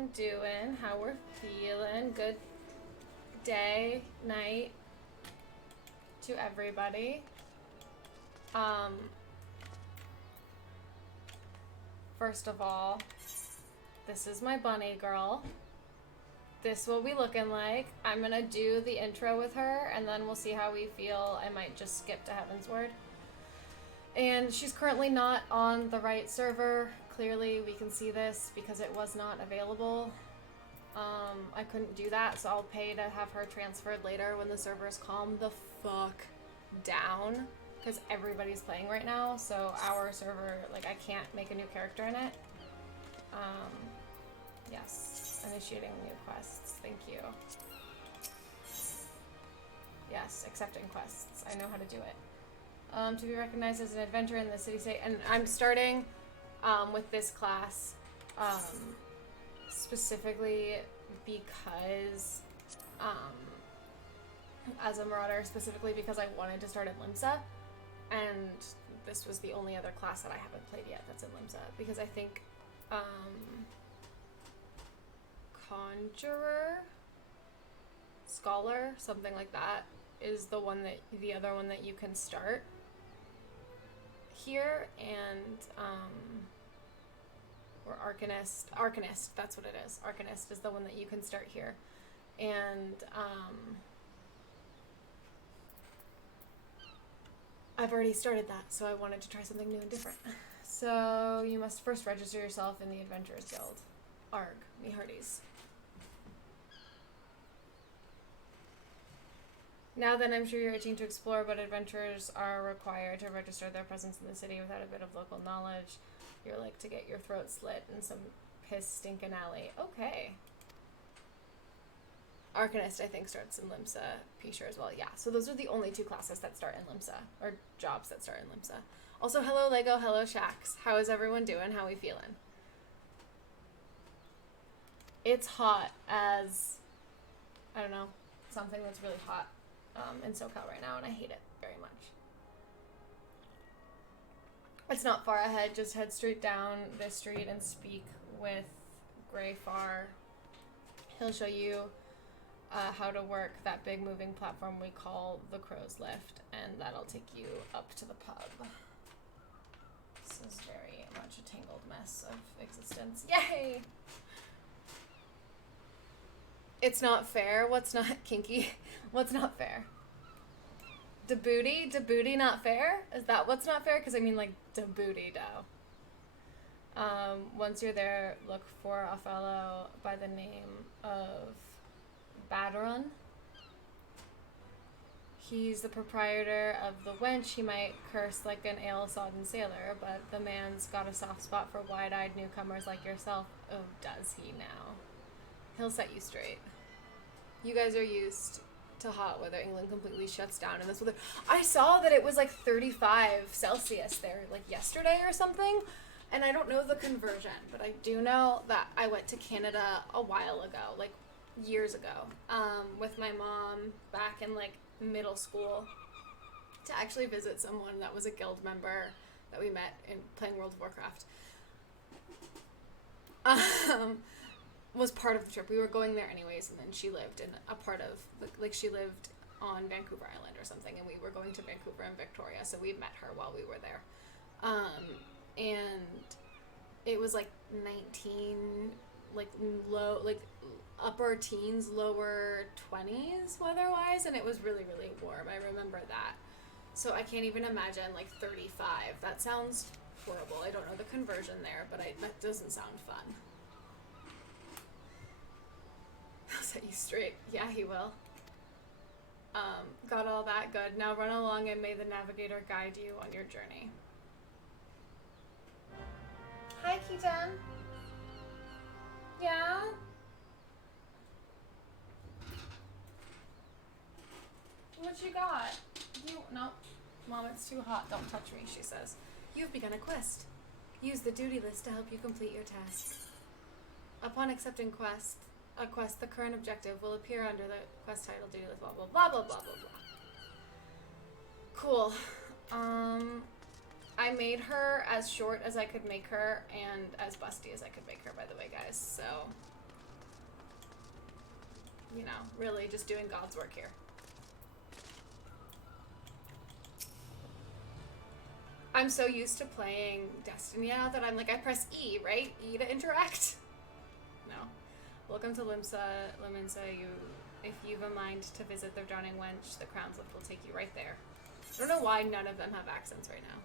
everyone doing? How we're feeling? Good day, night to everybody. First of all, this is my bunny girl. This will be looking like. I'm gonna do the intro with her and then we'll see how we feel. I might just skip to Heavensward. And she's currently not on the right server. Clearly we can see this because it was not available. I couldn't do that, so I'll pay to have her transferred later when the servers calm the fuck down. Because everybody's playing right now, so our server, like, I can't make a new character in it. Yes. Initiating new quests. Thank you. Yes, accepting quests. I know how to do it. To be recognized as an adventurer in the city-state. And I'm starting with this class specifically because, as a marauder, specifically because I wanted to start at Limsa. And this was the only other class that I haven't played yet that's in Limsa. Because I think Conjurer, Scholar, something like that, is the other one that you can start here, and or Arcanist, that's what it is. Arcanist is the one that you can start here, and I've already started that, so I wanted to try something new and different. So you must first register yourself in the Adventurers Guild. Arg, me hearties. Now then, I'm sure you're itching to explore, but adventurers are required to register their presence in the city without a bit of local knowledge. You're like to get your throat slit in some piss stinking alley. Okay. Arcanist, I think, starts in Limsa. P-Sure as well. Yeah, so those are the only two classes that start in Limsa, or jobs that start in Limsa. Also, hello Lego, hello Shax. How is everyone doing? How we feeling? It's hot as, I don't know, something that's really hot in SoCal right now, and I hate it very much. It's not far ahead, just head straight down this street and speak with Greyfar. He'll show you how to work that big moving platform we call the Crow's Lift, and that'll take you up to the pub. This is very much a tangled mess of existence. Yay! It's not fair. What's not kinky? What's not fair? Da booty not fair? Is that what's not fair? Because I mean like da booty do. Once you're there, look for a fellow by the name of Badron. He's the proprietor of the Wench. He might curse like an ale-sodden sailor, but the man's got a soft spot for wide-eyed newcomers like yourself. Oh, does he now? He'll set you straight. You guys are used to hot weather. England completely shuts down in this weather. I saw that it was like 35 Celsius there like yesterday or something, and I don't know the conversion, but I do know that I went to Canada a while ago, like years ago, with my mom back in like middle school to actually visit someone that was a guild member that we met in playing World of Warcraft. Was part of the trip. We were going there anyways, and then she lived in a part of, like she lived on Vancouver Island or something, and we were going to Vancouver and Victoria, so we met her while we were there. And it was like 19, like low, like upper teens, lower 20s weather-wise, and it was really, really warm. I remember that. So I can't even imagine like 35. That sounds horrible. I don't know the conversion there, but that doesn't sound fun. I'll set you straight. Yeah, he will. Got all that? Good. Now run along and may the navigator guide you on your journey. Hi, Keaton. Yeah? What you got? No. Mom, it's too hot. Don't touch me, she says. You've begun a quest. Use the duty list to help you complete your task. Upon accepting a quest, the current objective will appear under the quest title duty list, blah, blah, blah, blah, blah, blah, blah. Cool. I made her as short as I could make her and as busty as I could make her, by the way, guys. So you know, really just doing God's work here. I'm so used to playing Destiny now that I'm like, I press E, right? E to interact. No. Welcome to Limsa. If you've a mind to visit the Drowning Wench, the Crown's Lift will take you right there. I don't know why none of them have accents right now.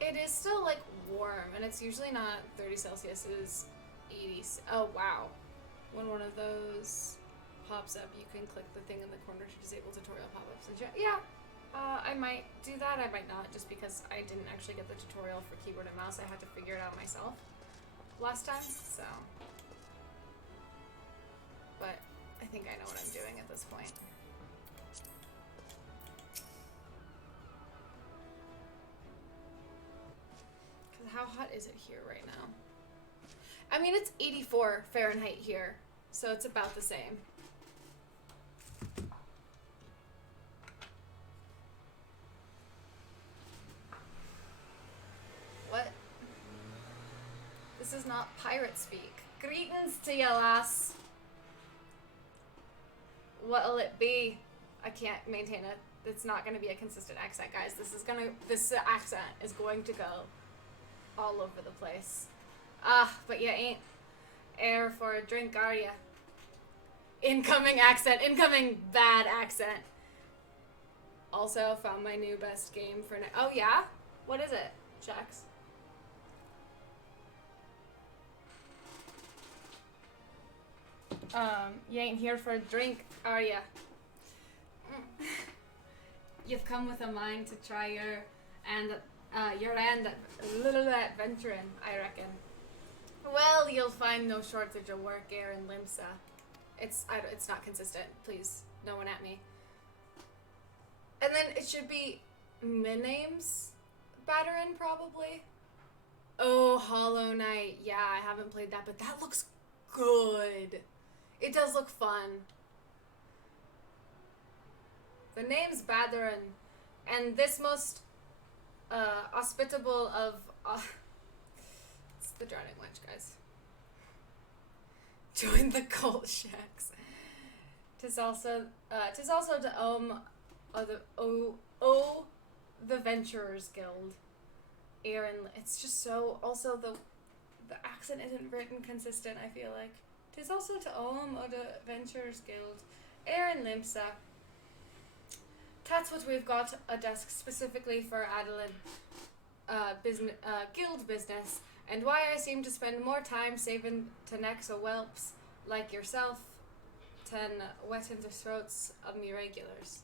It is still, like, warm, and it's usually not 30 Celsius, it is 80. Oh, wow. When one of those pops up, you can click the thing in the corner to disable tutorial pop-ups. And yeah, I might do that. I might not, just because I didn't actually get the tutorial for keyboard and mouse. I had to figure it out myself last time, so. But I think I know what I'm doing at this point. Because how hot is it here right now? I mean, it's 84 Fahrenheit here, so it's about the same. What? This is not pirate speak. Greetings to ya, lass. What'll it be? I can't maintain it. It's not going to be a consistent accent, guys. This accent is going to go all over the place. But you ain't air for a drink, are ya? Incoming accent. Incoming bad accent. Also, found my new best game for now. Oh, yeah? What is it, Jax? You ain't here for a drink, are ya? You've come with a mind to try your end adventuring, I reckon. Well, you'll find no shortage of work here in Limsa. It's not consistent. Please, no one at me. And then it should be Miname's Batterin, probably. Oh, Hollow Knight. Yeah, I haven't played that, but that looks good. It does look fun. The name's Batterin, and this most hospitable of... it's the Drowning Wench, guys. Join the cult shacks. Tis also to the Venturers Guild. Aaron, it's just so, also the accent isn't written consistent, I feel like. Tis also to the Venturers Guild. Aaron Limpsa. That's what we've got a desk specifically for Adeline guild business, and why I seem to spend more time saving to next a whelps like yourself than wetting the throats of me regulars.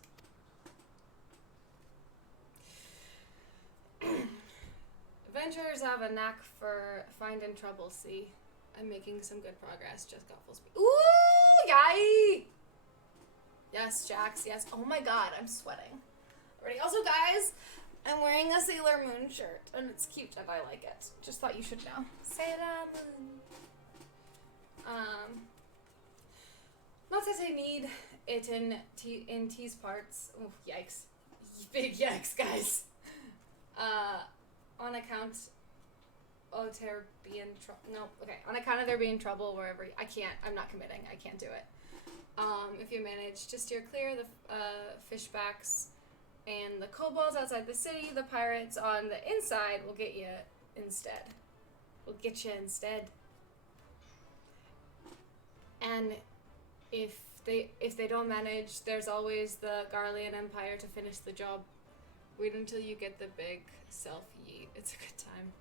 Adventurers have a knack for finding trouble, see? I'm making some good progress, just got full speed. Ooh, yay! Yes, Jax, yes. Oh my god, I'm sweating already. Also, guys, I'm wearing a Sailor Moon shirt, and it's cute, and I like it. Just thought you should know. Sailor Moon. Not that I need it in T's parts. Oh, yikes. Big yikes, guys. On account of there being on account of there being trouble wherever I can't. I'm not committing. I can't do it. If you manage to steer clear the fishbacks and the kobolds outside the city, the pirates on the inside will get you instead. We'll get you instead. And if they don't manage, there's always the Garlean Empire to finish the job. Wait until you get the big self-yeet. It's a good time.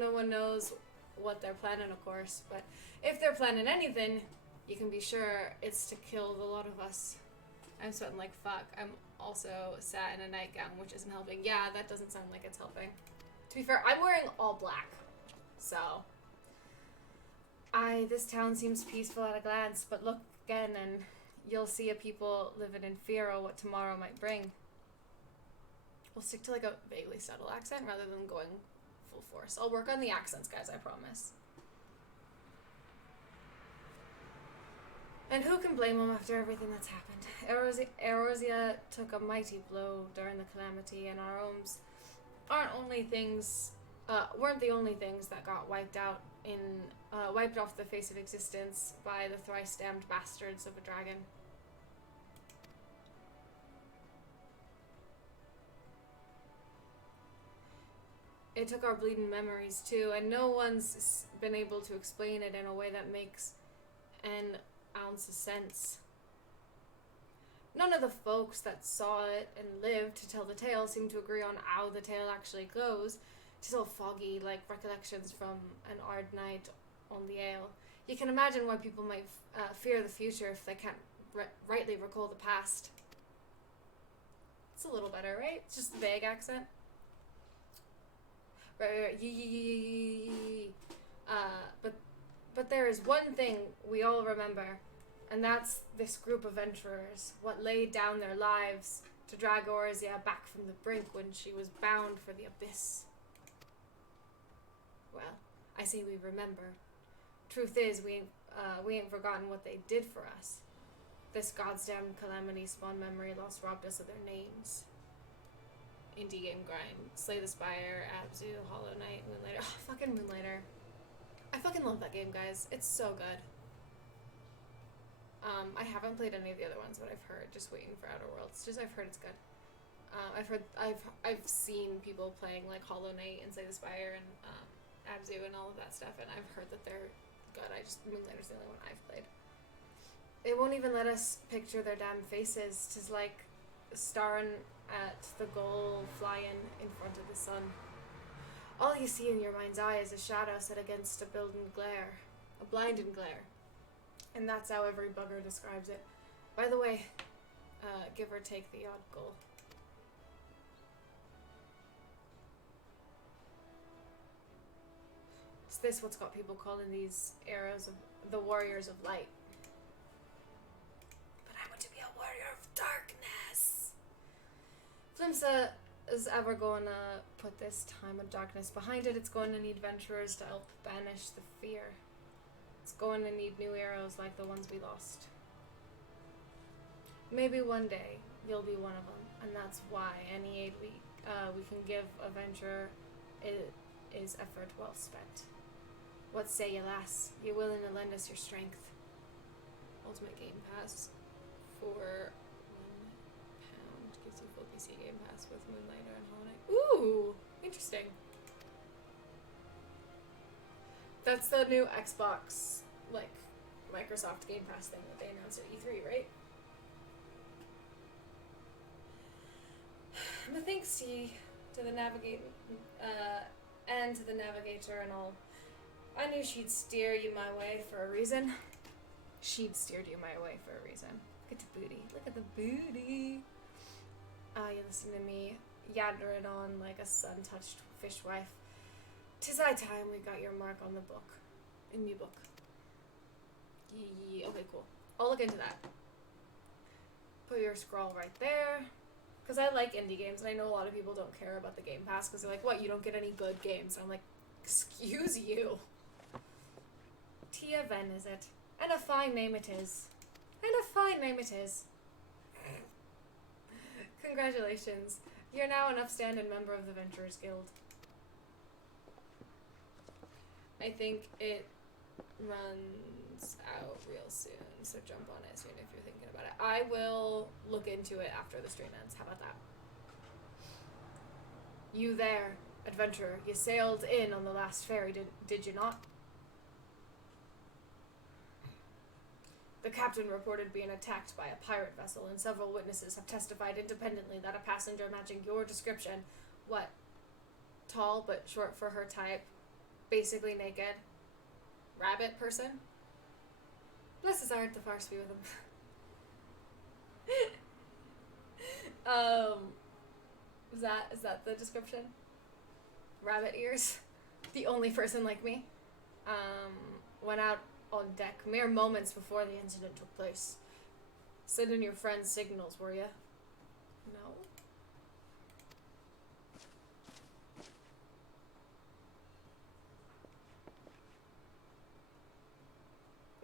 No one knows what they're planning, of course, but if they're planning anything, you can be sure it's to kill the lot of us. I'm sweating like fuck. I'm also sat in a nightgown, which isn't helping. Yeah, that doesn't sound like it's helping. To be fair, I'm wearing all black, so... This town seems peaceful at a glance, but look again and you'll see a people living in fear of what tomorrow might bring. We'll stick to like a vaguely subtle accent rather than going full force. I'll work on the accents, guys, I promise. And who can blame him after everything that's happened? Eorzea took a mighty blow during the calamity, and our homes weren't the only things that got wiped off the face of existence by the thrice damned bastards of a dragon. It took our bleeding memories too, and no one's been able to explain it in a way that makes an ounce of sense. None of the folks that saw it and lived to tell the tale seem to agree on how the tale actually goes. It's all foggy, like recollections from an hard night on the ale. You can imagine why people might fear the future if they can't rightly recall the past. It's a little better, right? It's just a vague accent. Right. But there is one thing we all remember, and that's this group of adventurers, what laid down their lives to drag Eorzea back from the brink when she was bound for the abyss. Well, I say we remember. Truth is, we ain't forgotten what they did for us. This goddamn calamity spawned memory loss robbed us of their names. Indie game grind. Slay the Spire, Abzu, Hollow Knight, Moonlighter. Oh, fucking Moonlighter. I fucking love that game, guys. It's so good. I haven't played any of the other ones, but I've heard, just waiting for Outer Worlds. I've heard it's good. I've seen people playing like Hollow Knight and Slay the Spire and Abzu and all of that stuff, and I've heard that they're good. Moonlighter's the only one I've played. It won't even let us picture their damn faces. Tis like staring at the goal flying in front of the sun. All you see in your mind's eye is a shadow set against a blinding glare. And that's how every bugger describes it. By the way, give or take the odd goal. Is this what's got people calling these arrows of the warriors of light? But I want to be a warrior of darkness. Flimsa is ever going to put this time of darkness behind it. It's going to need adventurers to help banish the fear. It's going to need new arrows like the ones we lost. Maybe one day you'll be one of them, and that's why any aid we can give a venturer is effort well spent. What say you, lass? You willing to lend us your strength? Ultimate Game Pass for £1 gives you full PC Game Pass with Moonlighter and Hollow Knight. Ooh, interesting. That's the new Xbox, like, Microsoft Game Pass thing that they announced at E3, right? But thanks to the Navigator and all. I knew she'd steer you my way for a reason. She'd steered you my way for a reason. Look at the booty. Look at the booty. You listen to me yattering on like a sun-touched fishwife. 'Tis high time we got your mark on the book. In me book. Okay, cool. I'll look into that. Put your scroll right there. Because I like indie games, and I know a lot of people don't care about the Game Pass, because they're like, what, you don't get any good games? And I'm like, excuse you. Tia Ven, is it? And a fine name it is. And a fine name it is. Congratulations. You're now an upstanding member of the Venturers Guild. I think it runs out real soon, so jump on it soon if you're thinking about it. I will look into it after the stream ends. How about that? You there, adventurer. You sailed in on the last ferry, did you not? The captain reported being attacked by a pirate vessel, and several witnesses have testified independently that a passenger matching your description, what, tall but short for her type, basically naked, rabbit person? Bless his heart, the farce be with him. Is that the description? Rabbit ears? The only person like me? Went out on deck mere moments before the incident took place. Sending your friends signals, were ya? No.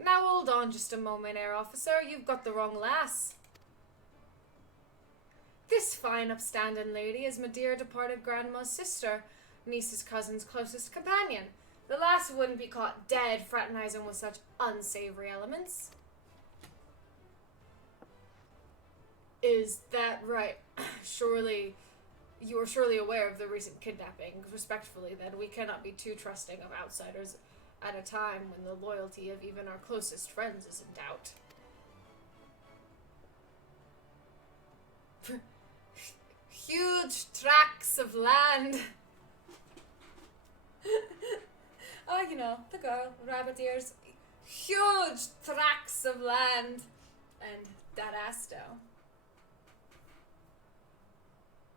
Now Hold on just a moment, Air Officer. You've got the wrong lass. This fine, upstanding lady is my dear departed grandma's sister, niece's cousin's closest companion. The lass wouldn't be caught dead fraternizing with such unsavory elements. Is that right? You are surely aware of the recent kidnapping. Respectfully, then, we cannot be too trusting of outsiders at a time when the loyalty of even our closest friends is in doubt. Huge tracts of land. Oh, you know, the girl, rabbit ears. Huge tracts of land. And that ass though.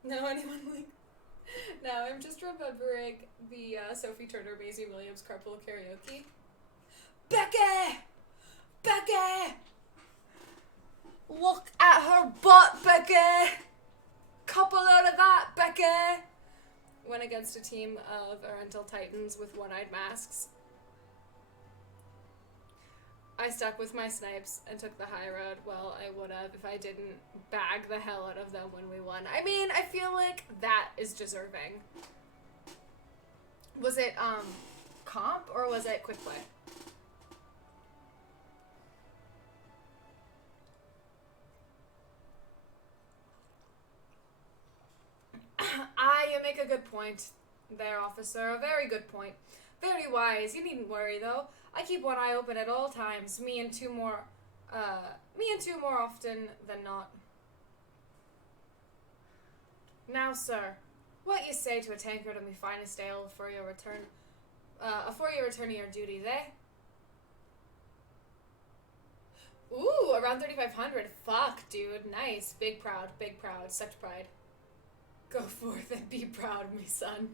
No, anyone like... No, I'm just remembering the Sophie Turner, Maisie Williams carpool karaoke. Becky! Becky! Look at her butt, Becky! Couple out of that, Becky! Went against a team of Oriental Titans with one-eyed masks. I stuck with my snipes and took the high road. Well, I would have if I didn't bag the hell out of them when we won. I mean, I feel like that is deserving. Was it, comp or was it quick play? You make a good point there, officer. A very good point. Very wise. You needn't worry, though. I keep one eye open at all times. Me and two more often than not. Now, sir, what you say to a tankard of me finest ale for your return, to your duties, eh? Ooh, around 3,500. Fuck, dude. Nice. Big proud. Such pride. Go forth and be proud, me son.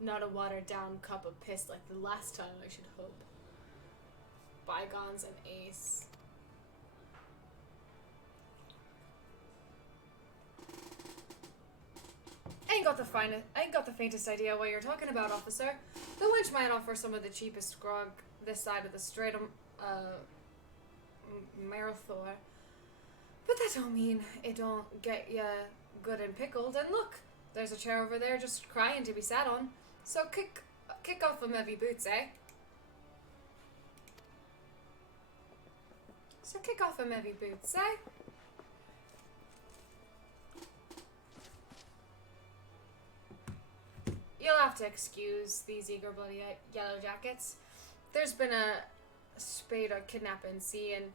Not a watered-down cup of piss like the last time, I should hope. Bygones and ace. I ain't got the faintest idea what you're talking about, officer. The wench might offer some of the cheapest grog this side of the Stratum, Marathor. But that don't mean it don't get ya good and pickled. And look, there's a chair over there just crying to be sat on. So kick off them heavy boots, eh? So kick off them heavy boots, eh? You'll have to excuse these eager bloody yellow jackets. There's been a spate of kidnapping, see, and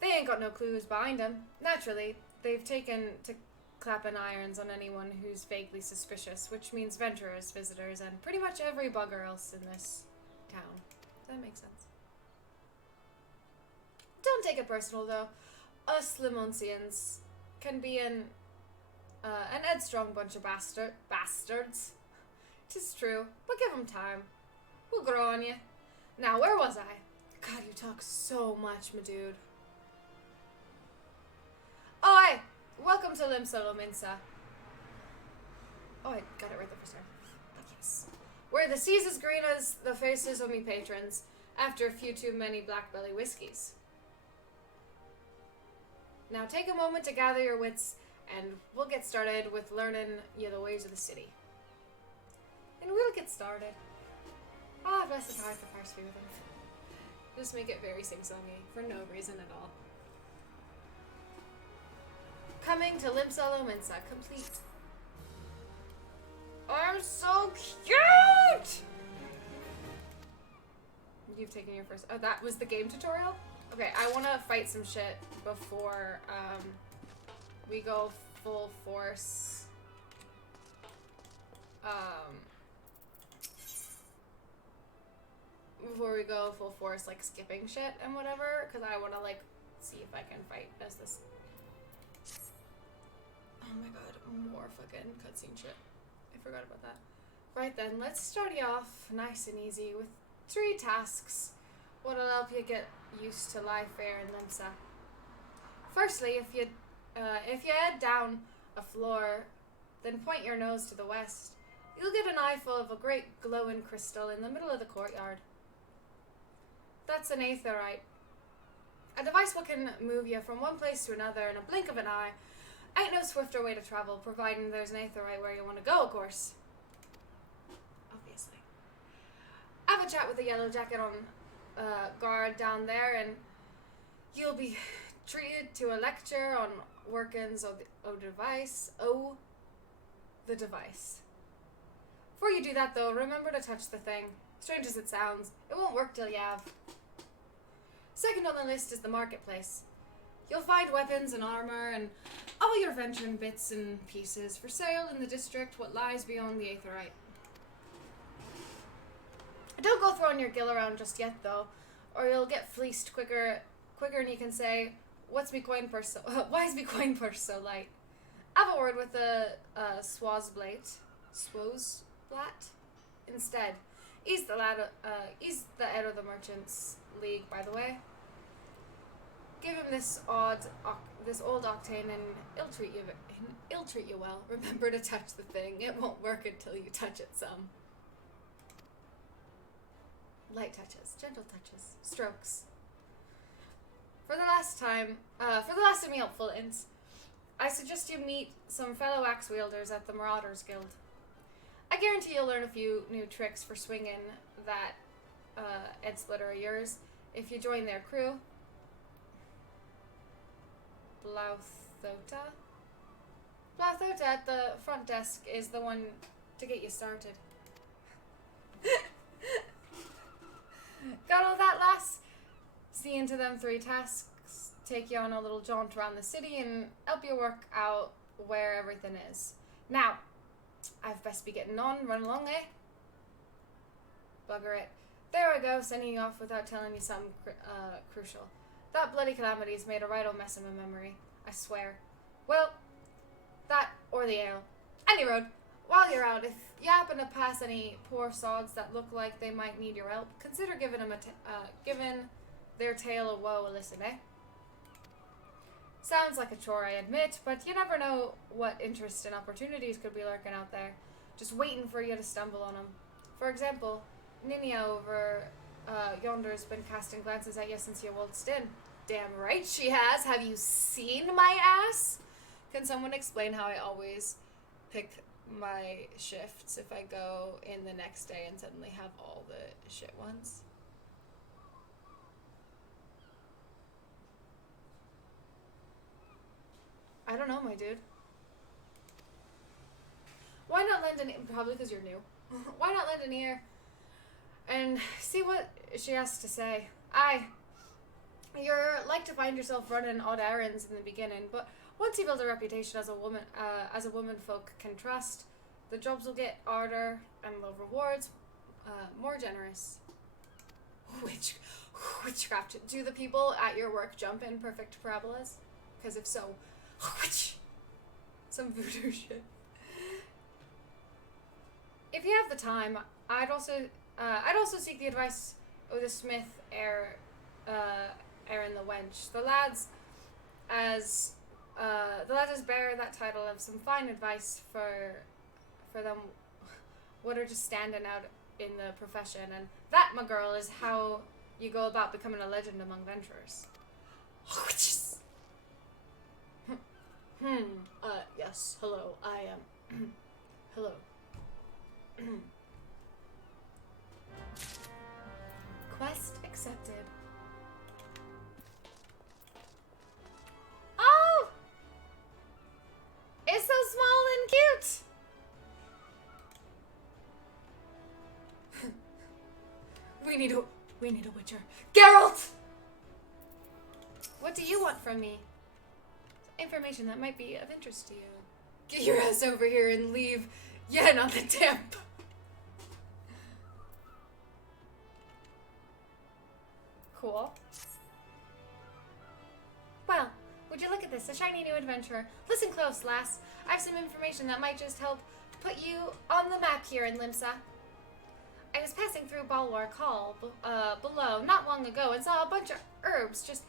they ain't got no clues behind them. Naturally, they've taken to clapping irons on anyone who's vaguely suspicious, which means venturers, visitors, and pretty much every bugger else in this town. Does that make sense? Don't take it personal, though. Us Limonsians can be an headstrong bunch of bastards. 'Tis true, but give 'em time. We'll grow on you. Now, where was I? God, you talk so much, my dude. Oi! Welcome to Limsolo Minsa. Oh, I got it right the first time. Yes. Where the sea's as green as the faces of me patrons, after a few too many blackbelly whiskies. Now take a moment to gather your wits, and we'll get started with learning you the ways of the city. And we'll get started. Ah, bless his heart, the first few of them. Just make it very sing-songy, for no reason at all. Coming to Limsolo Minsa, complete. I'm so cute! You've taken your first... Oh, that was the game tutorial? Okay, I want to fight some shit before we go full force. Before we go full force, like, skipping shit and whatever, because I want to, like, see if I can fight as this. Oh my god, more fucking cutscene shit. I forgot about that. Right then, let's start you off nice and easy with 3 tasks. What'll help you get used to life here in Limsa. Firstly, if you head down a floor Then point your nose to the west. You'll get an eyeful of a great glowing crystal in the middle of the courtyard. That's an aetherite. A device what can move you from one place to another in a blink of an eye. Ain't no swifter way to travel, providing there's an aetherite where you want to go, of course. Obviously. Have a chat with the yellow jacket on guard down there, and you'll be treated to a lecture on workings of the device. The device. Before you do that, though, remember to touch the thing. Strange as it sounds, it won't work till you have. Second on the list is the marketplace. You'll find weapons and armor and all your venturing bits and pieces for sale in the district what lies beyond the aetherite. Don't go throwing your gill around just yet, though, or you'll get fleeced quicker than you can say, why is me coin purse so light? Have a word with the Swazblate instead. He's the head of the Merchants League, by the way. Give him this old octane, and he'll treat you well. Remember to touch the thing; it won't work until you touch it some. Light touches, gentle touches, strokes. For the last of me helpful hints, I suggest you meet some fellow axe wielders at the Marauders Guild. I guarantee you'll learn a few new tricks for swinging that Ed Splitter of yours if you join their crew. Blauthota at the front desk is the one to get you started. Got all that, lass? See into them 3 tasks, take you on a little jaunt around the city, and help you work out where everything is. Now, I've best be getting on, run along, eh? Bugger it. There I go, sending you off without telling you something crucial. That bloody calamity's made a right old mess of my memory, I swear. Well, that or the ale. Any road. While you're out, if you happen to pass any poor sods that look like they might need your help, consider giving their tale of woe a listen, eh? Sounds like a chore, I admit, but you never know what interest and opportunities could be lurking out there, just waiting for you to stumble on them. For example, Ninia over yonder's been casting glances at you since you waltzed in. Damn right she has. Have you seen my ass? Can someone explain how I always pick my shifts if I go in the next day and suddenly have all the shit ones? I don't know, my dude. Why not lend an ear? Probably because you're new. Why not lend an ear and see what she has to say? You're like to find yourself running odd errands in the beginning, but once you build a reputation as a woman folk can trust, the jobs will get harder and the rewards more generous. Witchcraft. Do the people at your work jump in perfect parabolas? Because if so, some voodoo shit. If you have the time, I'd also seek the advice of the smith Aaron the wench. The lads as bear that title of some fine advice for them what are just standing out in the profession, and that, my girl, is how you go about becoming a legend among venturers. Yes, hello, I am. Hello. Quest accepted. Oh! It's so small and cute! We need a witcher. Geralt! What do you want from me? Information that might be of interest to you. Get your ass over here and leave Yen on the tip. Cool. Well, would you look at this, a shiny new adventurer. Listen close, lass. I have some information that might just help put you on the map here in Limsa. I was passing through Balwark Hall below not long ago and saw a bunch of herbs just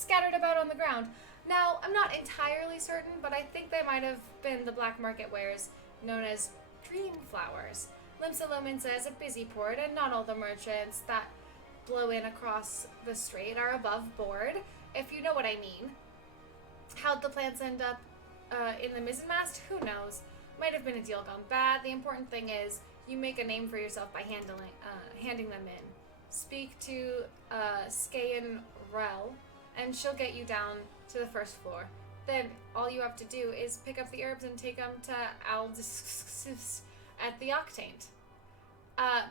scattered about on the ground. Now, I'm not entirely certain, but I think they might have been the black market wares known as dream flowers. Limsa Lominsa is a busy port, and not all the merchants that blow in across the strait are above board, if you know what I mean. How'd the plants end up in the mizzenmast? Who knows? Might have been a deal gone bad. The important thing is you make a name for yourself by handing them in. Speak to Skayan Rel, and she'll get you down to the first floor. Then all you have to do is pick up the herbs and take them to Aldis at the Octaint.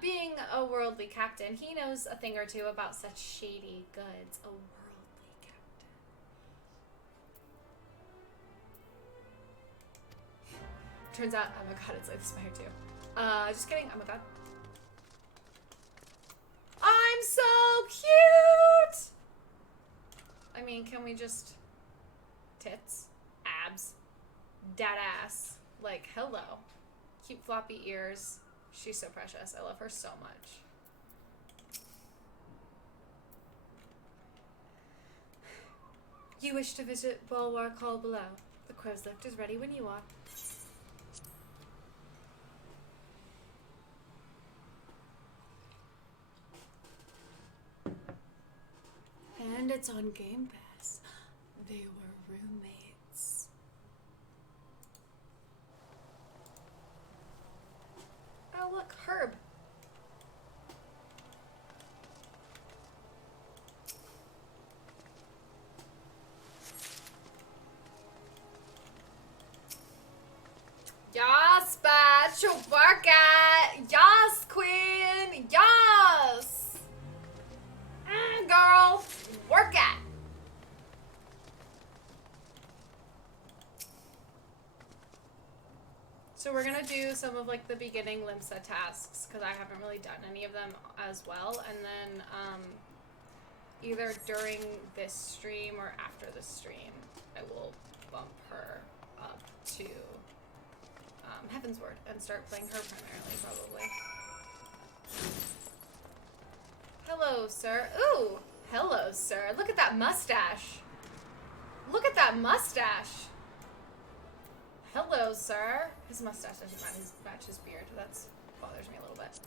Being a worldly captain, he knows a thing or two about such shady goods. A worldly captain. Turns out, oh my god, it's like Spire too. Just kidding, oh my god. I'm so cute! I mean, can we just... Tits, abs, dad ass, like, hello. Cute floppy ears. She's so precious. I love her so much. You wish to visit Bulwark Hall below. The crow's lift is ready when you are. And it's on Game Pass. They were roommates. Oh, look, Herb. Yes, bitch, work it. Yes, queen. Yes. Girl, work it. So we're gonna do some of like the beginning Limsa tasks because I haven't really done any of them as well, and then either during this stream or after the stream, I will bump her up to Heaven's Word and start playing her primarily, probably. Hello, sir. Ooh, hello, sir. Look at that mustache. Look at that mustache. Hello, sir. His mustache doesn't match his beard. That bothers me a little bit.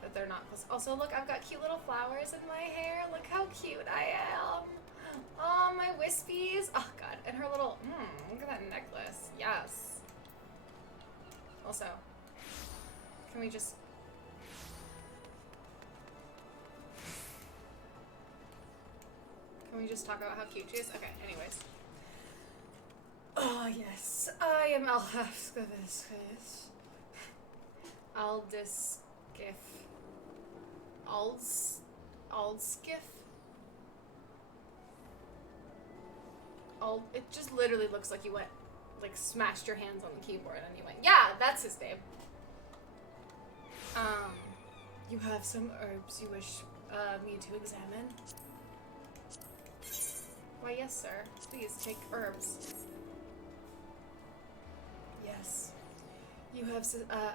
But they're not close. Also, look, I've got cute little flowers in my hair. Look how cute I am. Oh, my wispies. Oh, God. And her little, look at that necklace. Yes. Also, can we just... Can we just talk about how cute she is? Okay, anyways. Oh, yes. I am Aldis Aldskiff. It just literally looks like you went, like, smashed your hands on the keyboard and you went, yeah, that's his name. You have some herbs you wish me to examine? Why, yes, sir. Please, take herbs. Yes. You have,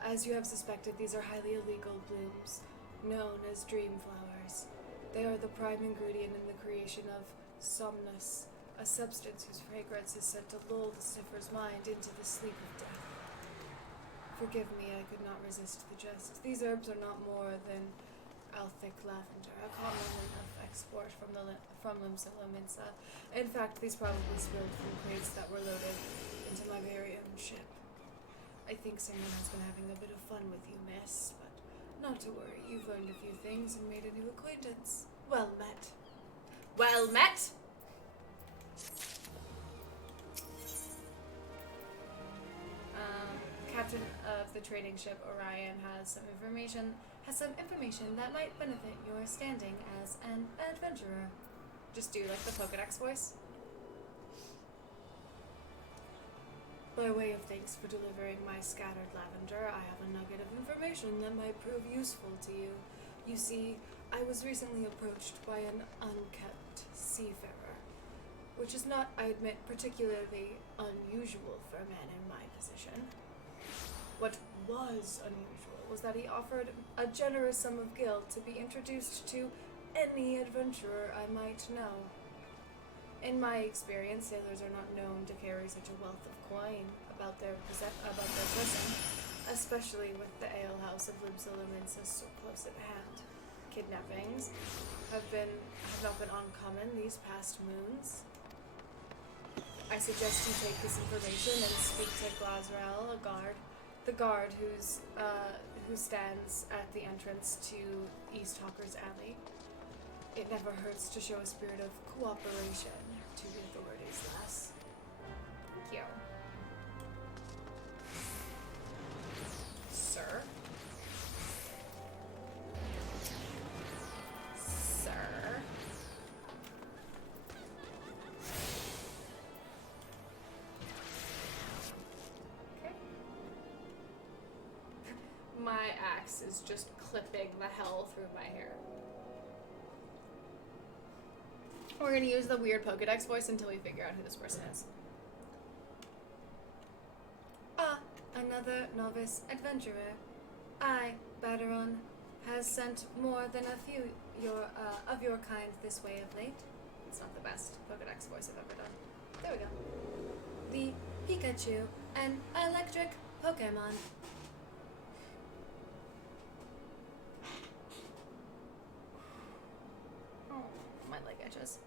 as you have suspected, these are highly illegal blooms, known as dream flowers. They are the prime ingredient in the creation of somnus, a substance whose fragrance is said to lull the sniffer's mind into the sleep of death. Forgive me, I could not resist the jest. These herbs are not more than Althic lavender, a common enough export from Limsa Lominsa. In fact, these probably spilled from crates that were loaded into my very own ship. I think someone has been having a bit of fun with you, miss, but not to worry. You've learned a few things and made a new acquaintance. Well met. Well met! Captain of the trading ship Orion has some information that might benefit your standing as an adventurer. Just do like the Pokedex voice. By way of thanks for delivering my scattered lavender, I have a nugget of information that might prove useful to you. You see, I was recently approached by an unkept seafarer, which is not, I admit, particularly unusual for a man in my position. What was unusual was that he offered a generous sum of gil to be introduced to any adventurer I might know. In my experience, sailors are not known to carry such a wealth of coin about their person, especially with the alehouse of Libsiliminsa so close at hand. Kidnappings have not been uncommon these past moons. I suggest you take this information and speak to Glazrel, the guard who stands at the entrance to East Hawker's Alley. It never hurts to show a spirit of cooperation to the authorities, lass. Thank you. Sir? Sir? Okay. My axe is just clipping the hell through my hair. We're gonna use the weird Pokedex voice until we figure out who this person is. Another novice adventurer. I, Baderon, has sent more than a few of your kind this way of late. It's not the best Pokedex voice I've ever done. There we go. The Pikachu, an electric Pokemon. Oh, my leg itches.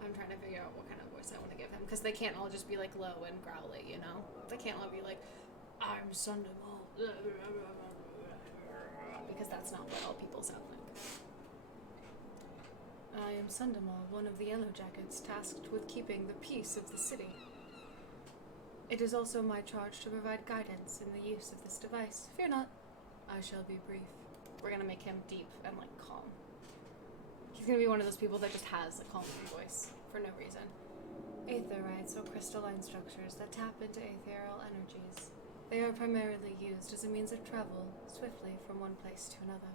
I'm trying to figure out what kind of voice I want to give him, because they can't all just be like low and growly, you know? They can't all be like, I'm Sundamal, because that's not what all people sound like. I am Sundamal, one of the Yellow Jackets, tasked with keeping the peace of the city. It is also my charge to provide guidance in the use of this device. Fear not, I shall be brief. We're gonna make him deep and like calm. He's gonna be one of those people that just has a calming voice for no reason. Aetherites are crystalline structures that tap into ethereal energies. They are primarily used as a means of travel swiftly from one place to another.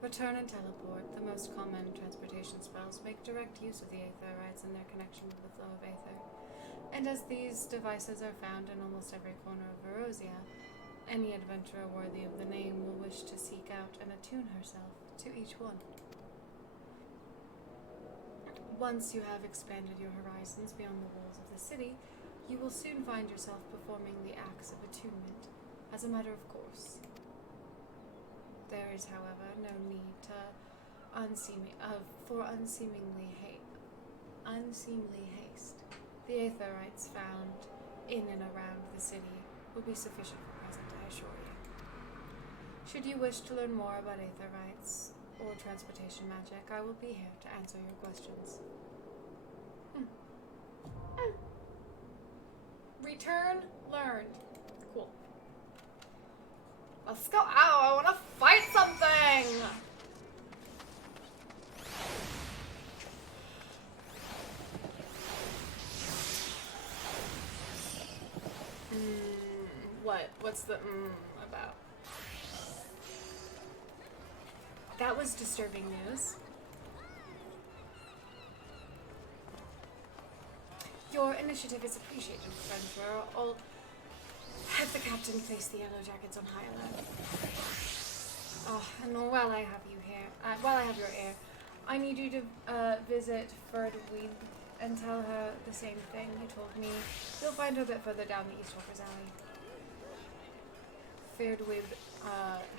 Return and teleport, the most common transportation spells, make direct use of the Aetherites and their connection to the flow of Aether. And as these devices are found in almost every corner of Erosia, any adventurer worthy of the name will wish to seek out and attune herself to each one. Once you have expanded your horizons beyond the walls of the city, you will soon find yourself performing the acts of attunement, as a matter of course. There is, however, no need for unseemly haste. The Aetherites found in and around the city will be sufficient for present, I assure you. Should you wish to learn more about Aetherites or transportation magic, I will be here to answer your questions. Return learned. Cool. Let's go. Ow, I want to fight something! What's the about? That was disturbing news. Your initiative is appreciated, adventurer. I'll have the captain place the Yellow Jackets on high alert. Oh, and while I have you here, while I have your ear, I need you to visit Ferdweed and tell her the same thing you told me. You'll find her a bit further down the East Walker's Alley. Ferdweed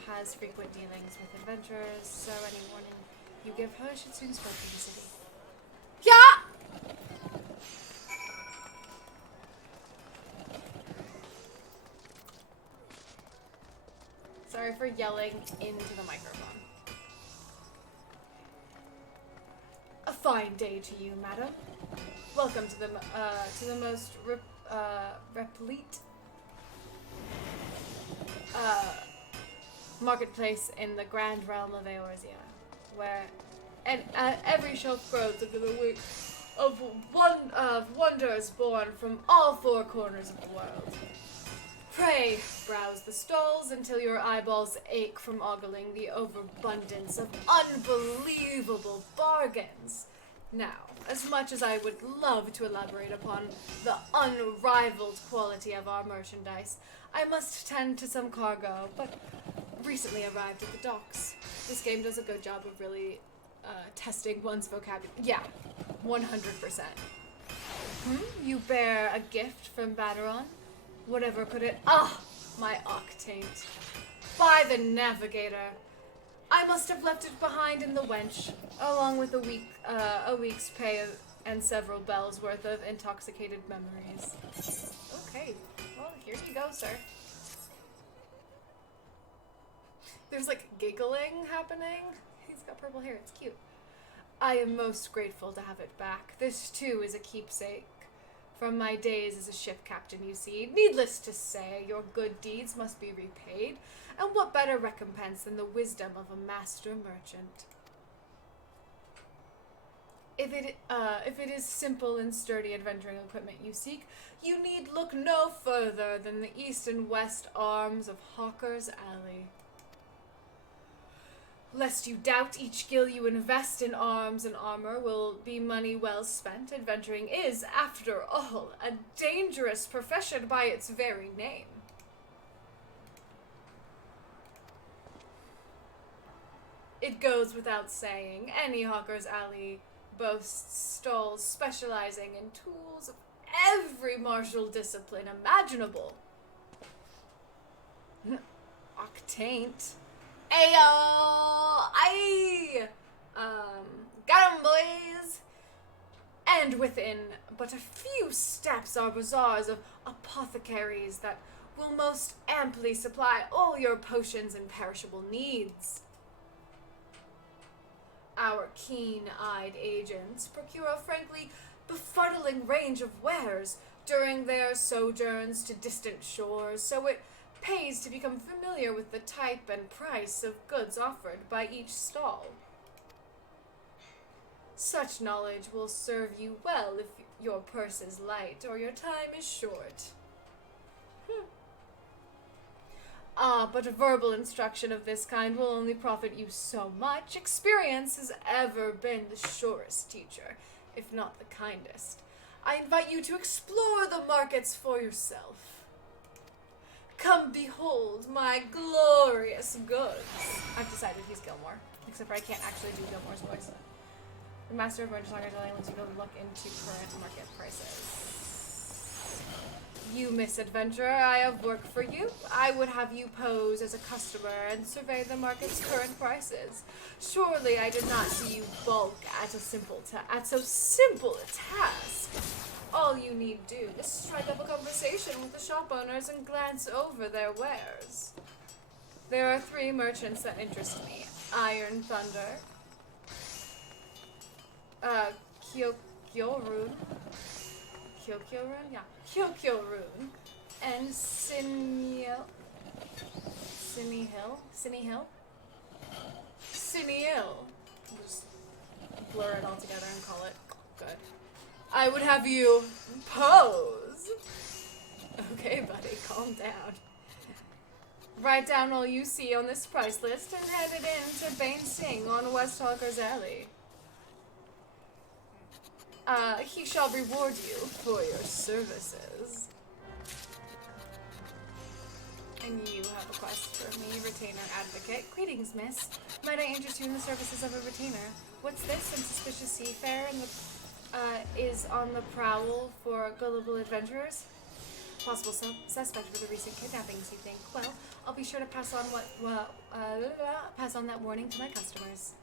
has frequent dealings with adventurers, so any warning you give her should soon spread through the city. Yeah! Sorry for yelling into the microphone. A fine day to you, madam. Welcome to the most replete marketplace in the grand realm of Eorzea, where every shelf grows under the weight of wonders born from all four corners of the world. Pray browse the stalls until your eyeballs ache from ogling the overabundance of unbelievable bargains. Now, As much as I would love to elaborate upon the unrivaled quality of our merchandise, I must tend to some cargo, but recently arrived at the docks. This game does a good job of really testing one's vocabulary. Yeah, 100%. You bear a gift from Baderon? Whatever could it... Ah, my octaint. By the navigator. I must have left it behind in the wench, along with a week's pay and several bells worth of intoxicated memories. Okay, well, here you go, sir. There's, like, giggling happening. He's got purple hair, it's cute. I am most grateful to have it back. This, too, is a keepsake. From my days as a ship captain, you see. Needless to say, your good deeds must be repaid, and what better recompense than the wisdom of a master merchant? If it is simple and sturdy adventuring equipment you seek, you need look no further than the east and west arms of Hawker's Alley. Lest you doubt each gill you invest in arms and armor will be money well spent, adventuring is, after all, a dangerous profession by its very name. It goes without saying, any Hawker's Alley boasts stalls specializing in tools of every martial discipline imaginable. Octaint. Ayo! Aye! Got 'em, boys! And within but a few steps are bazaars of apothecaries that will most amply supply all your potions and perishable needs. Our keen-eyed agents procure a frankly befuddling range of wares during their sojourns to distant shores, so it pays to become familiar with the type and price of goods offered by each stall. Such knowledge will serve you well if your purse is light or your time is short. But verbal instruction of this kind will only profit you so much. Experience has ever been the surest teacher, if not the kindest. I invite you to explore the markets for yourself. Come behold my glorious goods. I've decided he's Gilmore, except for I can't actually do Gilmore's voice. The master of merchant hunger lets you go look into current market prices. You misadventurer, I have work for you. I would have you pose as a customer and survey the market's current prices. Surely I did not see you balk at so simple a task. All you need do is strike up a conversation with the shop owners and glance over their wares. There are 3 merchants that interest me. Iron Thunder, Kyokyorun, and Cinehill. We'll just blur it all together and call it good. I would have you pose. Okay, buddy, calm down. Write down all you see on this price list and head it in to Bane Singh on West Hawker's Alley. He shall reward you for your services. And you have a quest for me, Retainer Advocate. Greetings, miss. Might I interest you in the services of a retainer? What's this? Some suspicious seafarer is on the prowl for gullible adventurers? Possible suspect for the recent kidnappings, you think? Well, I'll be sure to pass on that warning to my customers.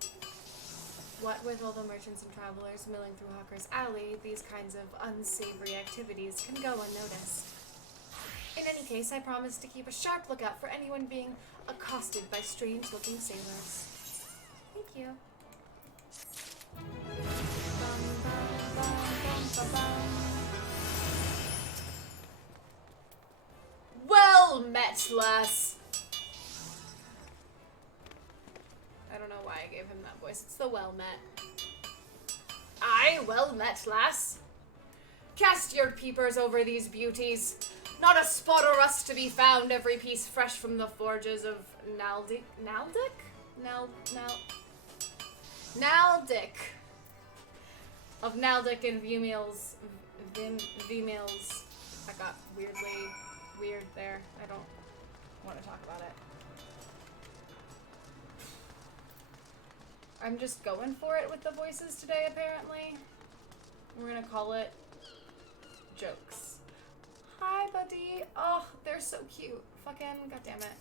What with all the merchants and travelers milling through Hawker's Alley, these kinds of unsavory activities can go unnoticed. In any case, I promise to keep a sharp lookout for anyone being accosted by strange-looking sailors. Thank you. Well met, lass. I don't know why I gave him that voice. It's the well met. Aye, well met, lass. Cast your peepers over these beauties. Not a spot or rust to be found, every piece fresh from the forges of Naldic? of Naldic and Vimil's. Vimil's. I got weirdly weird there. I don't want to talk about it. I'm just going for it with the voices today, apparently. We're gonna call it Jokes. Hi, buddy. Oh, they're so cute. Fucking goddammit.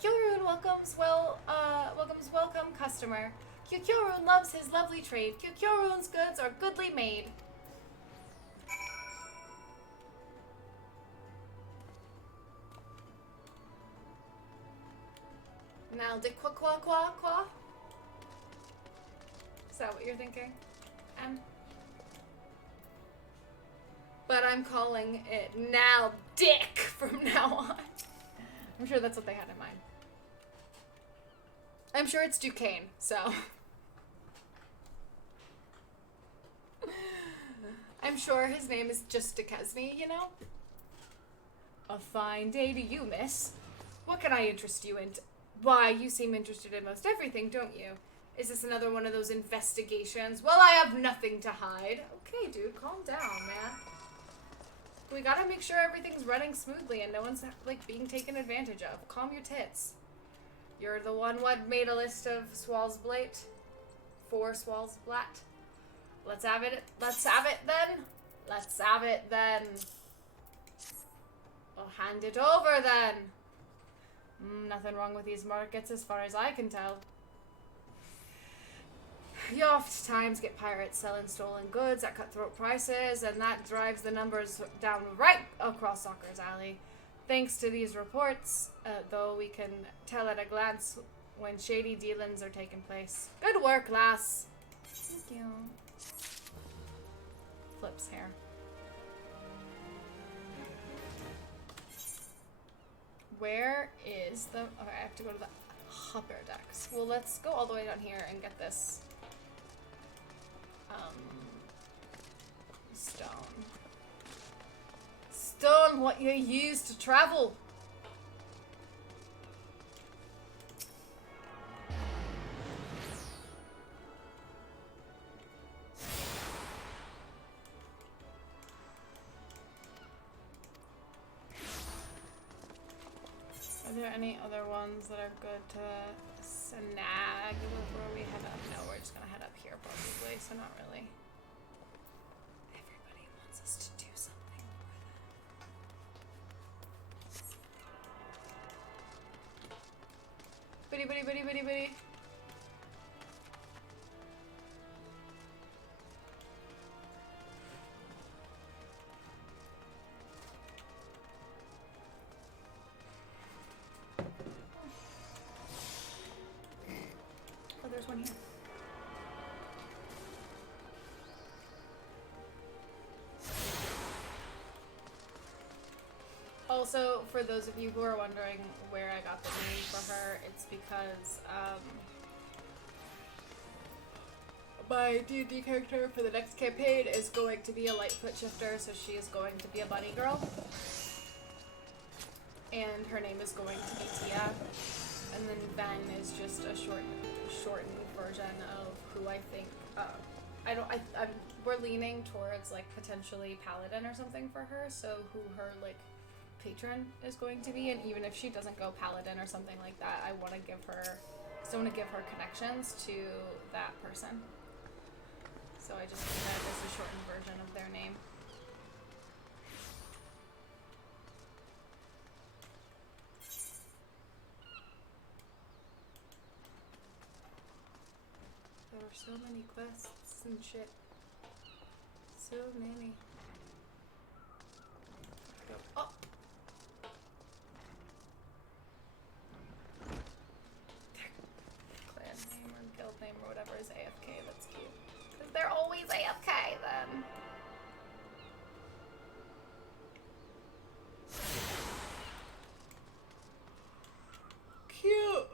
Kyurun welcomes welcome customer. Kyurun loves his lovely trade. Kyurun's goods are goodly made. Now, de qua. Is that what you're thinking? But I'm calling it now Dick from now on. I'm sure that's what they had in mind. I'm sure it's Duquesne, so. I'm sure his name is just Duquesne, you know? A fine day to you, miss. What can I interest you in? Why, you seem interested in most everything, don't you? Is this another one of those investigations? Well, I have nothing to hide. Okay, dude, calm down, man. We gotta make sure everything's running smoothly and no one's, like, being taken advantage of. Calm your tits. You're the one what made a list of Swalsblate? 4 Swalsblat? Let's have it then. Let's have it then. I'll hand it over then. Nothing wrong with these markets as far as I can tell. You oftentimes get pirates selling stolen goods at cutthroat prices, and that drives the numbers down right across Soccer's Alley. Thanks to these reports, though, we can tell at a glance when shady dealings are taking place. Good work, lass. Thank you. Flips hair. Where is the... Okay, I have to go to the upper decks. Well, let's go all the way down here and get this... stone. Stone, what you use to travel. Are there any other ones that are good to snag before we head up? No, we're just gonna head up here probably, so not really. Everybody wants us to do something for them. Bitty, bitty, bitty, bitty, bitty. Oh, there's one here. Also, for those of you who are wondering where I got the name for her, it's because my D&D character for the next campaign is going to be a Lightfoot shifter, so she is going to be a bunny girl. And her name is going to be Tia. And then Ven is just a shortened version of who I think, we're leaning towards, like, potentially Paladin or something for her, so who her, like, patron is going to be, and even if she doesn't go Paladin or something like that, I want to give her connections to that person. So I just did that as a shortened version of their name. There were so many quests and shit. So many. Go up. Clan name or guild name or whatever is AFK, that's cute. Because they're always AFK then. Cute.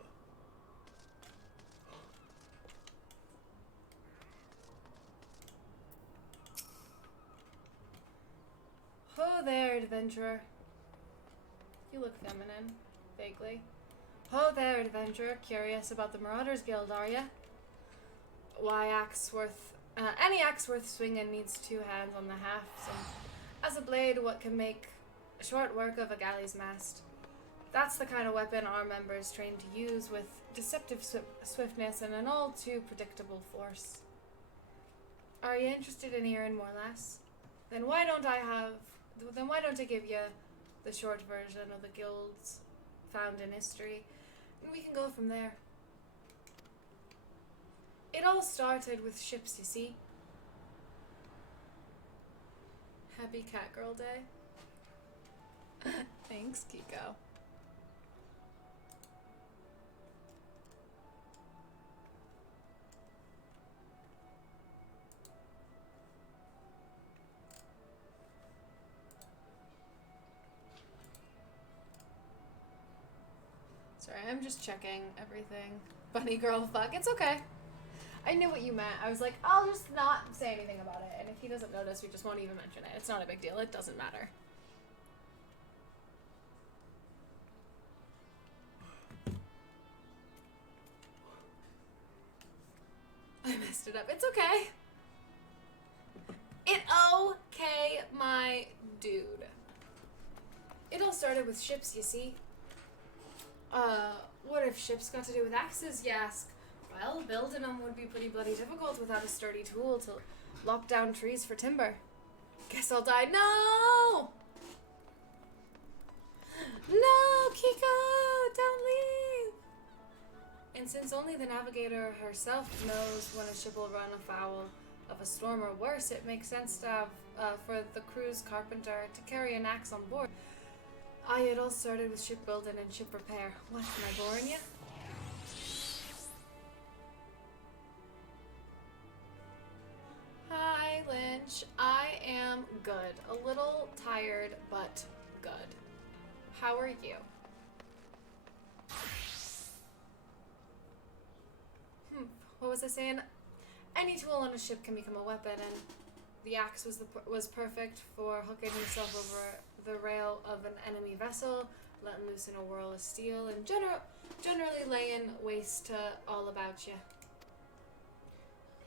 Oh there, adventurer. You look feminine, vaguely. Oh there, adventurer. Curious about the Marauders Guild, are ya? Why any axe worth swinging needs two hands on the hafts, and as a blade, what can make short work of a galley's mast. That's the kind of weapon our members train to use with deceptive swiftness and an all too predictable force. Are you interested in hearing more, lass? Then why don't I give you the short version of the guilds found in history, and we can go from there. It all started with ships, you see. Happy Catgirl Day. Thanks, Kiko. Sorry, I'm just checking everything. Bunny girl fuck. It's okay. I knew what you meant. I was like, I'll just not say anything about it. And if he doesn't notice, we just won't even mention it. It's not a big deal. It doesn't matter. I messed it up. It's okay. It okay, my dude. It all started with ships, you see. What if ships got to do with axes, you ask? Well, building them would be pretty bloody difficult without a sturdy tool to lock down trees for timber. Guess I'll die. No! No, Kiko! Don't leave! And since only the navigator herself knows when a ship will run afoul of a storm or worse, it makes sense to have, for the crew's carpenter to carry an axe on board. It all started with shipbuilding and ship repair. What, am I boring you? Hi, Lynch. I am good. A little tired, but good. How are you? What was I saying? Any tool on a ship can become a weapon, and the axe was perfect for hooking yourself over the rail of an enemy vessel, letting loose in a whirl of steel, and generally laying waste to all about you.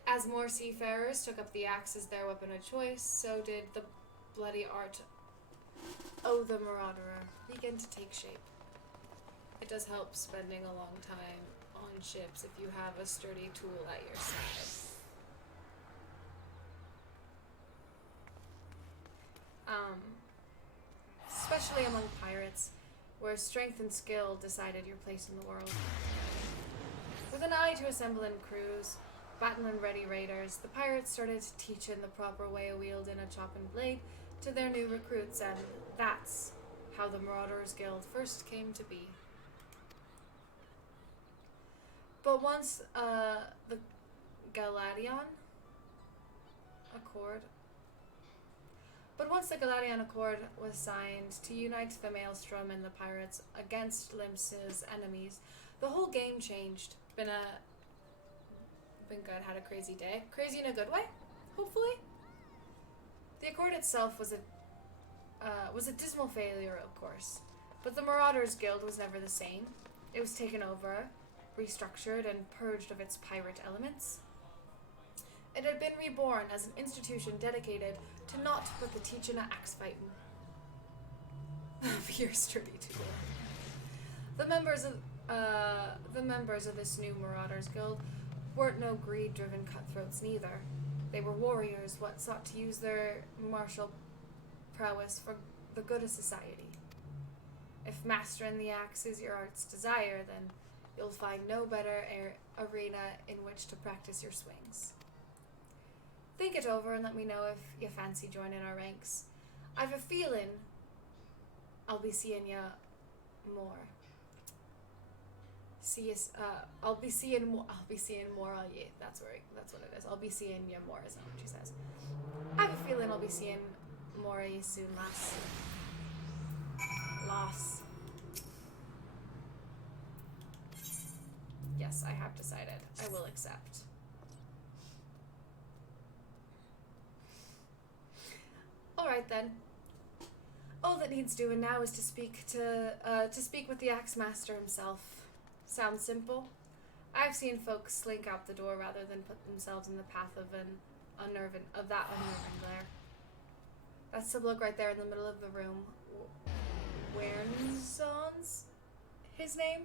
As more seafarers took up the axe as their weapon of choice, so did the bloody art of the marauder begin to take shape. It does help spending a long time on ships if you have a sturdy tool at your side. Especially among pirates, where strength and skill decided your place in the world. With an eye to assembling crews, battling ready raiders, the pirates started teaching the proper way of wielding a chopping blade to their new recruits, and that's how the Marauders Guild first came to be. But once the Galadian Accord was signed to unite the Maelstrom and the pirates against Limsa's enemies, the whole game changed. Been good, had a crazy day. Crazy in a good way, hopefully. The Accord itself was a dismal failure, of course, but the Marauders Guild was never the same. It was taken over, restructured, and purged of its pirate elements. It had been reborn as an institution dedicated to naught but the teaching of axe fighting. Your sturdy tool. The members of this new Marauders Guild weren't no greed-driven cutthroats neither. They were warriors what sought to use their martial prowess for the good of society. If mastering the axe is your heart's desire, then you'll find no better arena in which to practice your swings. Think it over and let me know if you fancy joining our ranks. I've a feeling I'll be seeing you more. I'll be seeing more of you. That's what it is. I'll be seeing you more, isn't what she says. I have a feeling I'll be seeing more of you soon, lass. Yes, I have decided. I will accept. Alright then. All that needs doing now is to speak with the Axe Master himself. Sounds simple? I've seen folks slink out the door rather than put themselves in the path of that unnerving glare. That's the bloke right there in the middle of the room. Wernzon's his name?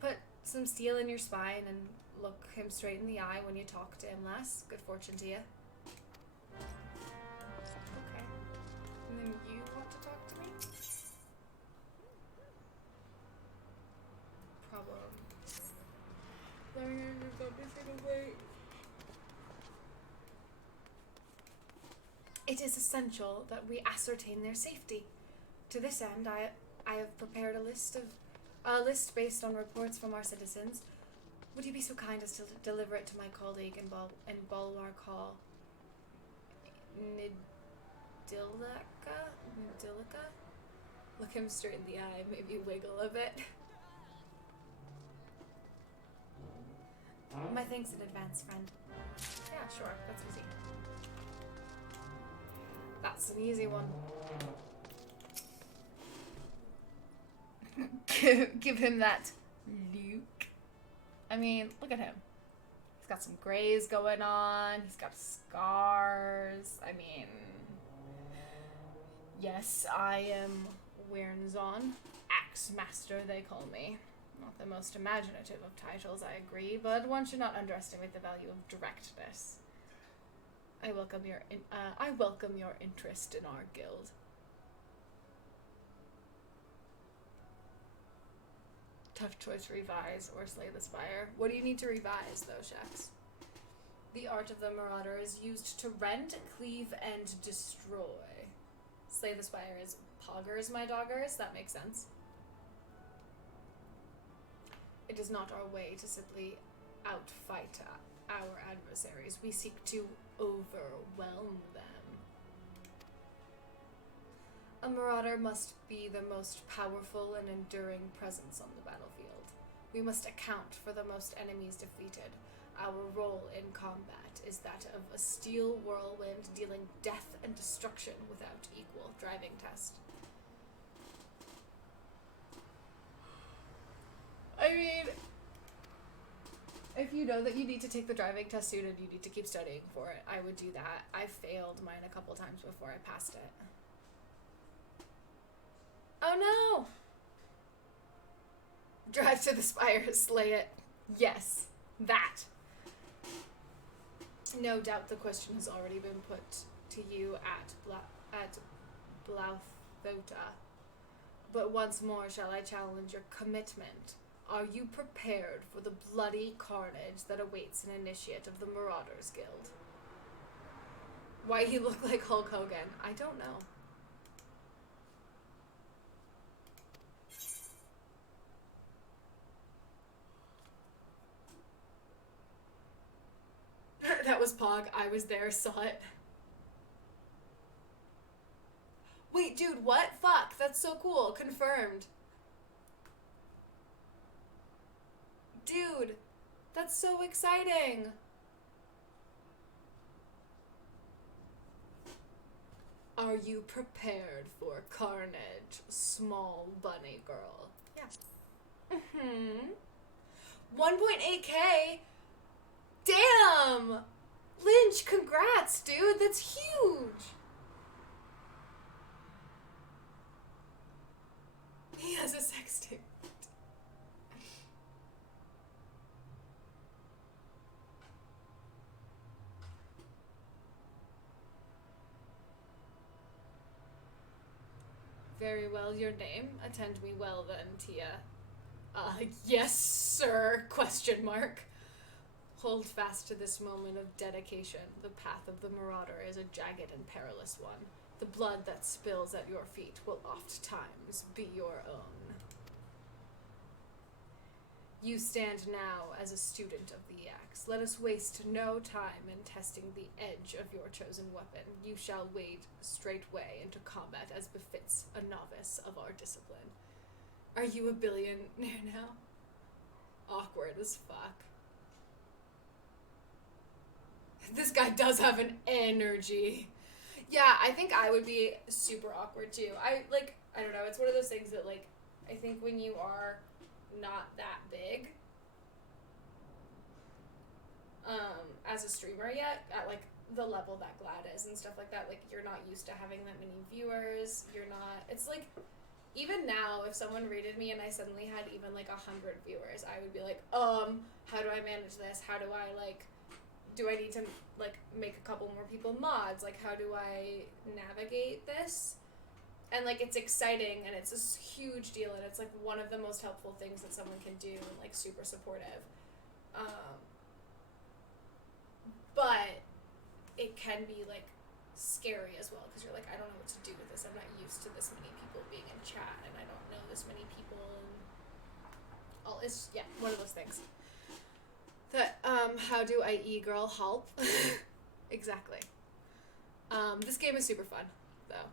Put some steel in your spine and look him straight in the eye when you talk to him, lass. Good fortune to you. Okay. And then you want to talk to me? Problem. It is essential that we ascertain their safety. To this end, I have prepared a list based on reports from our citizens. Would you be so kind as to deliver it to my colleague in Bulwark Hall? Nidilka? Look him straight in the eye, maybe wiggle a bit. My thanks in advance, friend. Yeah, sure, that's easy. That's an easy one. Give him that, Luke. I mean, look at him. He's got some grays going on. He's got scars. I mean, yes, I am Wernzon. Axe Master, they call me. Not the most imaginative of titles, I agree, but one should not underestimate the value of directness. I welcome your interest in our guild. Tough choice, revise or slay the spire. What do you need to revise, though, Shax? The art of the marauder is used to rend, cleave, and destroy. Slay the spire is poggers, my doggers. That makes sense. It is not our way to simply outfight our adversaries. We seek to overwhelm them. A marauder must be the most powerful and enduring presence on the battlefield. We must account for the most enemies defeated. Our role in combat is that of a steel whirlwind dealing death and destruction without equal. Driving test. I mean, if you know that you need to take the driving test soon and you need to keep studying for it, I would do that. I failed mine a couple times before I passed it. Oh no! Drive to the spire, slay it. Yes, that. No doubt the question has already been put to you at Blauthota. But once more shall I challenge your commitment. Are you prepared for the bloody carnage that awaits an initiate of the Marauders Guild? Why he look like Hulk Hogan? I don't know. That was Pog. I was there, saw it. Wait, dude, what? Fuck, that's so cool. Confirmed. Dude, that's so exciting. Are you prepared for carnage, small bunny girl? Yeah. 1.8K? Damn! Lynch, congrats, dude. That's huge. He has a sexting. Very well, your name. Attend me well then, Tia. Yes, sir, question mark. Hold fast to this moment of dedication. The path of the marauder is a jagged and perilous one. The blood that spills at your feet will oft times be your own. You stand now as a student of the axe. Let us waste no time in testing the edge of your chosen weapon. You shall wade straightway into combat as befits a novice of our discipline. Are you a billionaire now? Awkward as fuck. This guy does have an energy. Yeah, I think I would be super awkward too. I don't know, it's one of those things that, like, I think when you are not that big, as a streamer yet at like the level that Glad is and stuff like that. Like you're not used to having that many viewers. You're not. It's like even now, if someone rated me and I suddenly had even like 100 viewers, I would be like, how do I manage this? How do I like? Do I need to like make a couple more people mods? Like how do I navigate this? And like it's exciting and it's a huge deal and it's like one of the most helpful things that someone can do and like super supportive. But it can be like scary as well because you're like, I don't know what to do with this. I'm not used to this many people being in chat and I don't know this many people and all. It's one of those things. That how do I e-girl help? Exactly. This game is super fun though.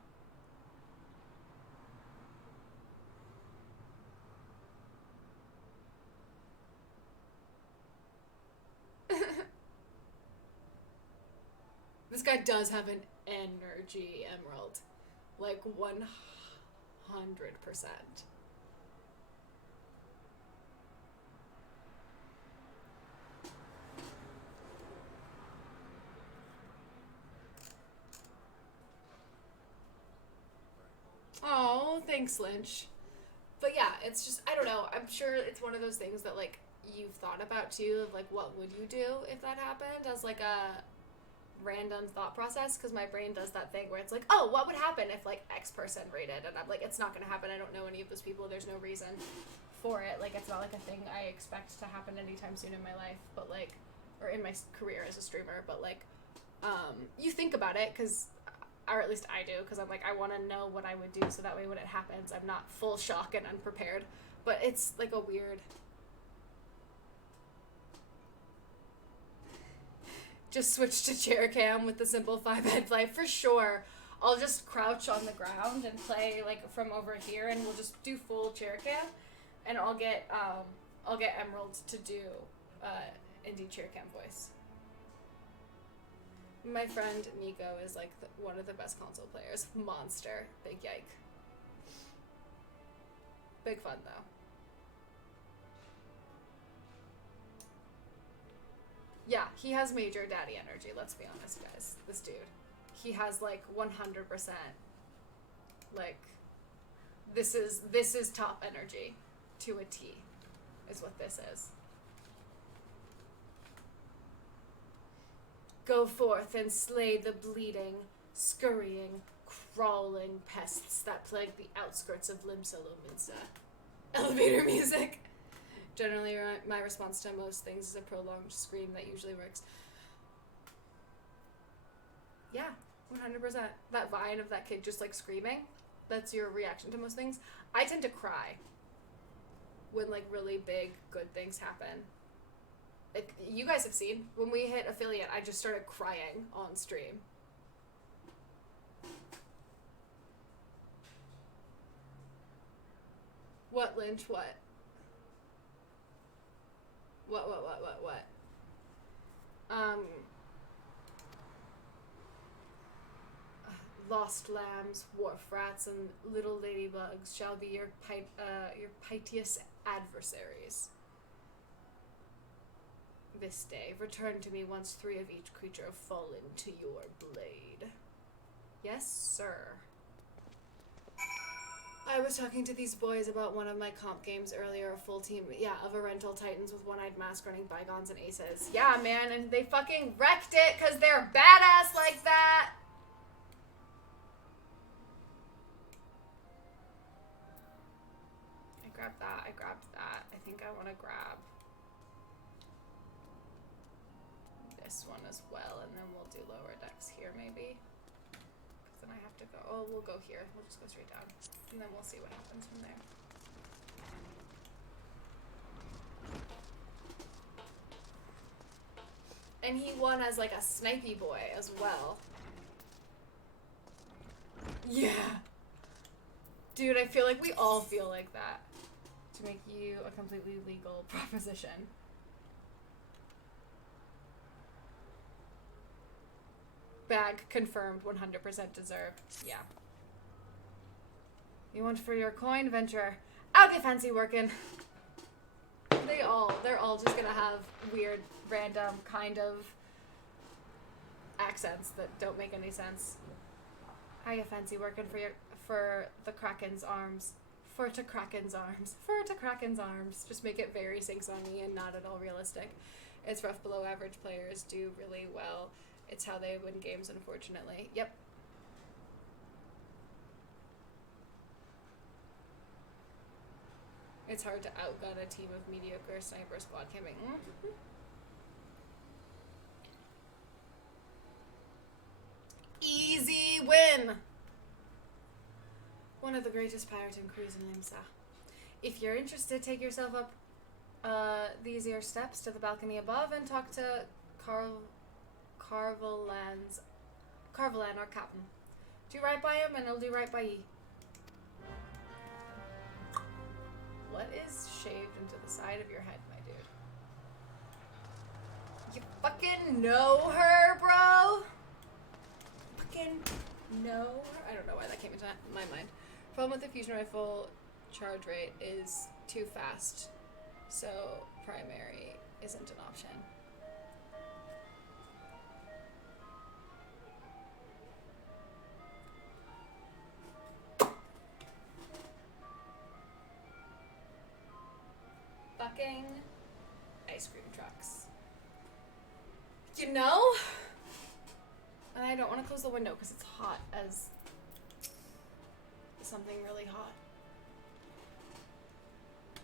This guy does have an energy emerald. Like 100%. Oh, thanks, Lynch. But yeah, it's just, I don't know. I'm sure it's one of those things that, like, you've thought about, too, of, like, what would you do if that happened as, like, a random thought process, because my brain does that thing where it's like, oh, what would happen if like X person rated, and I'm like, it's not gonna happen. I don't know any of those people. There's no reason for it. Like it's not like a thing I expect to happen anytime soon in my life, but like, or in my career as a streamer. But like, you think about it because, or at least I do, because I'm like, I want to know what I would do so that way when it happens, I'm not full shock and unprepared. But it's like a weird. Just switch to chair cam with the simple 5-head play for sure. I'll just crouch on the ground and play like from over here, and we'll just do full chair cam, and I'll get Emerald to do indie chair cam voice. My friend Nico is like one of the best console players. Monster. Big yike. Big fun though. Yeah, he has major daddy energy, let's be honest, guys. This dude. He has like 100%. Like this is top energy to a T is what this is. Go forth and slay the bleeding, scurrying, crawling pests that plague the outskirts of Limsa. Elevator music. Generally, my response to most things is a prolonged scream that usually works. Yeah, 100%. That vine of that kid just like screaming, that's your reaction to most things. I tend to cry when like really big good things happen. Like, you guys have seen, when we hit affiliate, I just started crying on stream. What, Lynch? What? What? Lost lambs, wharf rats, and little ladybugs shall be your piteous adversaries. This day, return to me once 3 of each creature have fallen to your blade. Yes, sir. I was talking to these boys about one of my comp games earlier, a full team, of a rental Titans with one-eyed mask running Bygons and Aces. Yeah, man, and they fucking wrecked it because they're badass like that. I grabbed that. I think I want to grab this one as well, and then we'll do lower decks here maybe. Because then I have to go, we'll go here. We'll just go straight down. And then we'll see what happens from there. And he won as like a snipey boy as well. Yeah. Dude, I feel like we all feel like that. To make you a completely legal proposition. Bag confirmed, 100% deserved. Yeah. You want for your coin venture? I'll be fancy working. they're all just gonna have weird, random kind of accents that don't make any sense. How you fancy working for the Kraken's arms? For to Kraken's arms. For to Kraken's arms. Just make it very sing-songy and not at all realistic. It's rough below average players do really well. It's how they win games, unfortunately. Yep. It's hard to outgun a team of mediocre sniper squad camping. Mm-hmm. Easy win! One of the greatest pirate crews in Limsa. If you're interested, take yourself up these here steps to the balcony above and talk to Carvalan, our captain. Do right by him and he'll do right by ye. What is shaved into the side of your head, my dude? You fucking know her, bro? Fucking know her? I don't know why that came into my mind. Problem with the fusion rifle charge rate is too fast, so primary isn't an option. Fucking ice cream trucks. You know? And I don't want to close the window because it's hot as something really hot.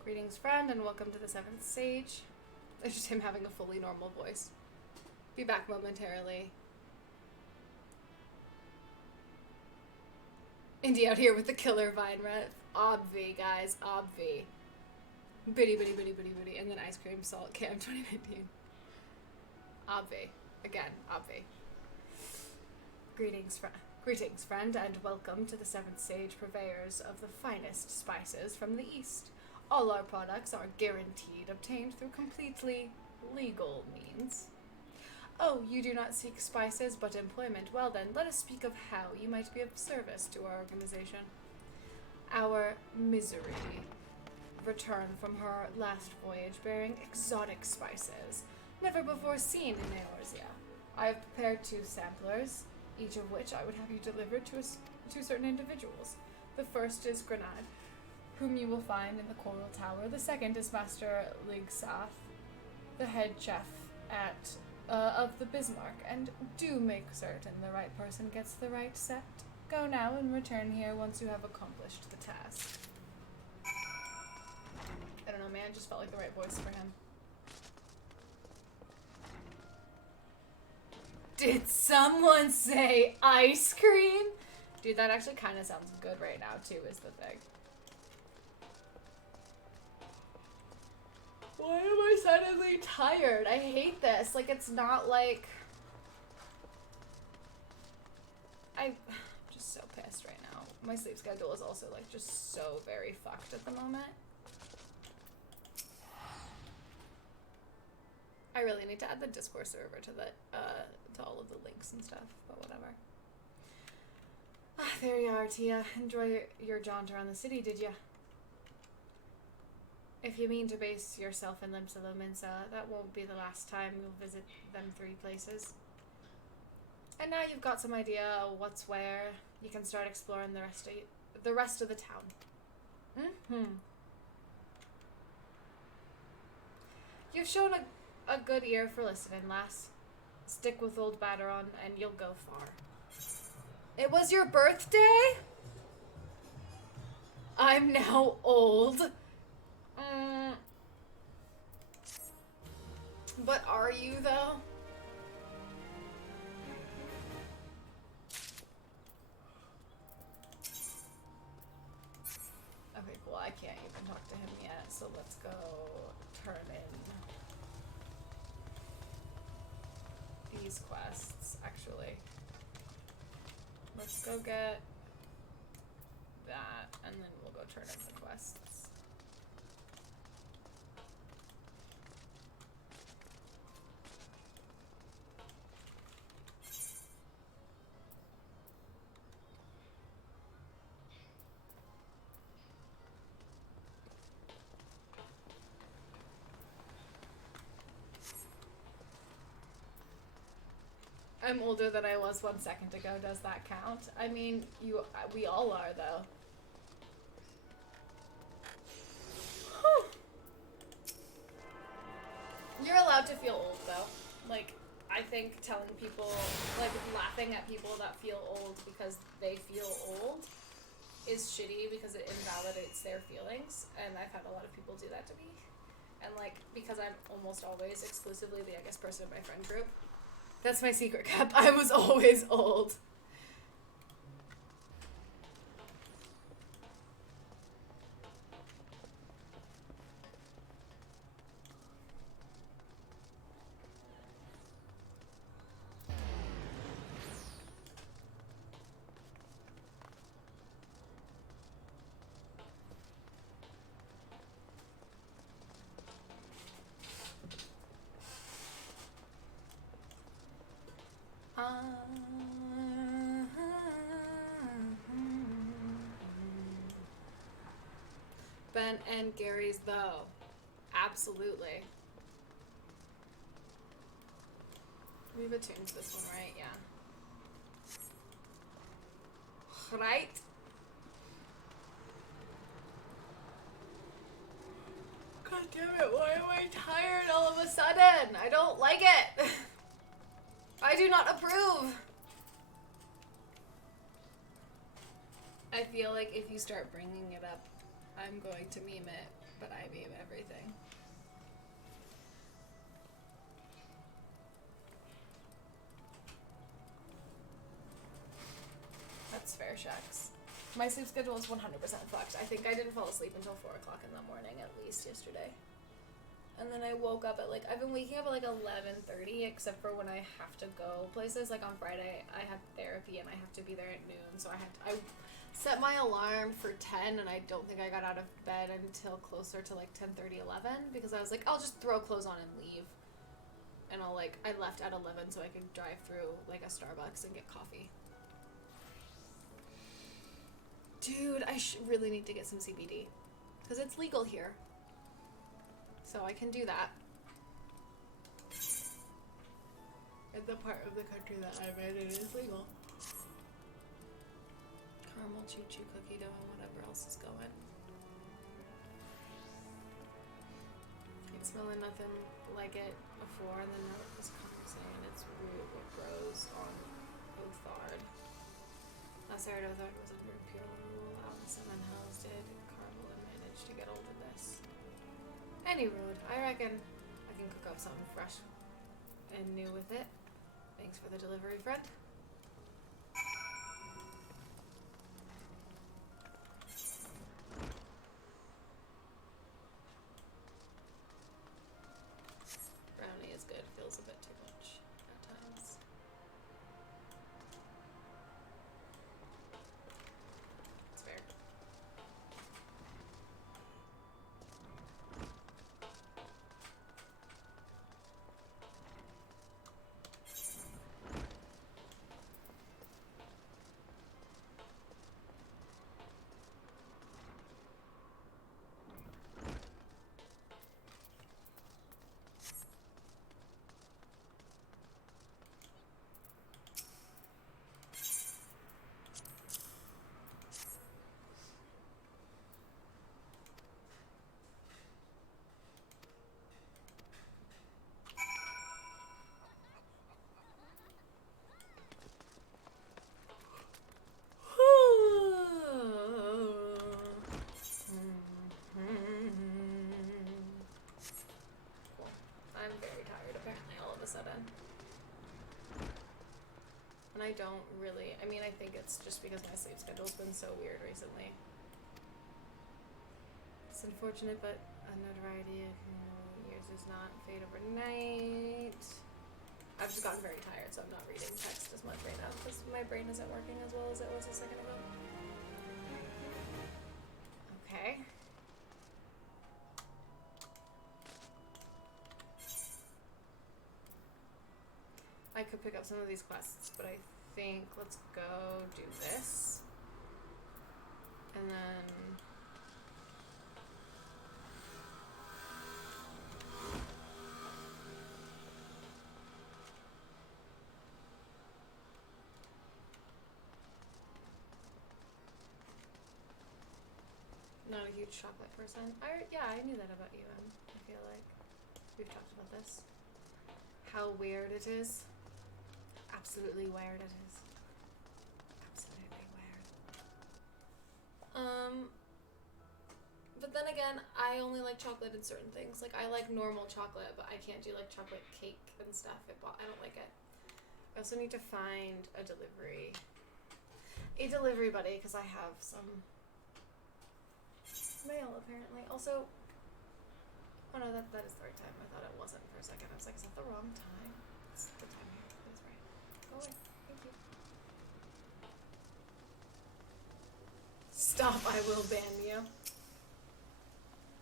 Greetings, friend, and welcome to the 7th stage. It's just him having a fully normal voice. Be back momentarily. Indy out here with the killer vine rat. Obvi, guys. Obvi. Bitty, bitty, bitty, bitty, bitty. And then ice cream salt cam 2019. Obvi. Again, obvi. Greetings, friend, and welcome to the 7th stage purveyors of the finest spices from the East. All our products are guaranteed obtained through completely legal means. Oh, you do not seek spices but employment. Well then, let us speak of how you might be of service to our organization. Our Misery returned from her last voyage bearing exotic spices, never before seen in Eorzea. I have prepared 2 samplers, each of which I would have you deliver to certain individuals. The first is Grenade, whom you will find in the Coral Tower. The second is Master Ligsath, the head chef of the Bismarck, and do make certain the right person gets the right set. Go now and return here once you have accomplished the task. I don't know, man, it just felt like the right voice for him. Did someone say ice cream? Dude, that actually kind of sounds good right now, too, is the thing. Why am I suddenly tired? I hate this. Like, it's not like... I'm just so pissed right now. My sleep schedule is also, like, just so very fucked at the moment. I really need to add the Discord server to the, to all of the links and stuff, but whatever. Ah, there you are, Tia. Enjoy your jaunt around the city, did ya? If you mean to base yourself in Limsa Lominsa, that won't be the last time you'll visit them 3 places. And now you've got some idea of what's where, you can start exploring the rest of the town. Mm-hmm. You've shown a good ear for listening, lass. Stick with old Baderon and you'll go far. It was your birthday? I'm now old. But are you, though? Okay, cool. I can't even talk to him yet, so let's go turn in these quests, actually. Let's go get that, and then we'll go turn in the quests. I'm older than I was 1 second ago. Does that count? I mean, we all are, though. Whew. You're allowed to feel old, though. Like, I think telling people, like, laughing at people that feel old because they feel old is shitty because it invalidates their feelings, and I've had a lot of people do that to me. And, like, because I'm almost always exclusively the youngest person in my friend group, that's my secret, Cap. I was always old. Ben and Gary's though. Absolutely. We've attuned to this one, right? Yeah. Right? God damn it, why am I tired all of a sudden? I don't like it. I do not approve. I feel like if you start bringing it up, I'm going to meme it, but I meme everything. That's fair, Shax. My sleep schedule is 100% fucked. I think I didn't fall asleep until 4 o'clock in the morning, at least yesterday. And then I woke up at like, I've been waking up at like 11:30, except for when I have to go places. Like on Friday, I have therapy and I have to be there at noon. So I set my alarm for 10 and I don't think I got out of bed until closer to like 10:30, 11, because I was like, I'll just throw clothes on and leave. And I left at 11 so I could drive through like a Starbucks and get coffee. Dude, I really need to get some CBD. Because it's legal here. So I can do that. In the part of the country that I'm in, it is legal. Caramel choo-choo cookie dough and whatever else is going. Ain't smelling nothing like it before, and then note was saying it's root what grows on Othard. Last I heard Othard was under pure rule. Alice and Hells did. Carmel and managed to get hold of this. Any road, I reckon I can cook up something fresh and new with it. Thanks for the delivery, friend. Brownie is good, feels a bit too much at times. It's fair. I'm very tired apparently all of a sudden. And I don't really, I mean, I think it's just because my sleep schedule's been so weird recently. It's unfortunate, but a notoriety of years does not fade overnight. I've just gotten very tired, so I'm not reading text as much right now because my brain isn't working as well as it was a second ago. Okay. I could pick up some of these quests, but I think let's go do this. And then... huge chocolate person. I knew that about you, Em. I feel like we've talked about this. How weird it is. Absolutely weird it is. Absolutely weird. But then again, I only like chocolate in certain things. Like, I like normal chocolate, but I can't do, like, chocolate cake and stuff. I don't like it. I also need to find a delivery buddy, because I have some mail, apparently. Also, oh no, that is the right time. I thought it wasn't for a second. I was like, is that the wrong time? It's the time here. That's right. Go away. Thank you. Stop, I will ban you.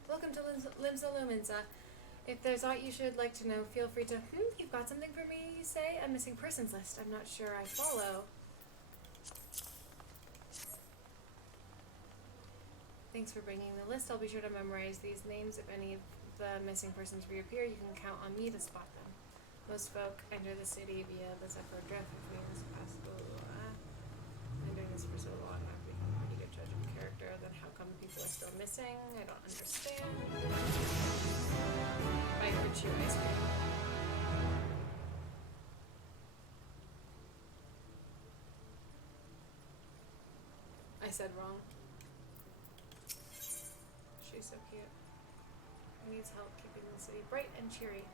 Welcome to Limsa Lumensa. If there's aught you should like to know, feel free to, you've got something for me, you say? A missing persons list. I'm not sure I follow. Thanks for bringing the list. I'll be sure to memorize these names. If any of the missing persons reappear, you can count on me to spot them. Most folk enter the city via the Zephyr Drift, which means possible. I've been doing this for so long, I've become a pretty good judge of character. Then how come people are still missing? I don't understand. I heard you ice cream. I said wrong. She's so cute. Who needs help keeping the city bright and cheery?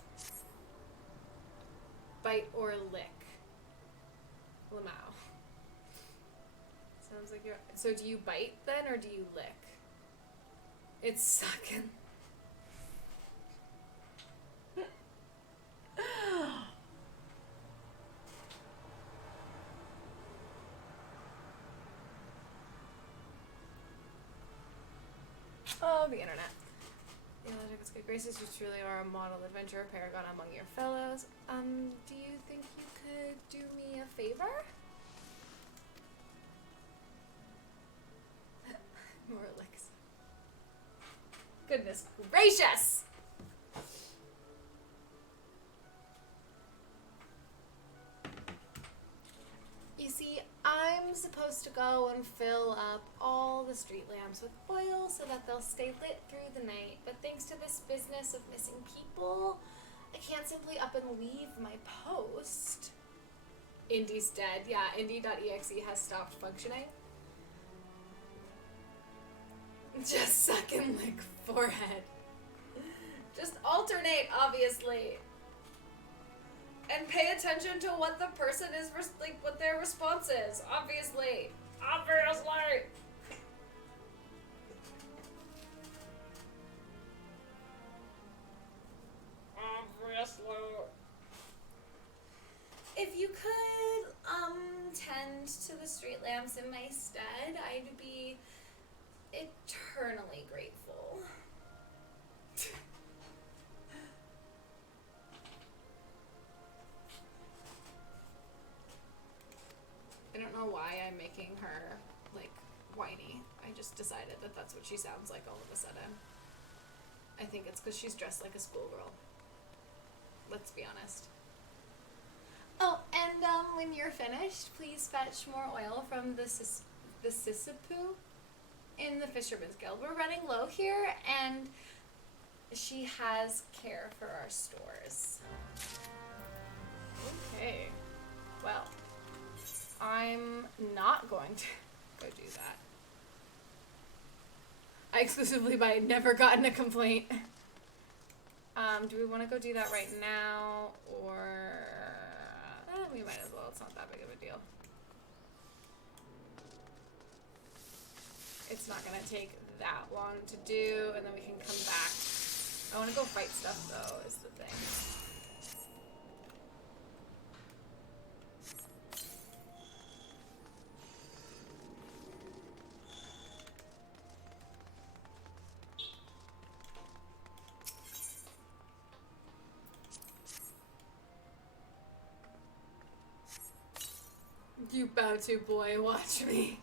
Bite or lick? Lamau. Sounds like you're... So do you bite then, or do you lick? It's sucking. Oh, the internet. The Electric's good graces, you truly are a model adventurer, paragon among your fellows. Do you think you could do me a favor? More licks. Goodness gracious! You see, I'm supposed to go and fill up all the street lamps with oil so that they'll stay lit through the night. But thanks to this business of missing people, I can't simply up and leave my post. Indy's dead. Yeah, Indy.exe has stopped functioning. Just suck and lick forehead. Just alternate, obviously. And pay attention to what the person is, what their response is. Obviously. Obviously! If you could, tend to the street lamps in my stead, I'd be eternally grateful. I don't know why I'm making her, like, whiny. I just decided that that's what she sounds like all of a sudden. I think it's because she's dressed like a schoolgirl. Let's be honest. Oh, and when you're finished, please fetch more oil from the Sissipu in the Fisherman's Guild. We're running low here, and she has care for our stores. Okay. Well, I'm not going to go do that. I exclusively buy never gotten a complaint. Do we want to go do that right now, or we might as well. It's not that big of a deal. It's not gonna take that long to do, and then we can come back. I want to go fight stuff though, is the thing. You bow to, boy, watch me.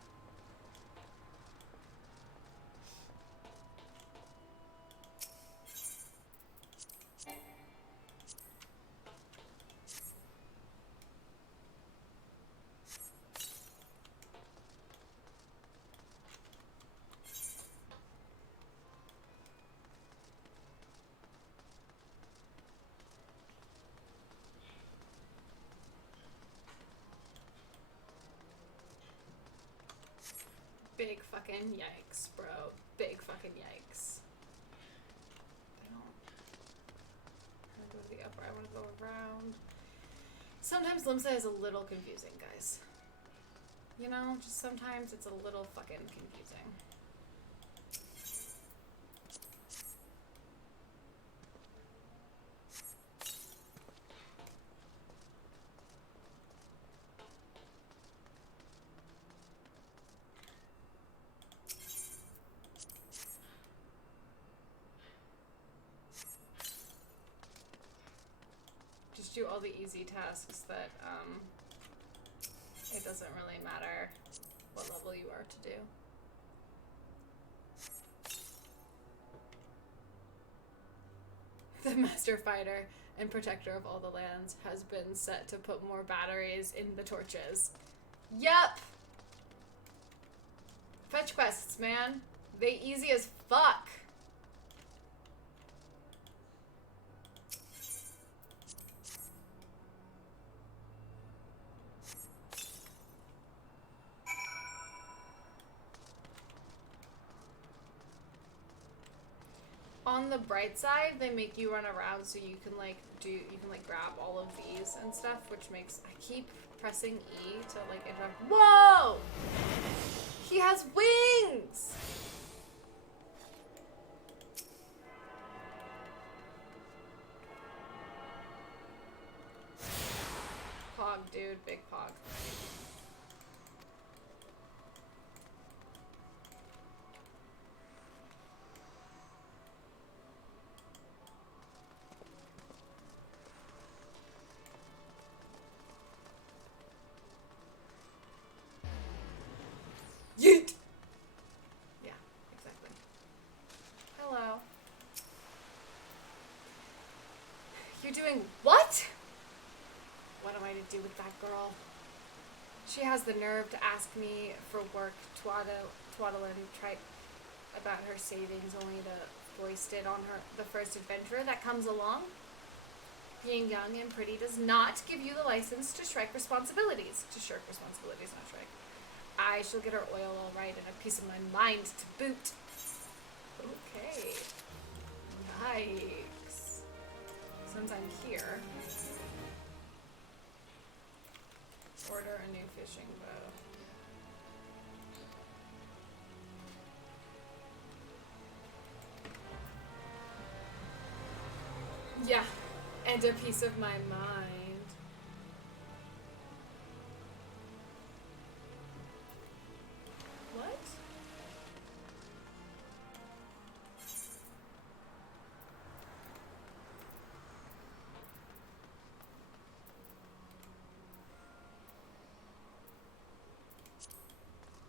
Big fucking yikes, bro. Big fucking yikes. I want to go to the upper. I want to go around. Sometimes Limsa is a little confusing, guys. You know, just sometimes it's a little fucking confusing. Just do all the easy tasks that, it doesn't really matter what level you are to do. The Master Fighter and Protector of all the lands has been set to put more batteries in the torches. Yep! Fetch quests, man. They easy as fuck. On the bright side, they make you run around so you can grab all of these and stuff, which makes, I keep pressing E to like interact. Whoa! He has wings! Pog, dude, big pog. Yeet! Yeah, exactly. Hello. You're doing what? What am I to do with that girl? She has the nerve to ask me for work, twaddling, tripe about her savings only to foist it on her the first adventurer that comes along. Being young and pretty does not give you the license to shirk responsibilities. To shirk responsibilities, not shrike. I shall get her oil all right and a piece of my mind to boot. Okay. Yikes. Since I'm here, order a new fishing boat. Yeah, and a piece of my mind. What?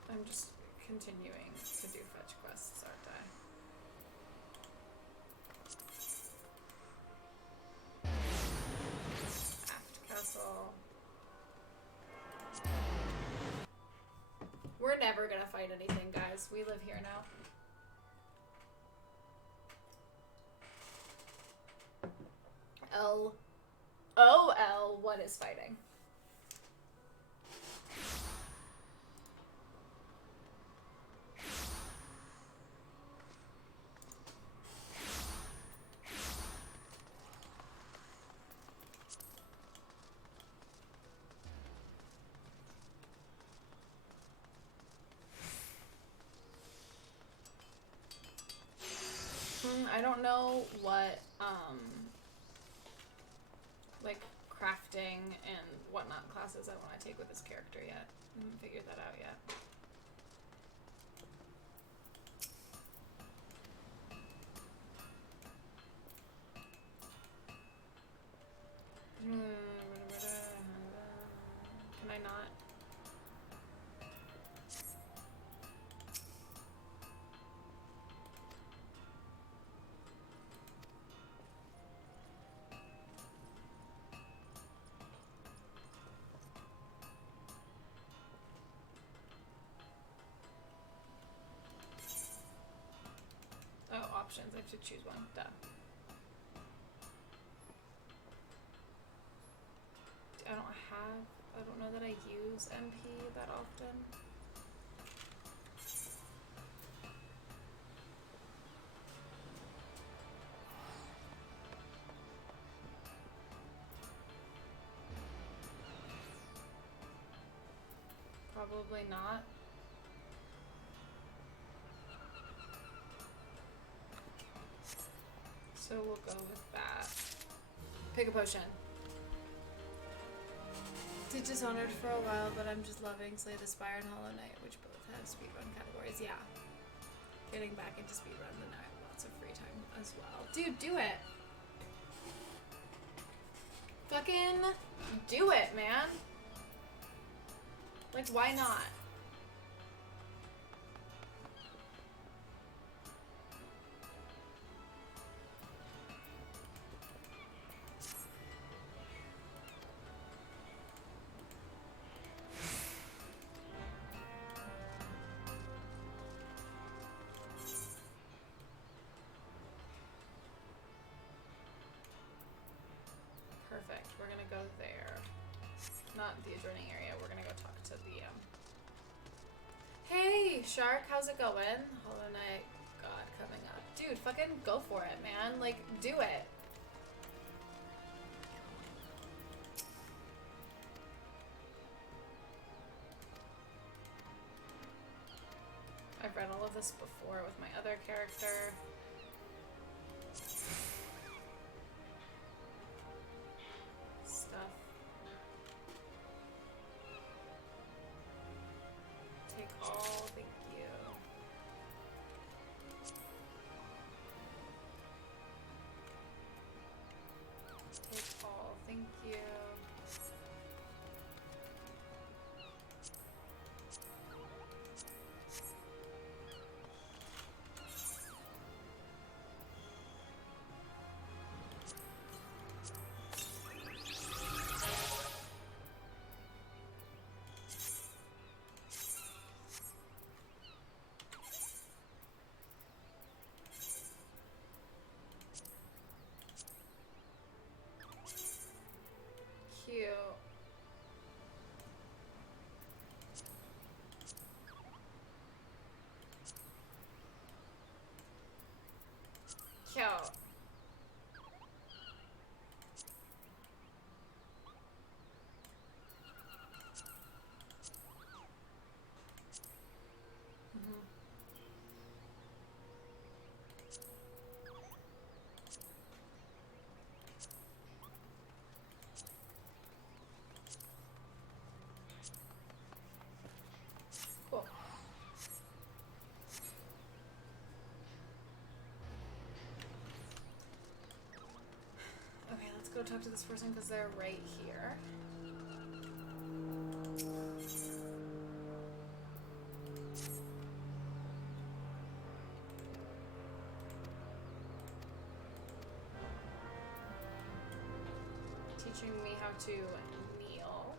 I'm just continuing to do fetch quests, aren't I? Aft Castle. We're never gonna fight anything, guys. We live here now. What is fighting? I don't know what, like, crafting and whatnot classes I want to take with this character yet. I haven't figured that out yet. Can I not? Oh, options. I have to choose one. Duh. I don't know that I use MP that often. probably not. So we'll go with that. Pick a potion. Did Dishonored for a while, but I'm just loving Slay the Spire and Hollow Knight, which both have speedrun categories. Yeah. Getting back into speedrun, then I have lots of free time as well. Dude, do it! Fucking do it, man. Like, why not? Perfect. We're gonna go there. Not the adjoining area. We're gonna go talk to the, Hey, Shark, how's it going? Hollow Knight God coming up. Dude, fucking go for it, man. Like, do it. I've read all of this before with my other character. Stuff. Take all, thank you. Take all, thank you. Cute. Cute. Cool. Okay, let's go talk to this person because they're right here. Teaching me how to kneel.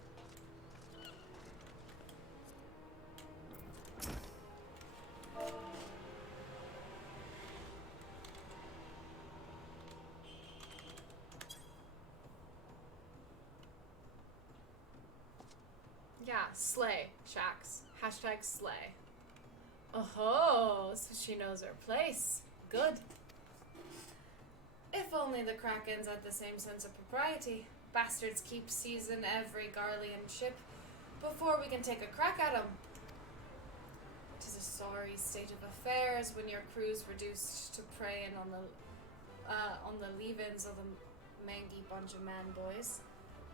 Yeah, slay, Shax. Hashtag slay. Oh, so she knows her place. Good. If only the Krakens had the same sense of propriety. Bastards keep seizing every Garlean ship before we can take a crack at 'em. 'Tis a sorry state of affairs when your crew's reduced to preying on the leave-ins of the mangy bunch of man boys.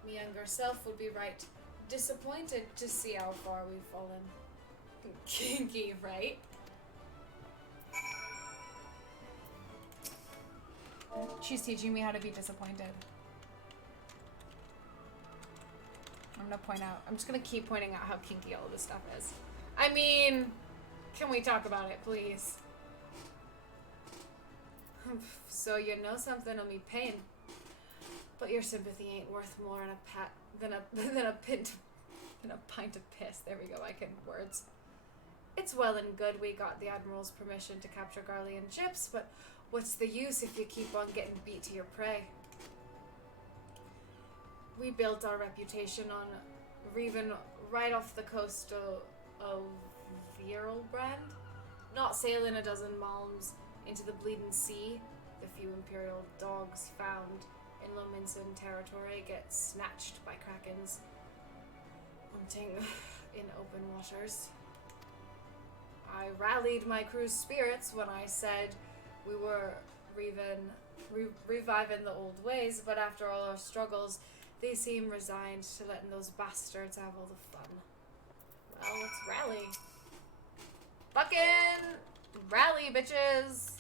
Me younger self would be right disappointed to see how far we've fallen. Kinky, right? She's teaching me how to be disappointed. I'm just gonna keep pointing out how kinky all this stuff is. I mean, can we talk about it, please? So you know something of me pain, but your sympathy ain't worth more than a pint of piss. There we go. I can words. It's well and good we got the Admiral's permission to capture Garlean ships, but what's the use if you keep on getting beat to your prey? We built our reputation on reeving right off the coast of Viralbrand, not sailing a dozen malms into the bleeding sea. The few Imperial dogs found in Lominson territory get snatched by Krakens. Wanting in open waters. I rallied my crew's spirits when I said we were reviving the old ways, but after all our struggles, they seem resigned to letting those bastards have all the fun. Well, let's rally. Fucking rally, bitches!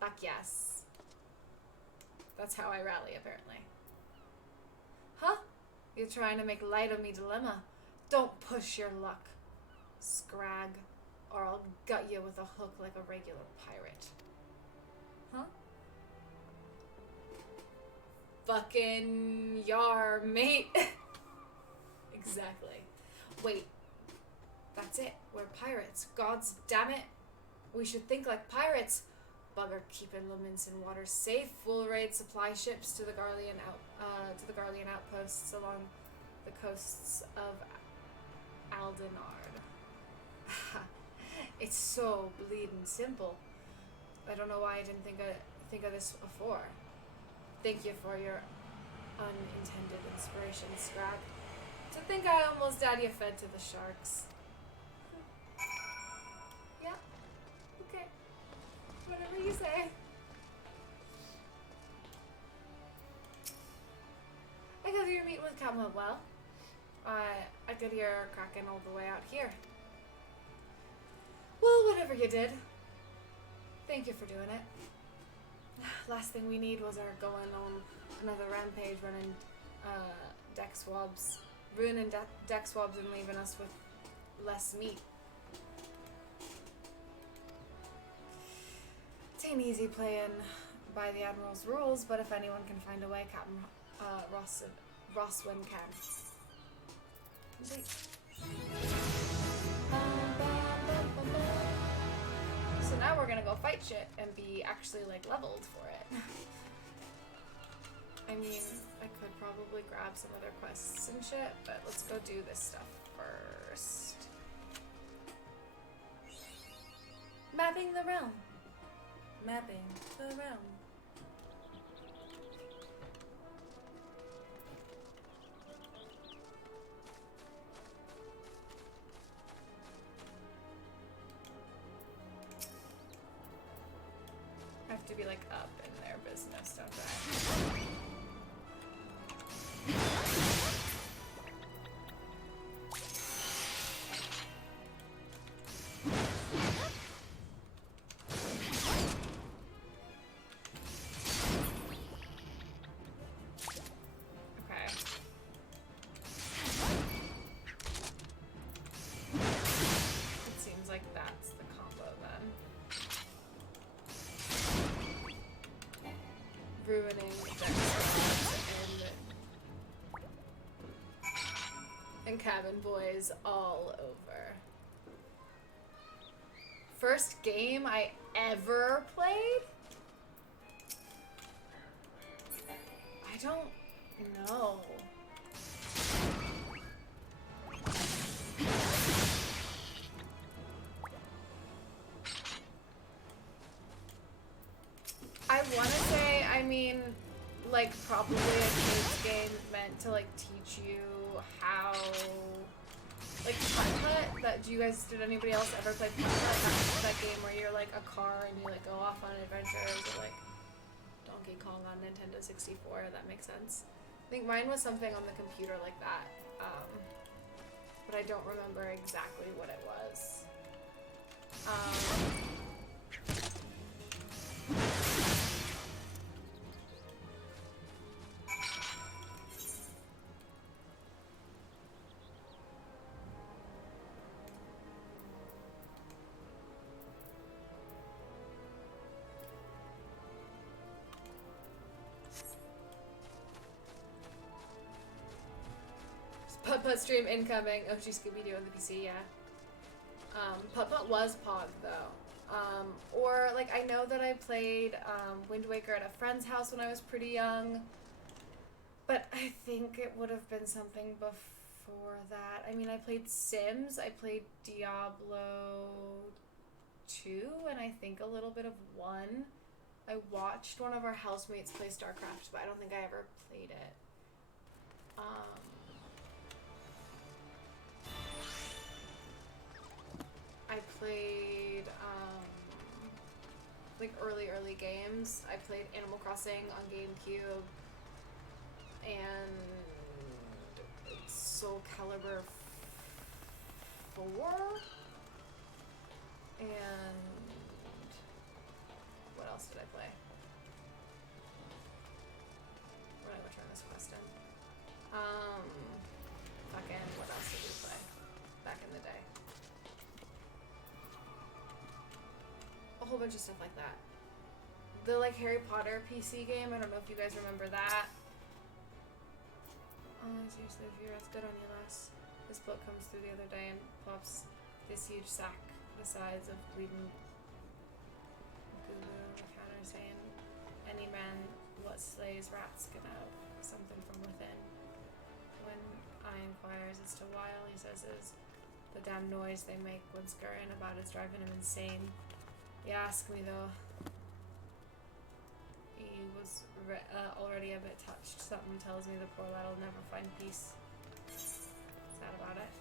Fuck yes. That's how I rally, apparently. Huh? You're trying to make light of me dilemma. Don't push your luck, Scrag, or I'll gut you with a hook like a regular pirate. Huh? Fucking yar, mate. Exactly. Wait. That's it. We're pirates. Gods damn it. We should think like pirates. Bugger keeping Luminson waters safe. We'll raid supply ships to the Garlean outposts along the coasts of Aldenard. It's so bleeding simple. I don't know why I didn't think of this before. Thank you for your unintended inspiration, Scrag. To think I almost had you fed to the sharks. Yeah. Okay. Whatever you say. I got your meeting with Captain well. I could hear her cracking all the way out here. Well, whatever you did. Thank you for doing it. Last thing we need was our going on another rampage, running deck swabs, ruining deck swabs and leaving us with less meat. It ain't easy playing by the Admiral's rules, but if anyone can find a way, Captain Roswin can. So now we're gonna go fight shit and be actually like leveled for it. I mean, I could probably grab some other quests and shit, but let's go do this stuff first. Mapping the realm. Mapping the realm. I have to be like up in their business, don't I? Ruining and cabin boys all over. First game I ever played? I don't know. I want to say, I mean, like, probably a kids game meant to, like, teach you how, like, Putt-Putt, did anybody else ever play Putt-Putt? That game where you're, like, a car and you, like, go off on adventures, or, like, Donkey Kong on Nintendo 64, if that makes sense. I think mine was something on the computer like that, but I don't remember exactly what it was. Putt-Putt stream incoming. Oh, geez, Scooby-Doo on the PC, yeah. Putt-Putt was Pog, though. Or, like, I know that I played Wind Waker at a friend's house when I was pretty young. But I think it would have been something before that. I mean, I played Sims. I played Diablo 2, and I think a little bit of 1. I watched one of our housemates play StarCraft, but I don't think I ever played it. like early games. I played Animal Crossing on GameCube and Soul Calibur 4 and what else did I play? When I return this question. Fucking what else did we play back in the day? A whole bunch of stuff like that. The like Harry Potter PC game, I don't know if you guys remember that. Oh, seriously, if you're as good on your last. This boat comes through the other day and pops this huge sack the size of bleeding Gulu counter saying, any man what slays rats get out something from within. When I inquires as to why, all he says is the damn noise they make when scurrying about is driving him insane. You ask me though. He was already a bit touched. Something tells me the poor lad'll never find peace. Is that about it?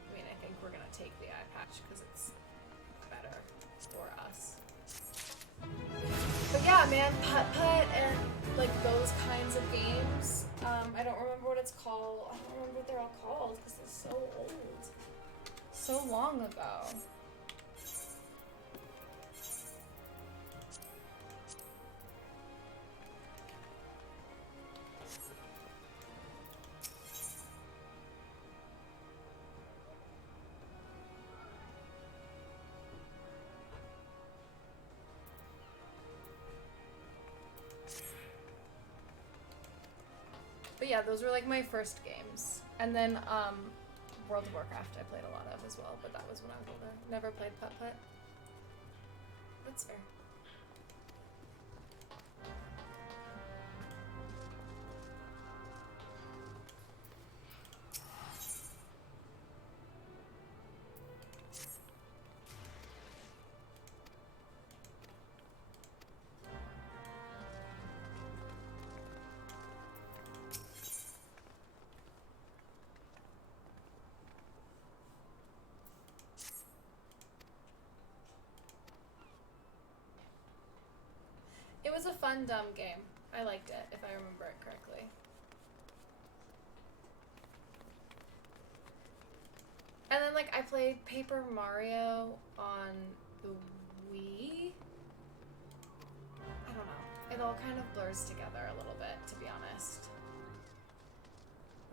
I mean, I think we're gonna take the eye patch because it's better for us. But yeah, man, putt and like those kinds of games. I don't remember what it's called. I don't remember what they're all called because it's so old. So long ago. But yeah, those were like my first games. And then World of Warcraft I played a lot of as well, but that was when I was older. Never played putt-putt. That's fair. It was a fun, dumb game. I liked it, if I remember it correctly. And then, like, I played Paper Mario on the Wii. I don't know. It all kind of blurs together a little bit, to be honest.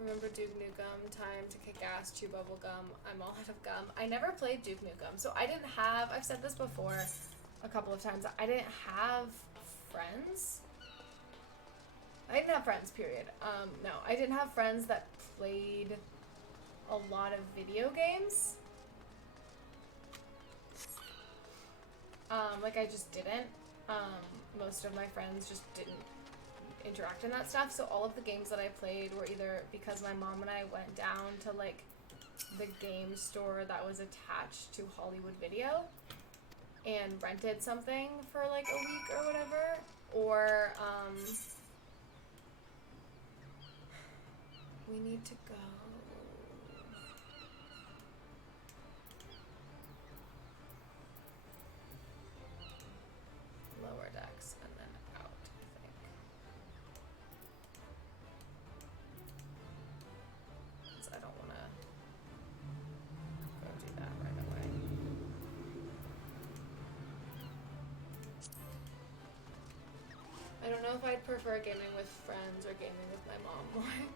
Remember Duke Nukem, time to kick ass, chew bubble gum. I'm all out of gum. I never played Duke Nukem, so I didn't have, I've said this before a couple of times, I didn't have friends. I didn't have friends, period. No, I didn't have friends that played a lot of video games. Like I just didn't. Most of my friends just didn't interact in that stuff, so all of the games that I played were either because my mom and I went down to like the game store that was attached to Hollywood Video and rented something for like a week or whatever, or we need to go. Lower decks and then out, I think. 'Cause I don't want to go do that right away. I don't know if I'd prefer gaming with friends or gaming with my mom more.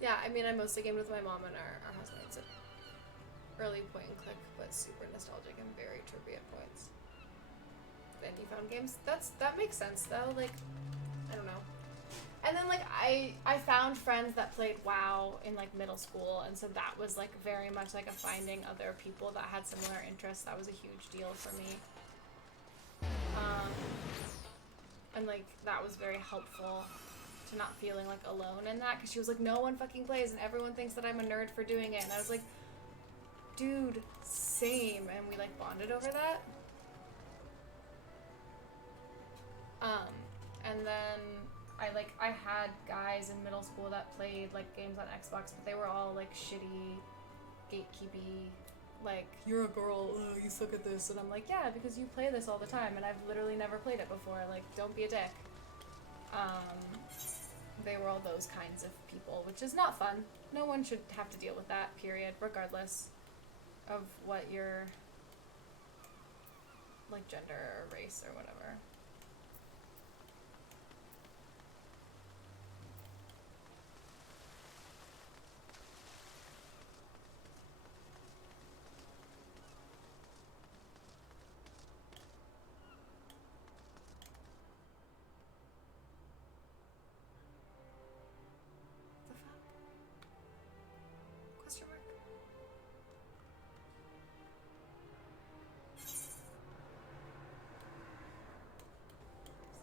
Yeah, I mean, I mostly gamed with my mom and our housemates at early point and click, but super nostalgic and very trivia points. Then you found games. That makes sense though. Like, I don't know. And then like I found friends that played WoW in like middle school, and so that was like very much like a finding other people that had similar interests. That was a huge deal for me. And like that was very helpful to not feeling like alone in that, because she was like, no one fucking plays and everyone thinks that I'm a nerd for doing it, and I was like, dude, same. And we like bonded over that. And then I had guys in middle school that played like games on Xbox, but they were all like shitty, gatekeepy like, you're a girl, ugh, you suck at this. And I'm like, yeah, because you play this all the time, and I've literally never played it before. Like, don't be a dick. They were all those kinds of people, which is not fun. No one should have to deal with that, period, regardless of what your, like, gender or race or whatever. Question mark?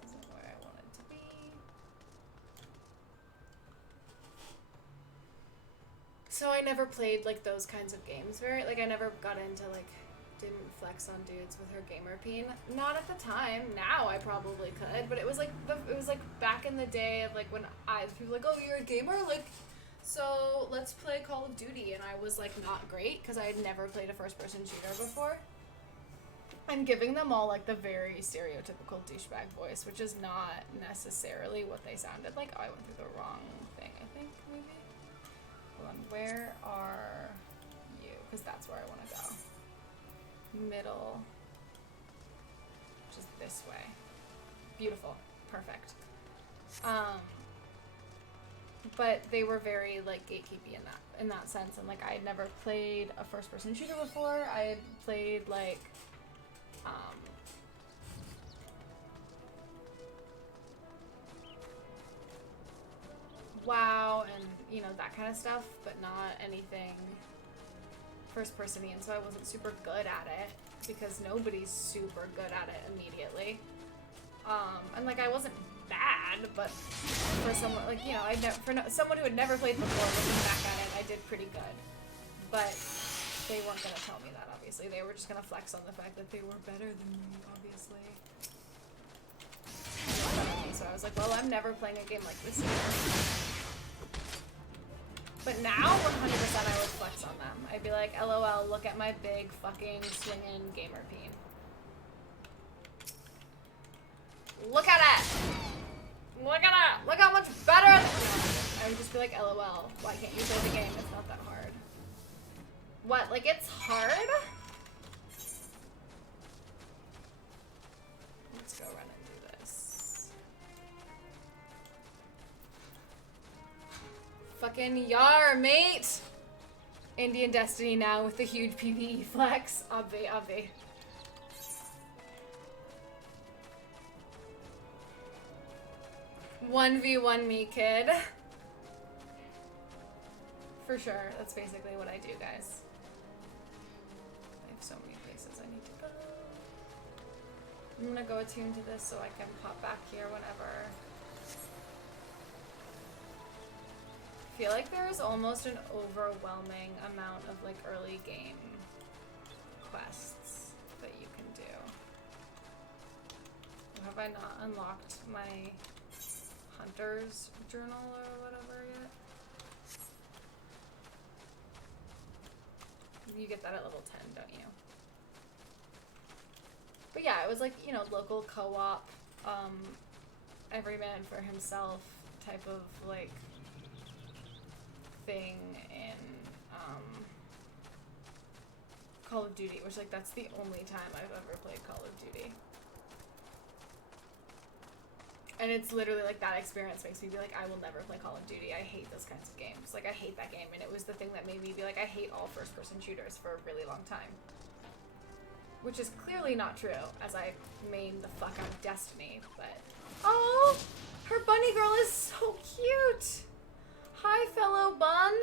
This isn't where I wanted to be. So I never played, like, those kinds of games very, like, I never got into, like, didn't flex on dudes with her gamer peen. Not at the time. Now I probably could, but it was like back in the day of, like, when people were like, oh, you're a gamer, like, so let's play Call of Duty, and I was like not great because I had never played a first person shooter before. I'm giving them all like the very stereotypical douchebag voice, which is not necessarily what they sounded like. Oh, I went through the wrong thing, I think, maybe. Hold on, where are you? Because that's where I want to go. Middle, just this way. Beautiful, perfect. But they were very like gatekeepy in that sense, and like I had never played a first person shooter before. I had played like WoW and, you know, that kind of stuff, but not anything first person-y, and so I wasn't super good at it because nobody's super good at it immediately. And like I wasn't bad, but for someone like, you know, someone who had never played before, looking back at it, I did pretty good. But they weren't gonna tell me that, obviously. They were just gonna flex on the fact that they were better than me, obviously. So I was like, well, I'm never playing a game like this anymore. But now, 100% I would flex on them. I'd be like, LOL, look at my big fucking swinging gamer peen. Look at it! Look at it! Look how much better! I would just be like, LOL, why can't you play the game? It's not that hard. What? Like, it's hard? Let's go run and do this. Fucking yar, mate! Indian Destiny now with the huge PvE flex. Obvi. 1v1 me, kid. For sure. That's basically what I do, guys. I have so many places I need to go. I'm gonna go attune to this so I can pop back here whenever. I feel like there is almost an overwhelming amount of like early game quests that you can do. Have I not unlocked my Hunter's Journal or whatever yet? You get that at level 10, don't you? But yeah, it was like, you know, local co-op, every man for himself type of like thing in Call of Duty, which like that's the only time I've ever played Call of Duty. And it's literally like that experience makes me be like, I will never play Call of Duty. I hate those kinds of games. Like I hate that game, and it was the thing that made me be like, I hate all first person shooters for a really long time. Which is clearly not true, as I main the fuck out of Destiny, but... Oh! Her bunny girl is so cute! Hi, fellow bun!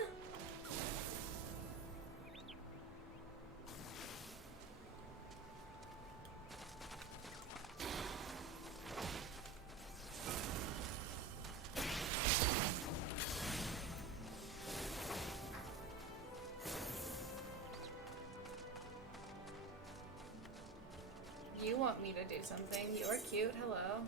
You want me to do something. You're cute. Hello.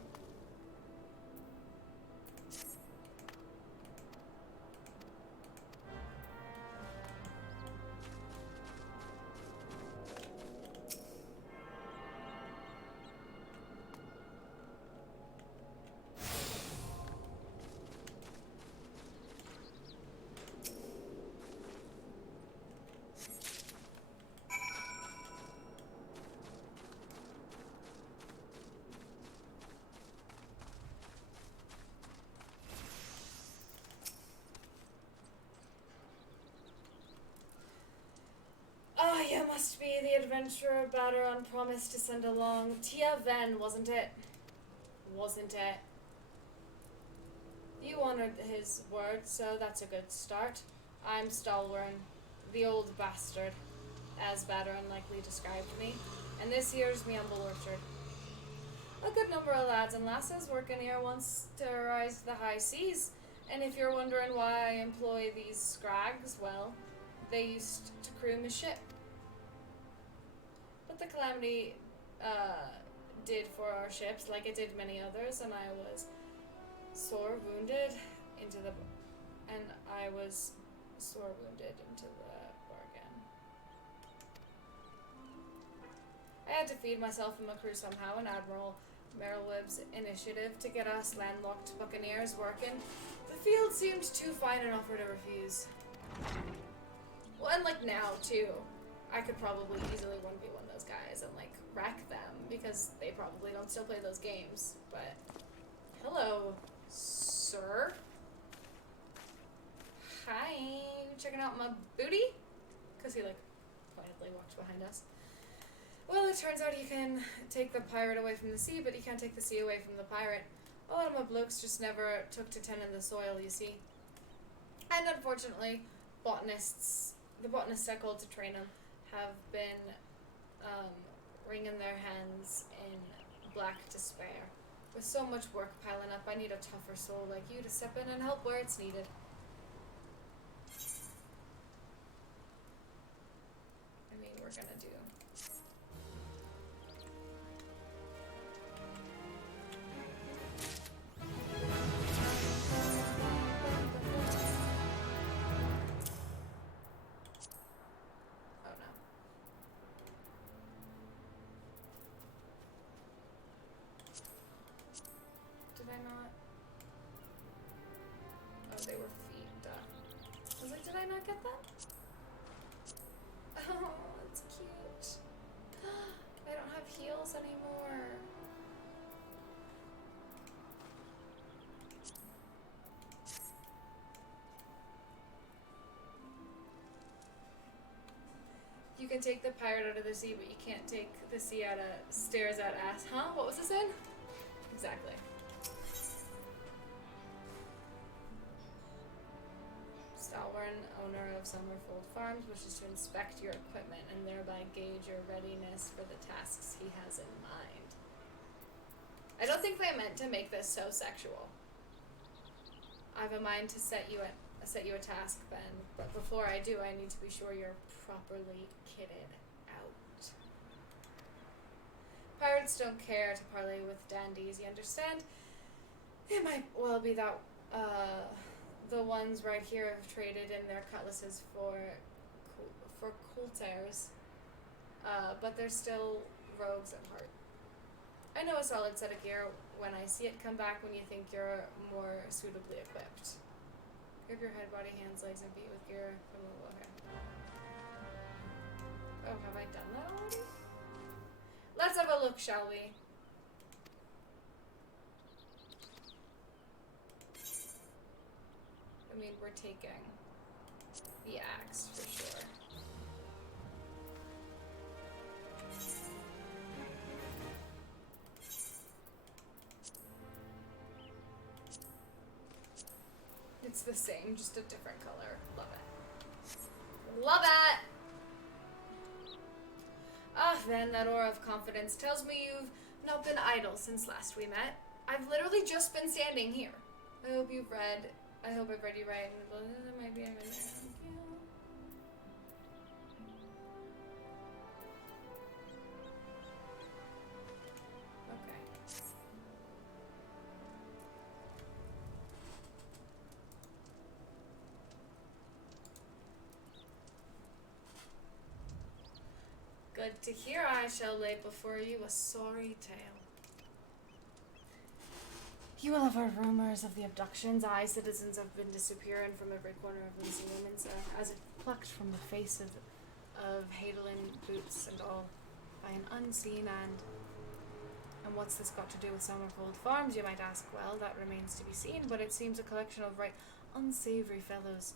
must be the adventurer Baderon promised to send along. Tia Ven, wasn't it? Wasn't it? You honored his word, so that's a good start. I'm Stalwern, the old bastard, as Baderon likely described me, and this here's me humble orchard. A good number of lads and lasses working here once terrorized the high seas, and if you're wondering why I employ these scrags, well, they used to crew my ship. But the calamity did for our ships, like it did many others, and I was sore wounded into the bargain. I had to feed myself and my crew somehow, and Admiral Merylweb's initiative to get us landlocked buccaneers working. The field seemed too fine an offer to refuse. Well, and like now too, I could probably easily 1v1 those guys and like wreck them because they probably don't still play those games. But hello, sir. Hi, you checking out my booty? Because he like pointedly walked behind us. Well, it turns out you can take the pirate away from the sea, but you can't take the sea away from the pirate. A lot of my blokes just never took to tending the soil, you see. And unfortunately, the botanists I called to train them have been wringing their hands in black despair. With so much work piling up, I need a tougher soul like you to step in and help where it's needed. I mean, we're gonna do... Did I not? Oh, they were feet. Duh. I was like, did I not get that? Oh, it's cute. I don't have heels anymore. You can take the pirate out of the sea, but you can't take the sea out of stairs at ass. Huh? What was this in? Exactly. Stalwern, owner of Summerfold Farms, wishes to inspect your equipment and thereby gauge your readiness for the tasks he has in mind. I don't think they meant to make this so sexual. I have a mind to set you a task, Ben, but before I do, I need to be sure you're properly kitted out. Pirates don't care to parley with dandies, you understand? It might well be that, the ones right here have traded in their cutlasses for coulters, but they're still rogues at heart. I know a solid set of gear when I see it. Come back when you think you're more suitably equipped. Grip your head, body, hands, legs, and feet with gear from the water. Oh, have I done that already? Let's have a look, shall we? I mean, we're taking the axe for sure. It's the same, just a different color. Love it. Love it! Ah, then that aura of confidence tells me you've not been idle since last we met. I've literally just been standing here. I hope I've read you right. And maybe I'm in there. Good to hear. I shall lay before you a sorry tale. You will have heard rumors of the abductions. Citizens have been disappearing from every corner of Lindsay Women's, as if plucked from the face of Hadelin boots and all by an unseen hand. And what's this got to do with Summerfold Farms, you might ask? Well, that remains to be seen, but it seems a collection of right unsavory fellows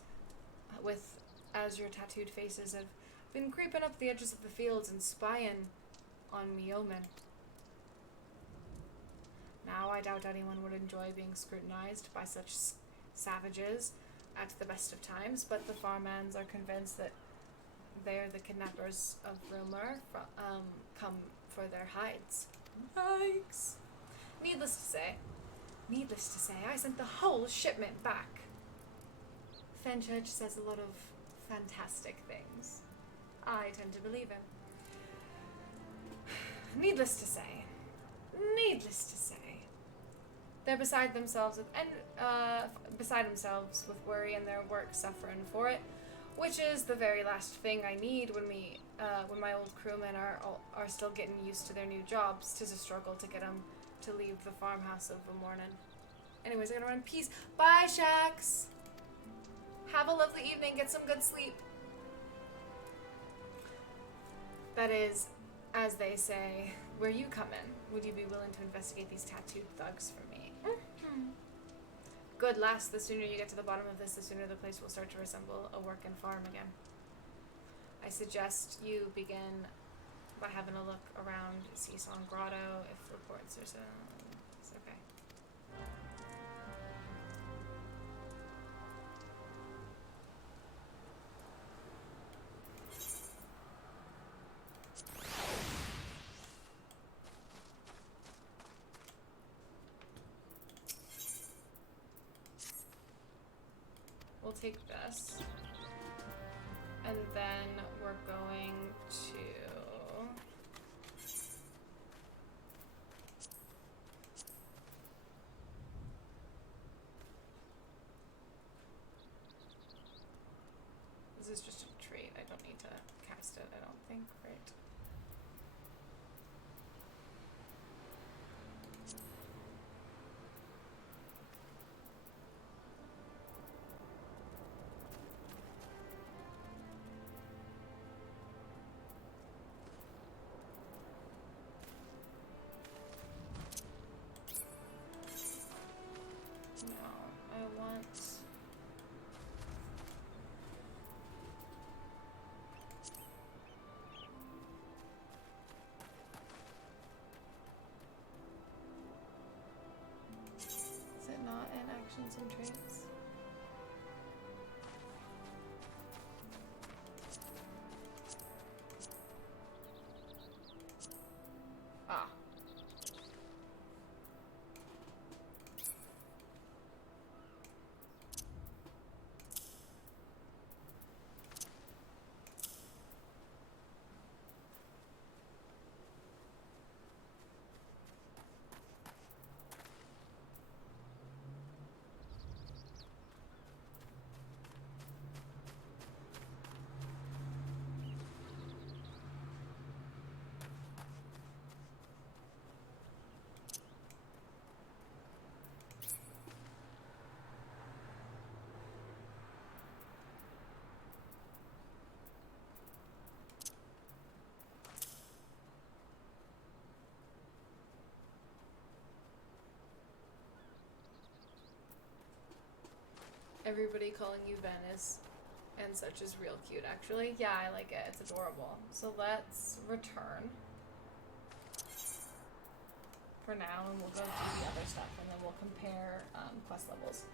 with azure tattooed faces have been creeping up the edges of the fields and spying on me yeomen. Now, I doubt anyone would enjoy being scrutinized by such savages at the best of times, but the farmhands are convinced that they're the kidnappers of rumor come for their hides. Yikes! Needless to say, I sent the whole shipment back. Fenchurch says a lot of fantastic things. I tend to believe him. Needless to say, they're beside themselves with worry and their work suffering for it, which is the very last thing I need when my old crewmen are still getting used to their new jobs. 'Tis a struggle to get them to leave the farmhouse of a morning. Anyways, I gotta run. Peace. Bye, Shax. Have a lovely evening. Get some good sleep. That is, as they say, where you come in. Would you be willing to investigate these tattooed thugs for me? Mm-hmm. Good lass, the sooner you get to the bottom of this, the sooner the place will start to resemble a working farm again. I suggest you begin by having a look around Seasong Grotto if reports are so. It's okay. We'll take this. And then we're going to... This is just a trait. I don't need to cast it, I don't think, right? Not in actions and traits. Ah. Everybody calling you Venice and such is real cute, actually. Yeah, I like it. It's adorable. So let's return for now, and we'll go through the other stuff, and then we'll compare quest levels.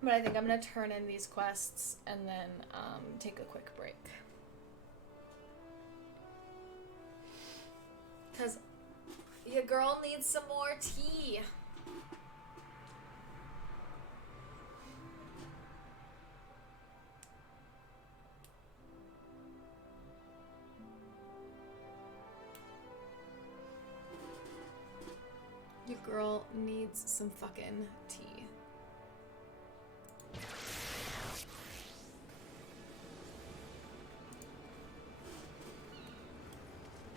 But I think I'm going to turn in these quests and then take a quick break. Because your girl needs some more tea. Your girl needs some fucking tea.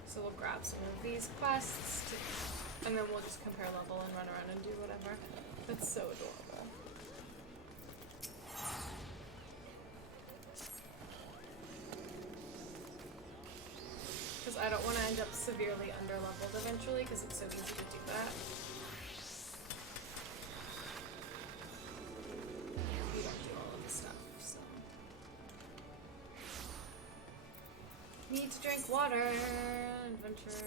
So we'll grab some of these quests, and then we'll just compare level and run around and do whatever. That's so adorable. Because I don't want to end up severely under-leveled eventually, because it's so easy to do that. We don't do all of the stuff, so... Need to drink water. Adventure.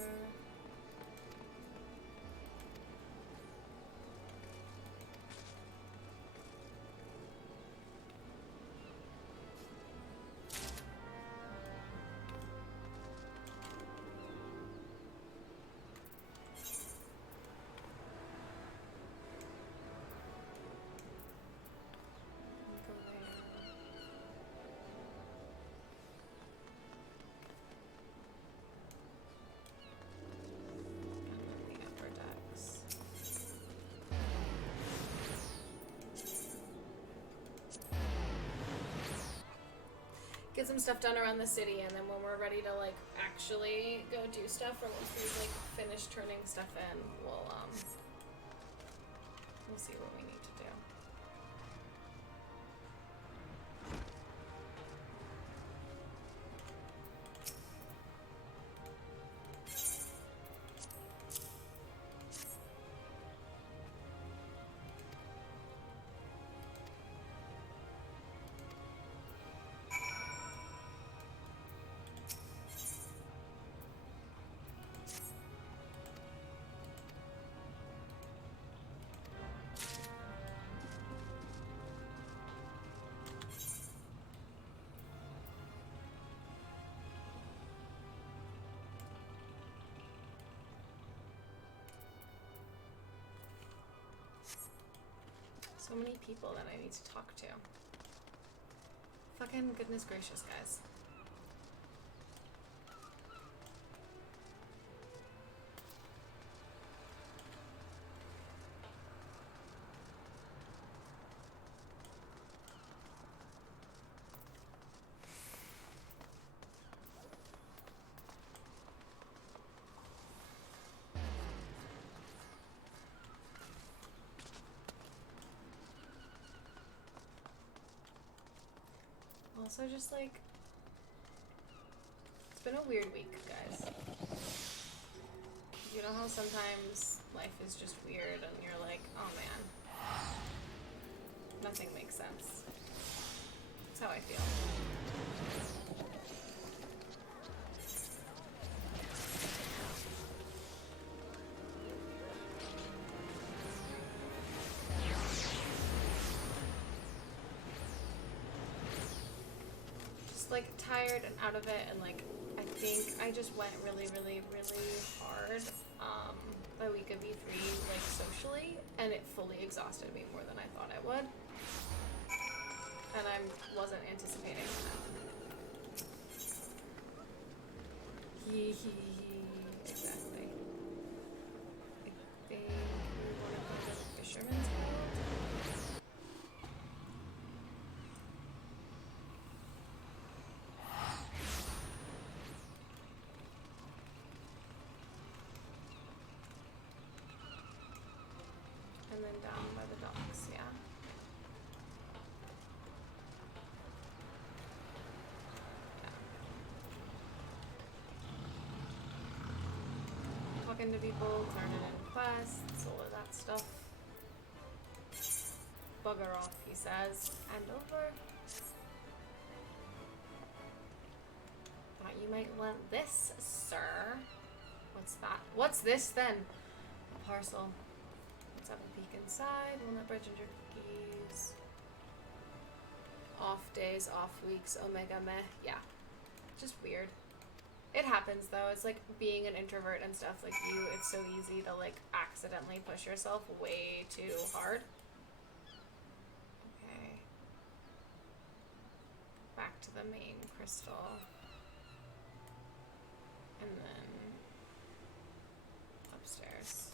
Get some stuff done around the city, and then when we're ready to like actually go do stuff, or once we've like finished turning stuff in, we'll see what we need to do. So many people that I need to talk to. Fucking goodness gracious, guys. Also, just like, it's been a weird week, guys. You know how sometimes life is just weird and you're like, oh man, nothing makes sense. That's how I feel. Like tired and out of it, and like I think I just went really hard the week of E3 like socially, and it fully exhausted me more than I thought it would, and I wasn't anticipating that. Exactly. I think we want to go to the Fisherman's Guild. And then down by the docks, yeah. Talking to people, turning in quests, all of that stuff. Bugger off, he says. And over. Thought you might want this, sir. What's that? What's this then? A parcel. Let's have a peek inside. Walnut Bridge and cookies. Off days, off weeks, omega meh. Yeah. Just weird. It happens though. It's like being an introvert and stuff. Like it's so easy to like accidentally push yourself way too hard. Okay. Back to the main crystal. And then upstairs.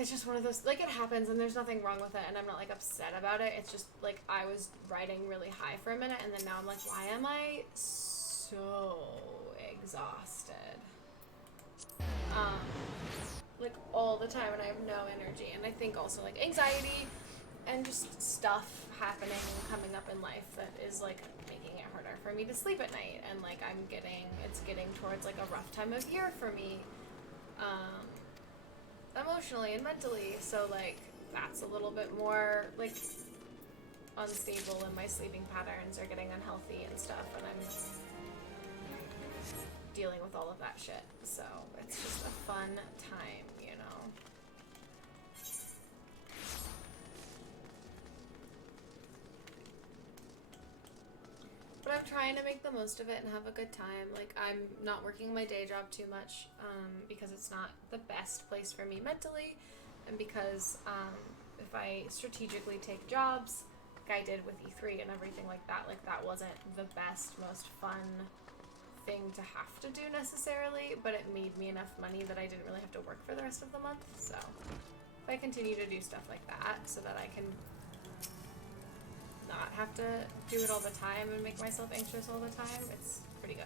It's just one of those, like, it happens and there's nothing wrong with it and I'm not like upset about it. It's just like I was riding really high for a minute and then now I'm like, why am I so exhausted? Like all the time and I have no energy, and I think also like anxiety and just stuff happening and coming up in life that is like making it harder for me to sleep at night, and like it's getting towards like a rough time of year for me. Emotionally and mentally, so like that's a little bit more like unstable and my sleeping patterns are getting unhealthy and stuff, and I'm dealing with all of that shit. So it's just a fun time, you know. But I'm trying to make the most of it and have a good time. Like, I'm not working my day job too much because it's not the best place for me mentally, and because if I strategically take jobs, like I did with E3 and everything like that wasn't the best, most fun thing to have to do necessarily, but it made me enough money that I didn't really have to work for the rest of the month. So if I continue to do stuff like that so that I can not have to do it all the time and make myself anxious all the time, it's pretty good.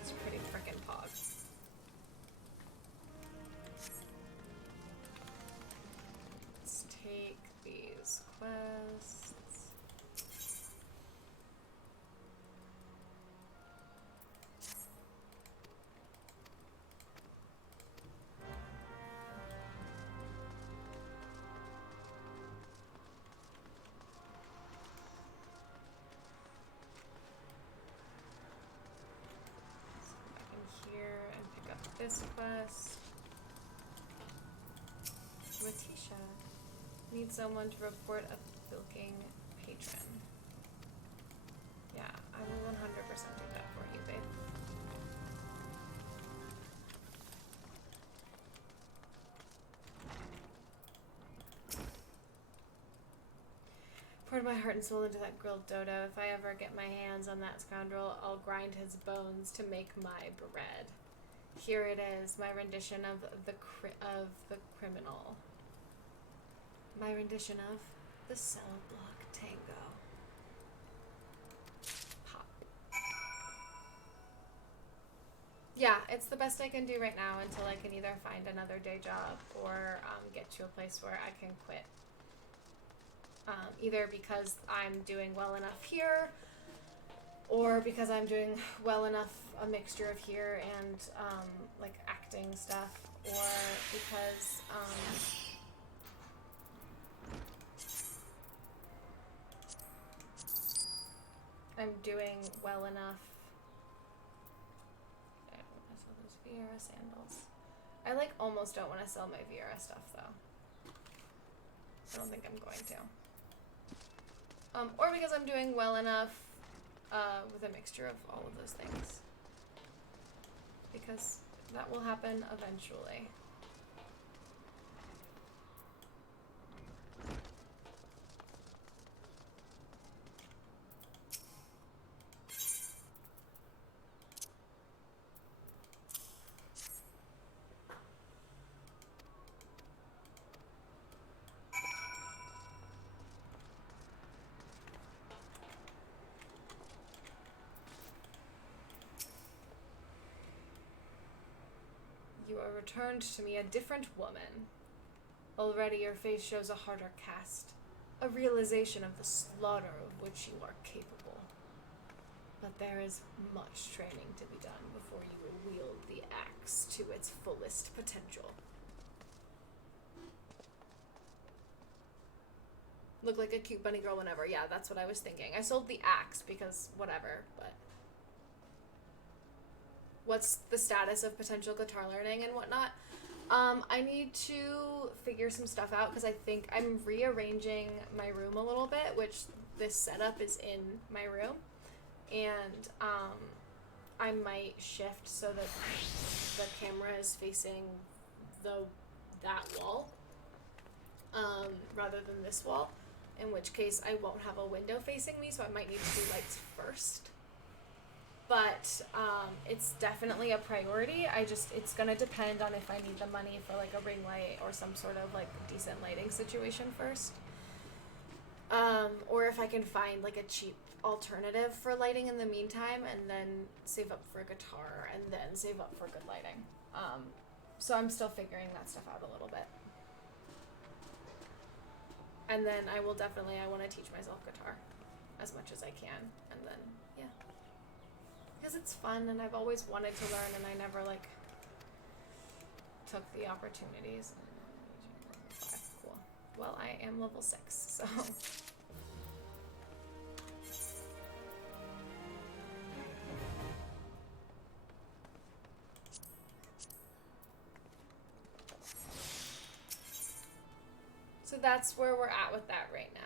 It's pretty frickin' pog. Let's take these quests. This quest. Letitia. Need someone to report a bilking patron. Yeah, I will 100% do that for you, babe. Poured my heart and soul into that grilled dodo. If I ever get my hands on that scoundrel, I'll grind his bones to make my bread. Here it is, my rendition of the criminal. My rendition of the cell block tango. Pop. Yeah, it's the best I can do right now until I can either find another day job or get to a place where I can quit. Either because I'm doing well enough here, or because I'm doing well enough, a mixture of here and like acting stuff, or because I'm doing well enough. I don't want to sell those Vieira sandals. I like almost don't want to sell my Vieira stuff though. I don't think I'm going to. Or because I'm doing well enough with a mixture of all of those things. Because that will happen eventually. You are returned to me a different woman. Already your face shows a harder cast, a realization of the slaughter of which you are capable. But there is much training to be done before you will wield the axe to its fullest potential. Look like a cute bunny girl whenever. Yeah, that's what I was thinking. I sold the axe because whatever, but... What's the status of potential guitar learning and whatnot? I need to figure some stuff out because I think I'm rearranging my room a little bit, which this setup is in my room. And I might shift so that the camera is facing that wall rather than this wall, in which case I won't have a window facing me, so I might need to do lights first. But it's definitely a priority. It's gonna depend on if I need the money for like a ring light or some sort of like decent lighting situation first. Or if I can find like a cheap alternative for lighting in the meantime and then save up for a guitar and then save up for good lighting. So I'm still figuring that stuff out a little bit. And then I want to teach myself guitar as much as I can. And then, yeah. because it's fun and I've always wanted to learn and I never like took the opportunities. 5, cool. Well, I am level 6, so. So that's where we're at with that right now.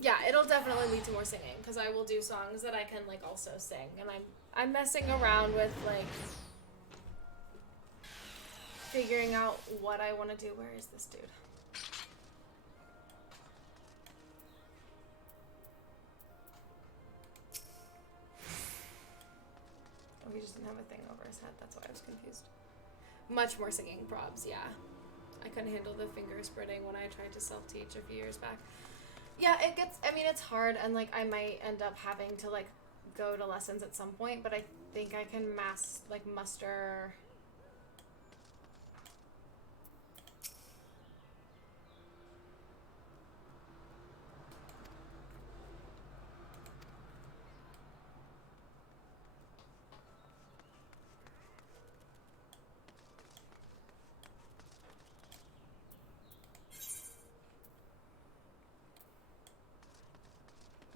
Yeah, it'll definitely lead to more singing because I will do songs that I can like also sing, and I'm messing around with like figuring out what I want to do. Where is this dude? Oh, he just didn't have a thing over his head. That's why I was confused. Much more singing probs, yeah. I couldn't handle the finger spreading when I tried to self-teach a few years back. Yeah, it gets, I mean, it's hard, and, like, I might end up having to, like, go to lessons at some point, but I think I can muster...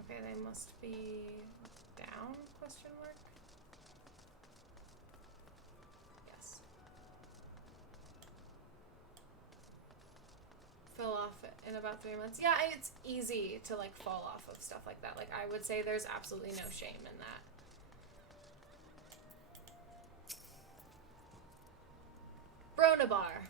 Okay, they must be down, question mark? Yes. Fell off in about 3 months. Yeah, it's easy to, like, fall off of stuff like that. Like, I would say there's absolutely no shame in that. Bronabar.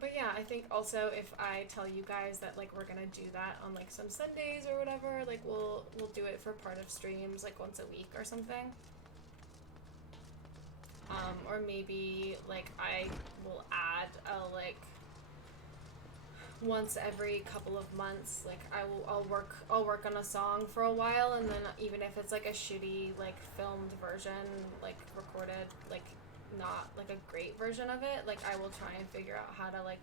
But yeah, I think also if I tell you guys that like we're gonna do that on like some Sundays or whatever, like we'll do it for part of streams like once a week or something. Or maybe like I will add a like once every couple of months, like I'll work on a song for a while, and then even if it's like a shitty like filmed version, like recorded, like not like a great version of it, like I will try and figure out how to like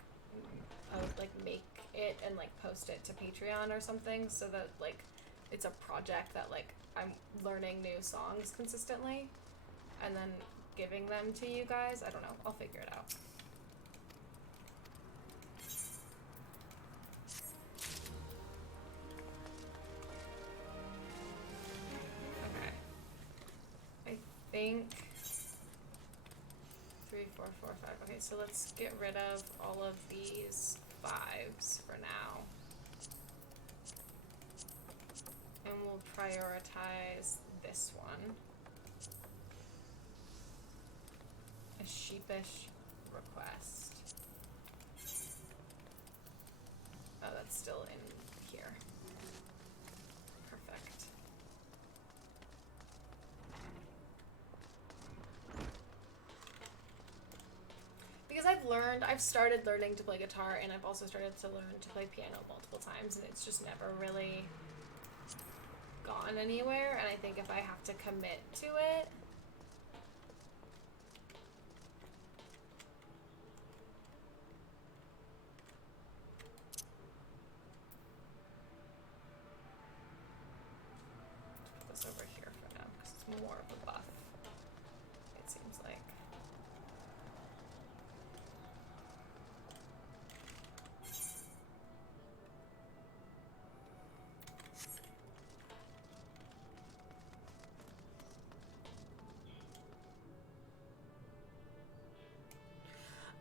make it and like post it to Patreon or something, so that like it's a project that like I'm learning new songs consistently and then giving them to you guys. I don't know, I'll figure it out. Okay, I think 3, 4, 4, 5. Okay, so let's get rid of all of these 5s for now. And we'll prioritize this one. A sheepish request. Oh, that's still in here. Perfect. Because I've started learning to play guitar, and I've also started to learn to play piano multiple times, and it's just never really gone anywhere, and I think if I have to commit to it, this over here for now because it's more of a buff, it seems like.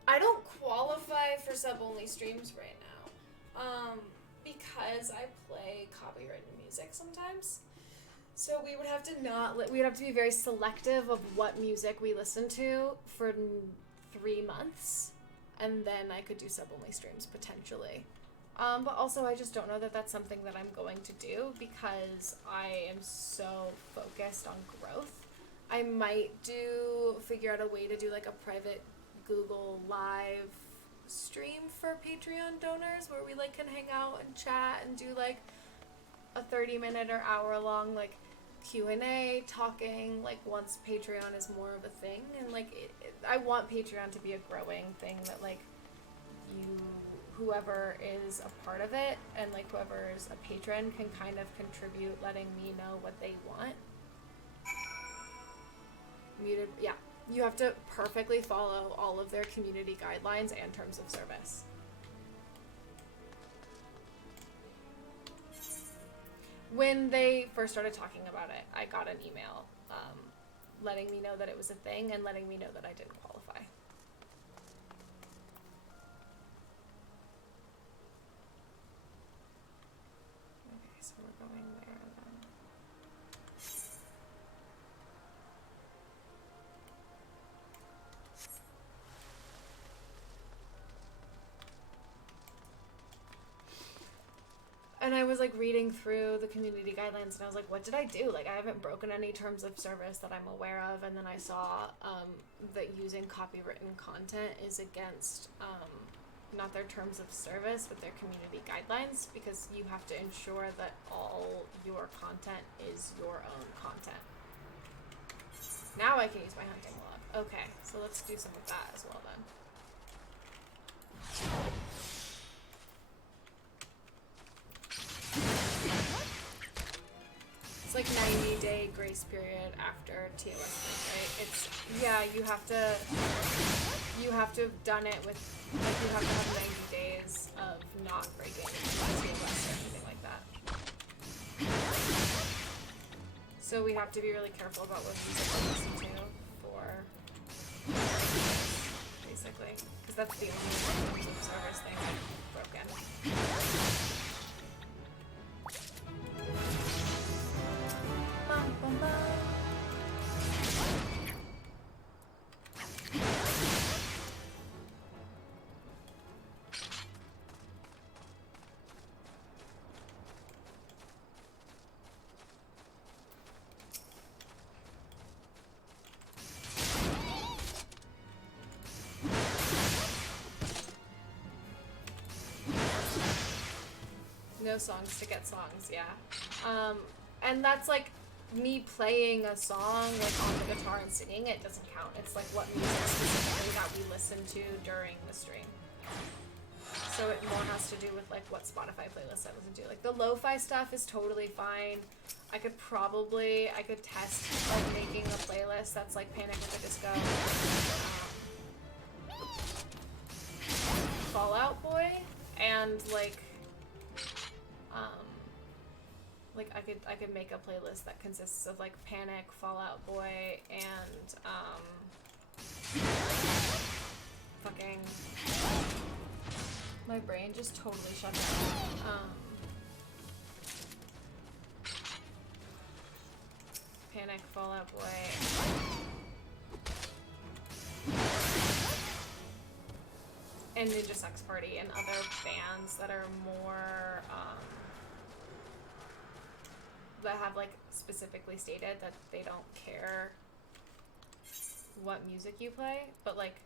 I don't qualify for sub-only streams right now, because I play copywritten music sometimes. So we would have to we'd have to be very selective of what music we listen to for 3 months, and then I could do sub-only streams potentially. But also I just don't know that that's something that I'm going to do because I am so focused on growth. I might figure out a way to do like a private Google Live stream for Patreon donors where we like can hang out and chat and do like a 30-minute or hour-long like Q&A talking like once Patreon is more of a thing. And like I want Patreon to be a growing thing that like whoever is a part of it and like whoever is a patron can kind of contribute, letting me know what they want. Muted, yeah. You have to perfectly follow all of their community guidelines and terms of service. When they first started talking about it, I got an email letting me know that it was a thing and letting me know that I didn't qualify. Okay, so we're going there then. And I was like reading through the community guidelines and I was like, what did I do? Like I haven't broken any terms of service that I'm aware of. And then I saw that using copywritten content is against not their terms of service, but their community guidelines, because you have to ensure that all your content is your own content. Now I can use my hunting log. Okay, so let's do some of that as well then. It's like 90-day grace period after TOS, right? It's, yeah, you have to have done it with, like, you have to have 90 days of not breaking TOS or anything like that. So we have to be really careful about what music we listen to for, basically, because that's the only terms of service thing I've broken. No songs to get songs, yeah. And that's like me playing a song like on the guitar and singing it doesn't count. It's like what music specifically that we listen to during the stream. So it more has to do with like what Spotify playlists I listen to. Like the lo-fi stuff is totally fine. I could test like making a playlist that's like Panic at the Disco, Fallout Boy, and like I could make a playlist that consists of like Panic, Fallout Boy, and fucking my brain just totally shut down. Panic, Fallout Boy, and Ninja Sex Party, and other bands that are more that have like specifically stated that they don't care what music you play, but like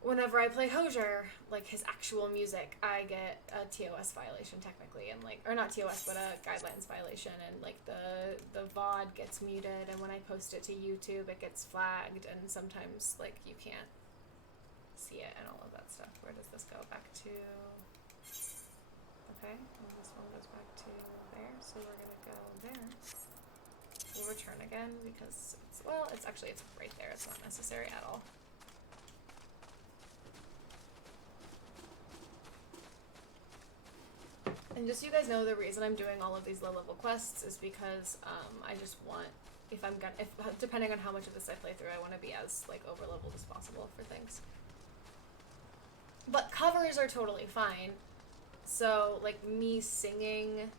whenever I play Hozier, like his actual music, I get a TOS violation technically, and like, or not TOS, but a guidelines violation, and like the VOD gets muted, and when I post it to YouTube, it gets flagged, and sometimes like you can't see it and all of that stuff. Where does this go? Back to, okay, and this one goes back to there, so we're gonna go there. We'll return again because it's actually right there. It's not necessary at all. And just so you guys know, the reason I'm doing all of these low-level quests is because I just want, if depending on how much of this I play through, I want to be as like over-leveled as possible for things. But covers are totally fine. So like me singing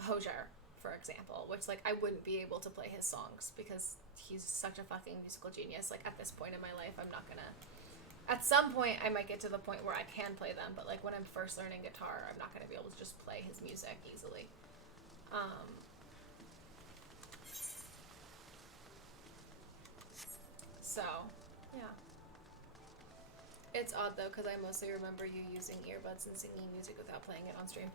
Hozier, for example, which like I wouldn't be able to play his songs because he's such a fucking musical genius. Like at this point in my life, I'm not gonna. At some point, I might get to the point where I can play them, but like when I'm first learning guitar, I'm not gonna be able to just play his music easily. So, yeah. It's odd though, because I mostly remember you using earbuds and singing music without playing it on stream.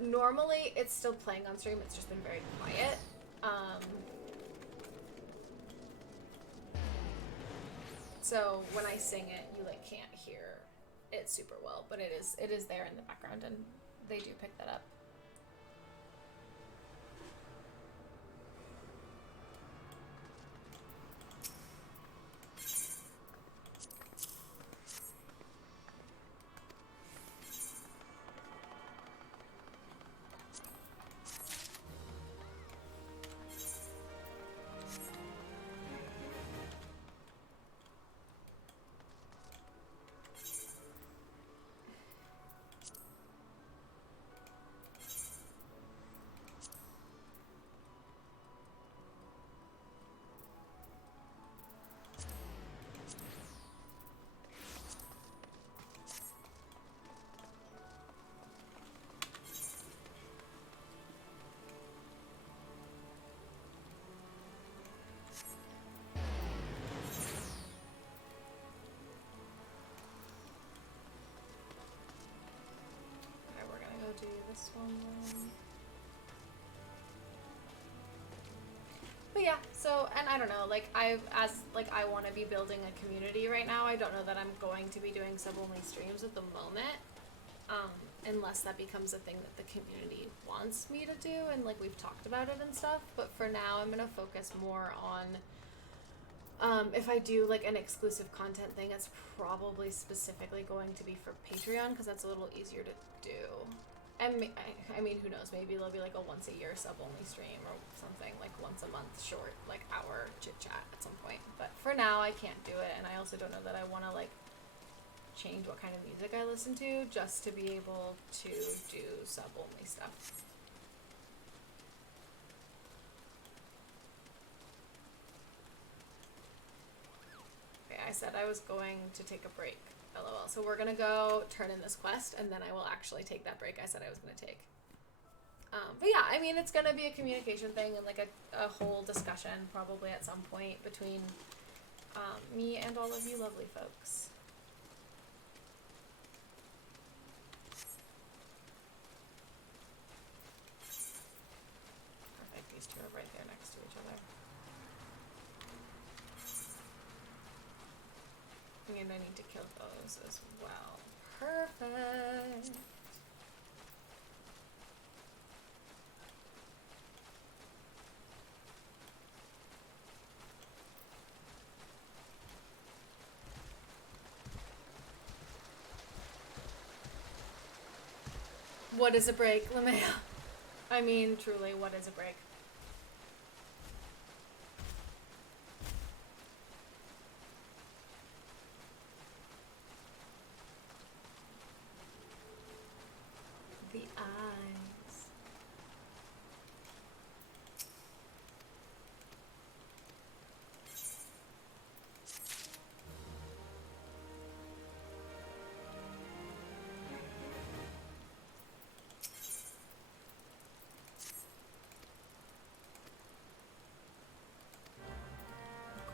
Normally it's still playing on stream, it's just been very quiet. So when I sing it, you like can't hear it super well, but it is there in the background, and they do pick that up. Do this one then. But yeah, so, and I don't know, like I want to be building a community right now. I don't know that I'm going to be doing sub-only streams at the moment, unless that becomes a thing that the community wants me to do, and like we've talked about it and stuff. But for now, I'm gonna focus more on if I do like an exclusive content thing, it's probably specifically going to be for Patreon because that's a little easier to do. And I mean, who knows? Maybe there'll be like a once a year sub-only stream or something, like once a month short, like hour chit-chat at some point. But for now, I can't do it, and I also don't know that I want to like change what kind of music I listen to just to be able to do sub-only stuff. Okay, I said I was going to take a break. LOL. So we're gonna go turn in this quest, and then I will actually take that break I said I was gonna take. But yeah, I mean, it's gonna be a communication thing and like a whole discussion probably at some point between me and all of you lovely folks. Perfect. These two are right there next to each other. And I need to kill those as well. Perfect. What is a break, Lamea? I mean, truly, what is a break? The eyes.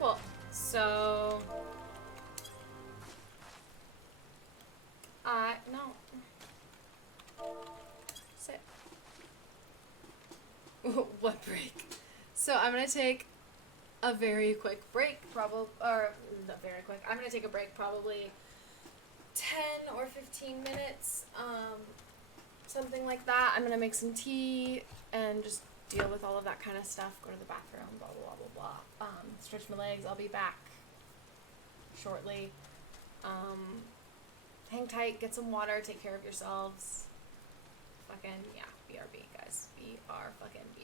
Cool. So no. Sit. What break? So I'm gonna take a very quick break, or not very quick. I'm gonna take a break, probably 10 or 15 minutes, something like that. I'm gonna make some tea and just deal with all of that kind of stuff, go to the bathroom, blah, blah, blah, blah, blah. Stretch my legs. I'll be back shortly. Hang tight, get some water, take care of yourselves. Fucking, yeah, BRB, guys. BR fucking B.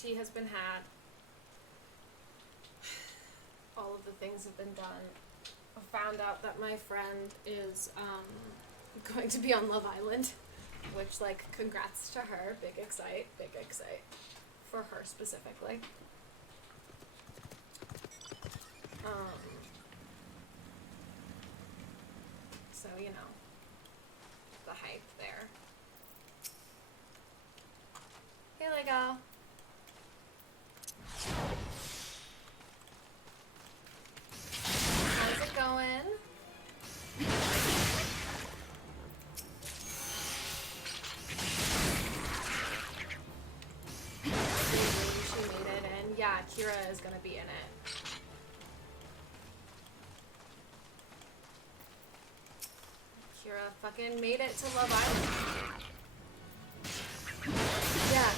tea has been had. All of the things have been done. I found out that my friend is going to be on Love Island, which, like, congrats to her. Big excite for her specifically. So, you know, the hype there. Hey, Lego. How's it going? She made it, and yeah, Kira is gonna be in it. Kira fucking made it to Love Island. Yeah.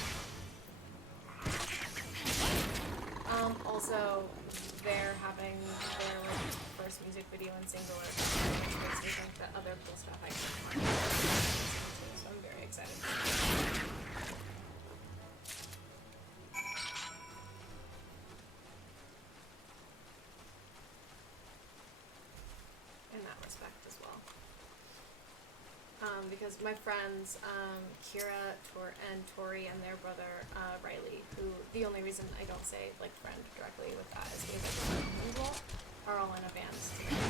Also, they're having their like, first music video and single, which makes me think that other cool stuff I can find. So I'm very excited. In that respect as well. Because my friends, Kira, and Tori, and their brother, Riley, who, the only reason I don't say, like, friend directly with that is because are all in a band together.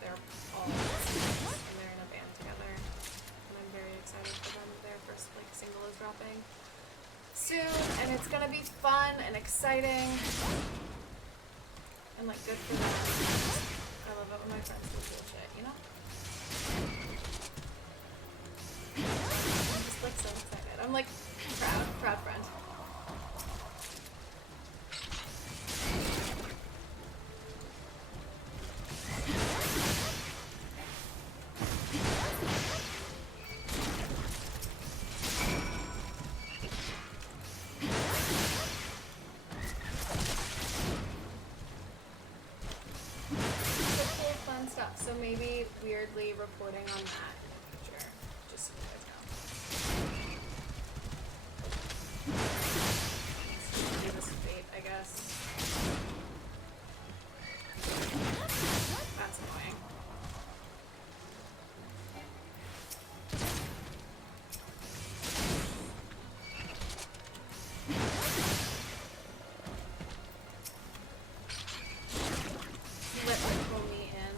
They're all and they're in a band together. And I'm very excited for them. Their first, like, single is dropping soon, and it's gonna be fun and exciting. And, like, good for them. I love it when my friends do cool shit, you know? I'm just like so excited. I'm like proud friend. So cool, fun stuff. So maybe weirdly reporting on that. Just so you guys know. Let's do this fate, I guess. That's annoying. Let her pull me in.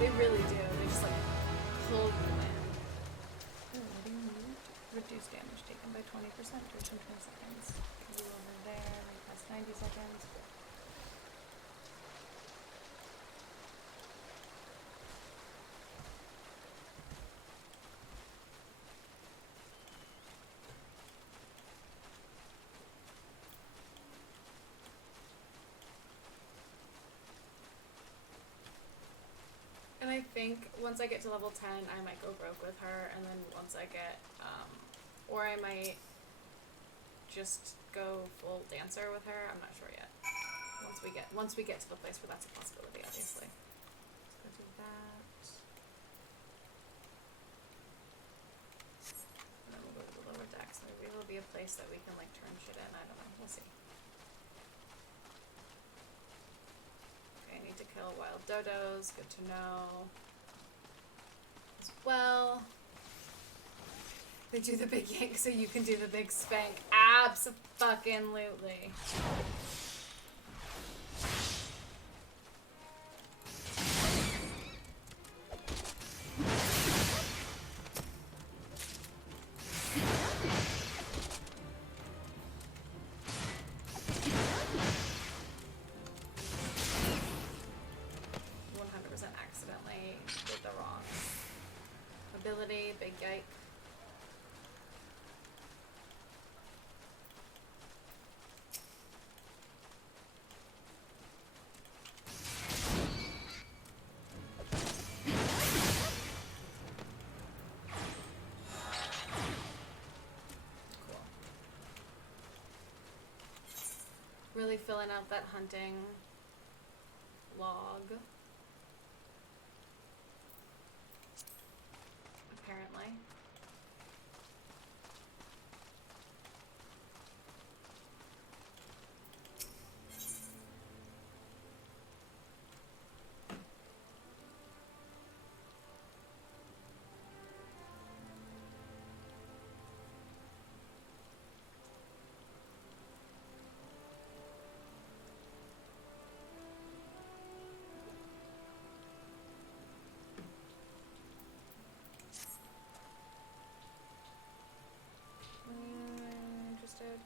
They really do. They just like pull you in. Reduce damage taken by 20% during 20 seconds. You over there, like that's 90 seconds. And I think once I get to level 10, I might go broke with her, and then once I get, or I might just go full dancer with her. I'm not sure yet. Once we get to the place where that's a possibility, obviously. Let's go do that. And then we'll go to the lower decks. Maybe there'll be a place that we can like turn shit in. I don't know. We'll see. I need to kill wild dodos. Good to know. As well. They do the big yank so you can do the big spank. Abso-fucking-lutely. the rocks. Ability, big yike. Cool. Really filling out that hunting log. Apparently. Interested.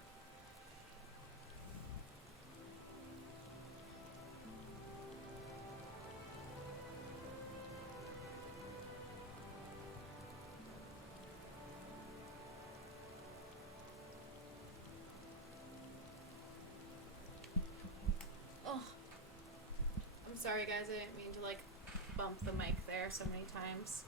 Oh, I'm sorry guys, I didn't mean to like bump the mic there so many times.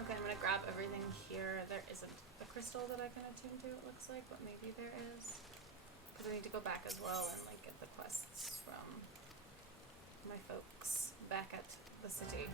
Okay, I'm gonna grab everything here. There isn't a crystal that I can attune to, it looks like, but maybe there is. Because I need to go back as well and like get the quests from my folks back at the city.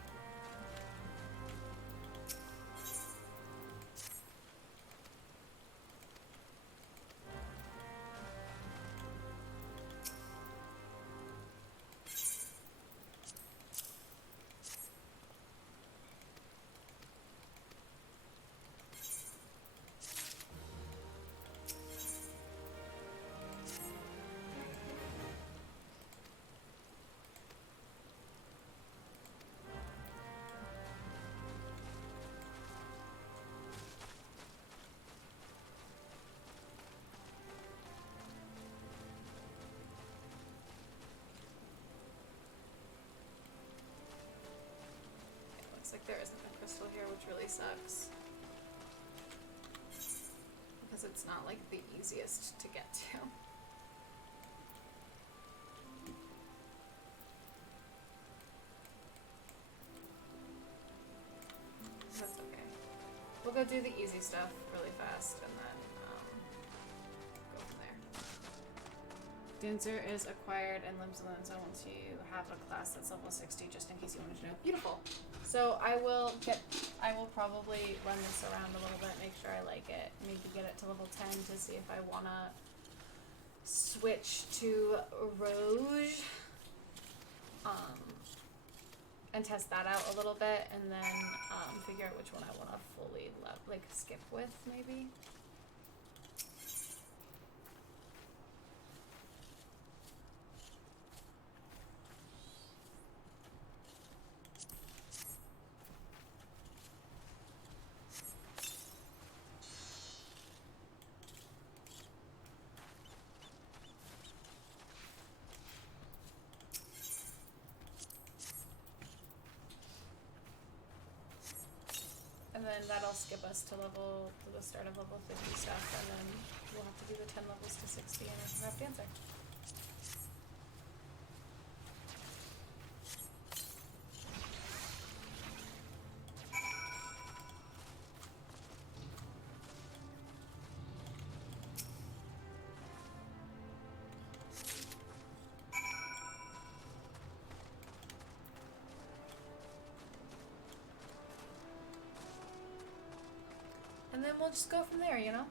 Looks like there isn't a crystal here, which really sucks. Because it's not like the easiest to get to. That's okay. We'll go do the easy stuff really fast and then go from there. Dancer is acquired and lives alone, so once you have a class that's level 60, just in case you wanted to know. Beautiful. So I will probably run this around a little bit, make sure I like it, maybe get it to level 10 to see if I wanna switch to Rouge. And test that out a little bit, and then figure out which one I want to fully skip with, maybe. And then that'll skip us to the start of level 50 stuff, and then we'll have to do the 10 levels to 60 and we can have Dancer. And then we'll just go from there, you know?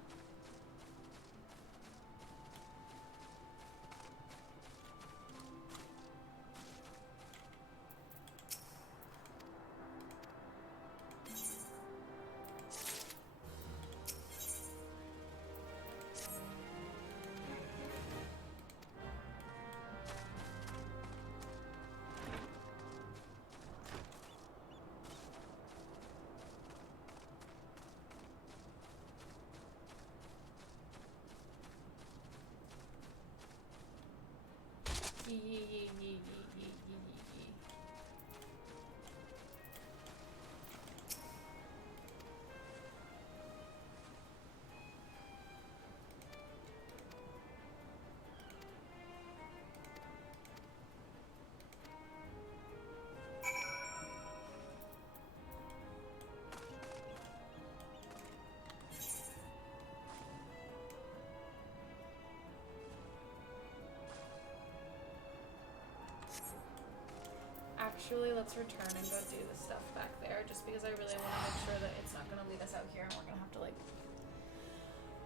actually, let's return and go do the stuff back there, just because I really want to make sure that it's not going to lead us out here and we're going to have to, like,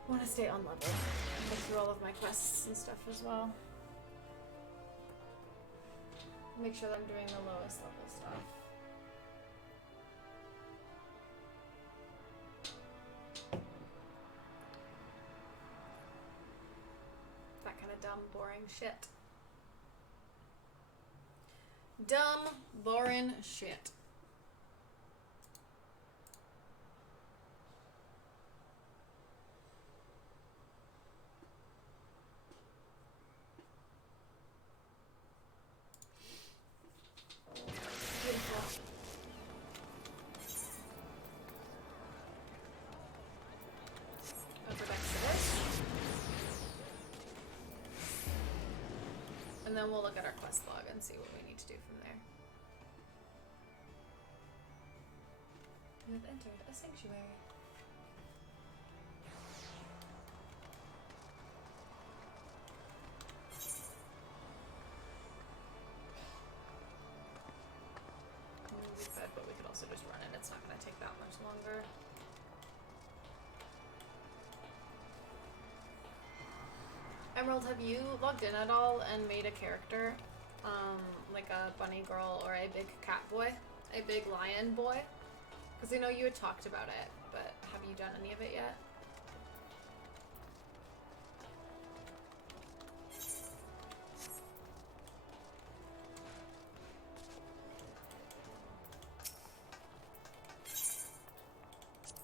want to stay on level and go through all of my quests and stuff as well. Make sure that I'm doing the lowest level stuff. That kind of dumb, boring shit. Dumb, boring shit. Beautiful. Over back to this. And then we'll look at our quest log and see what we need to do from there. You have entered a sanctuary. We could, but we could also just run it. It's not going to take that much longer. Emerald, have you logged in at all and made a character? Like a bunny girl or a big cat boy? A big lion boy? Because I know you had talked about it, but have you done any of it yet?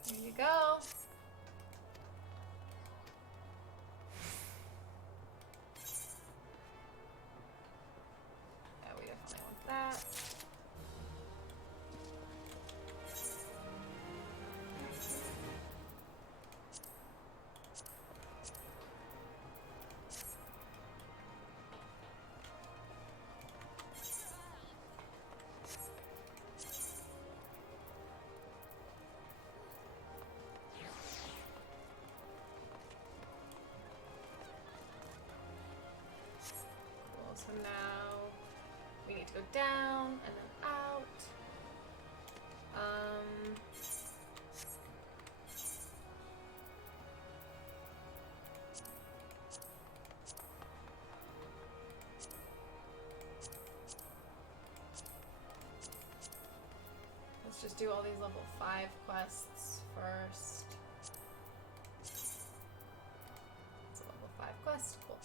There you go. Yeah, we definitely want that. Cool, so now we need to go down and then out. Let's just do all these level 5 quests first. It's a level 5 quest, cool.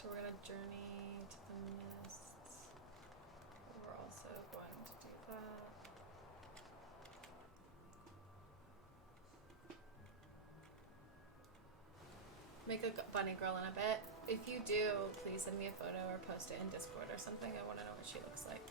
So we're gonna journey to the mists. We're also going to do that. Make a bunny girl in a bit. If you do, please send me a photo or post it in Discord or something. I want to know what she looks like.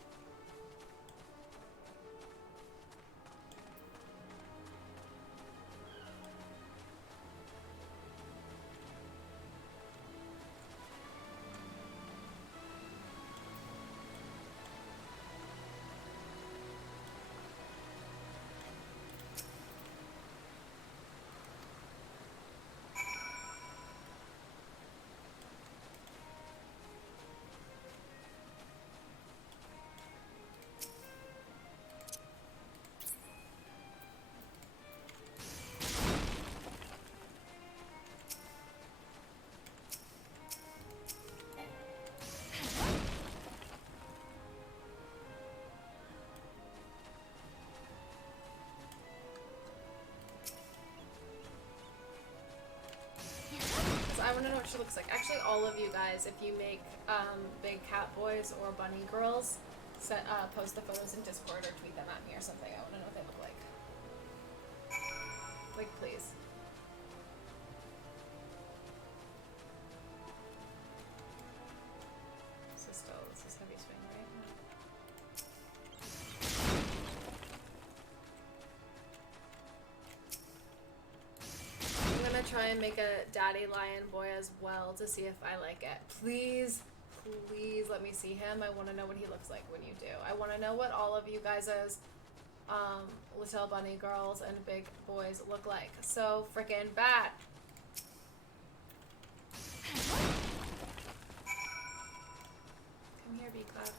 I want to know what she looks like. Actually, all of you guys, if you make big cat boys or bunny girls, post the photos in Discord or tweet them at me or something. I want to know what they look like. Like, please. and make a daddy lion boy as well to see if I like it. Please, please let me see him. I want to know what he looks like when you do. I want to know what all of you guys as little bunny girls and big boys look like. So freaking bad. Come here, B-Cloud.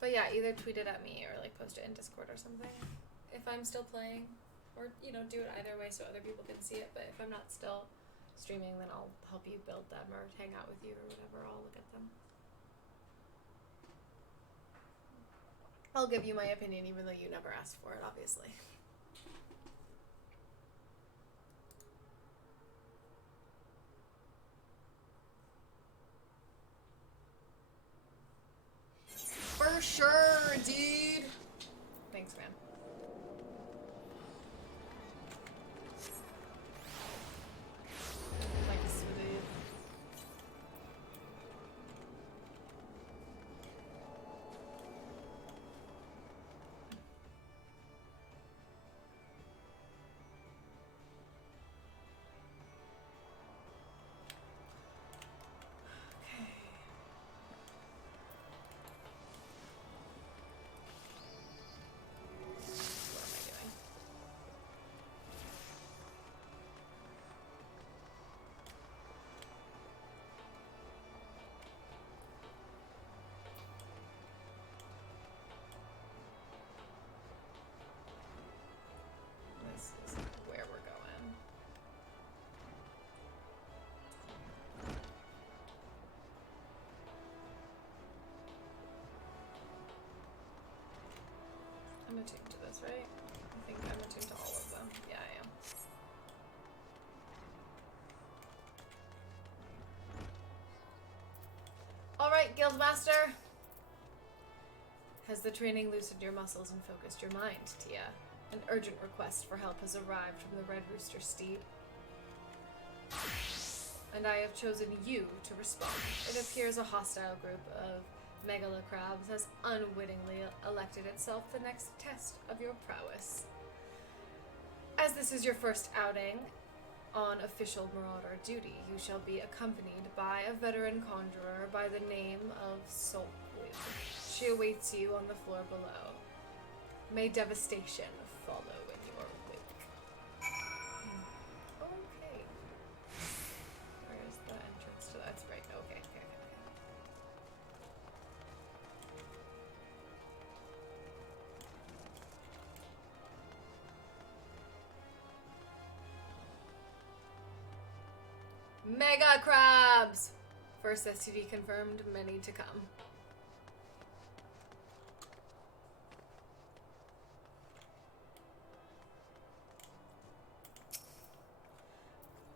But yeah, either tweet it at me or like post it in Discord or something if I'm still playing, or you know, do it either way so other people can see it. But if I'm not still streaming, then I'll help you build them or hang out with you or whatever. I'll look at them. I'll give you my opinion even though you never asked for it, obviously. For sure, dude. Thanks, man. Thanks, dude. I'm attuned to this, right? I think I'm attuned to all of them. Yeah, I am. Alright, Guildmaster! Has the training loosened your muscles and focused your mind, Tia? An urgent request for help has arrived from the Red Rooster Steed. And I have chosen you to respond. It appears a hostile group of megalocrabs has unwittingly elected itself the next test of your prowess. As this is your first outing on official marauder duty, you shall be accompanied by a veteran conjurer by the name of Solquid. She awaits you on the floor below. May devastation follow in your wake. Okay. Where's the entrance to that? That's right. Okay. Mega crabs! First STD confirmed, many to come.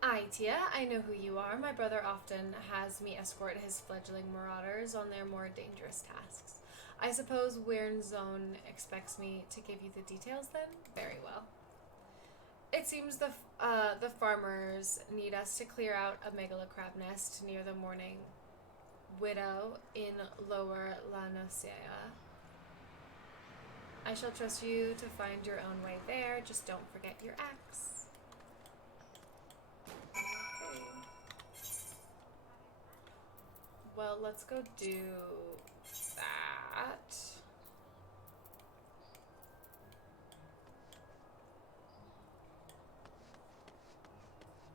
Aye, Tia, I know who you are. My brother often has me escort his fledgling marauders on their more dangerous tasks. I suppose Zone expects me to give you the details then? Very well. It seems the farmers need us to clear out a megalocrab nest near the Morning Widow in Lower Lanosea. I shall trust you to find your own way there. Just don't forget your axe. Okay. Well, let's go do that.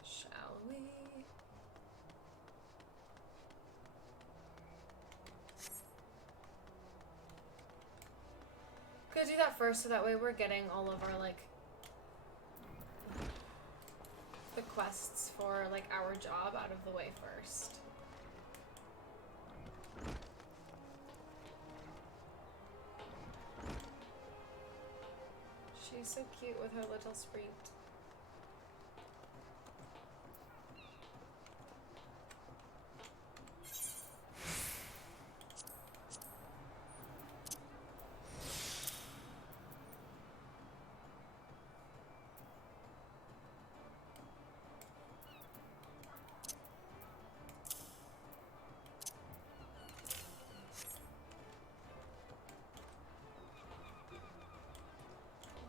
Shall we? Could do that first so that way we're getting all of our, like, the quests for like our job out of the way first. She's so cute with her little sprint.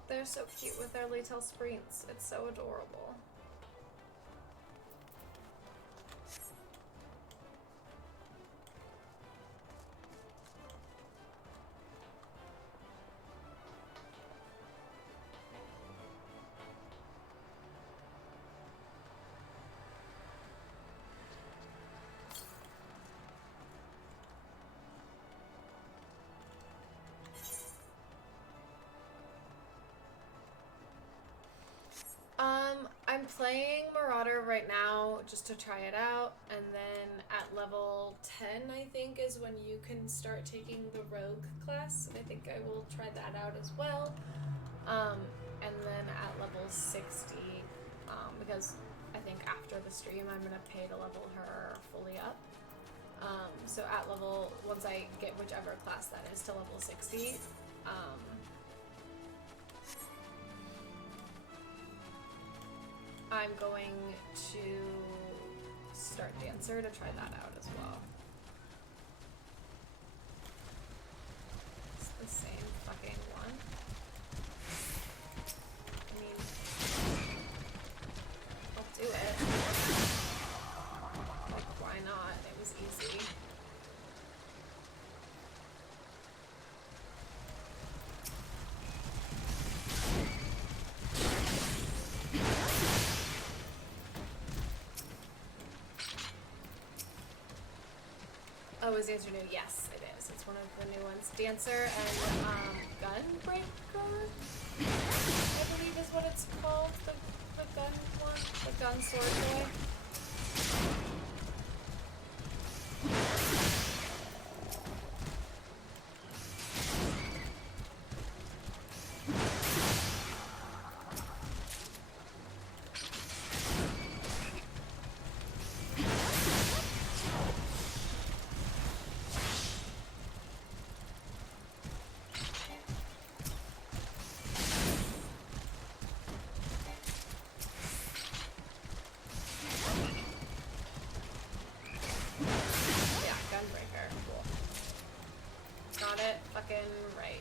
They're so cute with their little sprints. It's so adorable. I'm playing Marauder right now just to try it out, and then at level 10, I think, is when you can start taking the Rogue class, and I think I will try that out as well. And then at level 60, because I think after the stream I'm gonna pay to level her fully up. So at level, once I get whichever class that is to level 60, I'm going to start Dancer to try that out as well. It's the same fucking one. I mean, I'll do it. Like, why not? It was easy. Oh, is the answer new? Yes, it is. It's one of the new ones. Dancer and Gunbreaker, I believe is what it's called. The gun one, the gun sword boy. Right.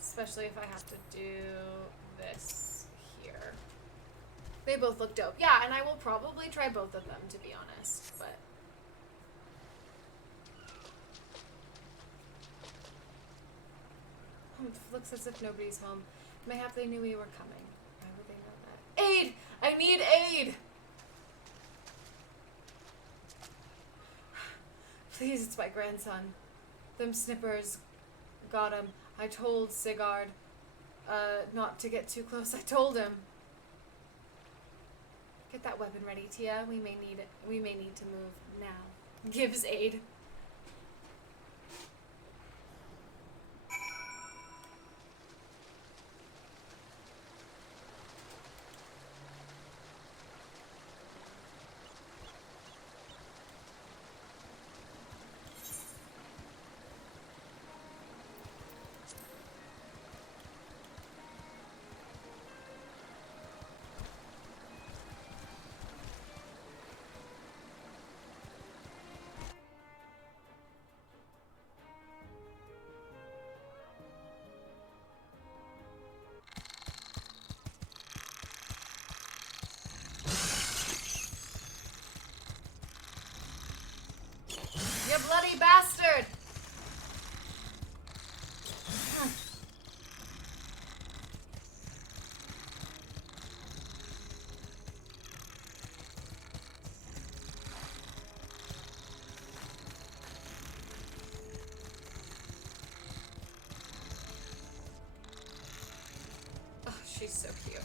Especially if I have to do this here. They both look dope. Yeah, and I will probably try both of them, to be honest, but... It looks as if nobody's home. Mayhap they knew we were coming. Why would they know that? Aid! I need aid! Please, it's my grandson. Them snippers got him. I told Sigurd not to get too close. I told him. Get that weapon ready, Tia. We may need it. We may need to move now. Gives aid. bastard! Oh, she's so cute.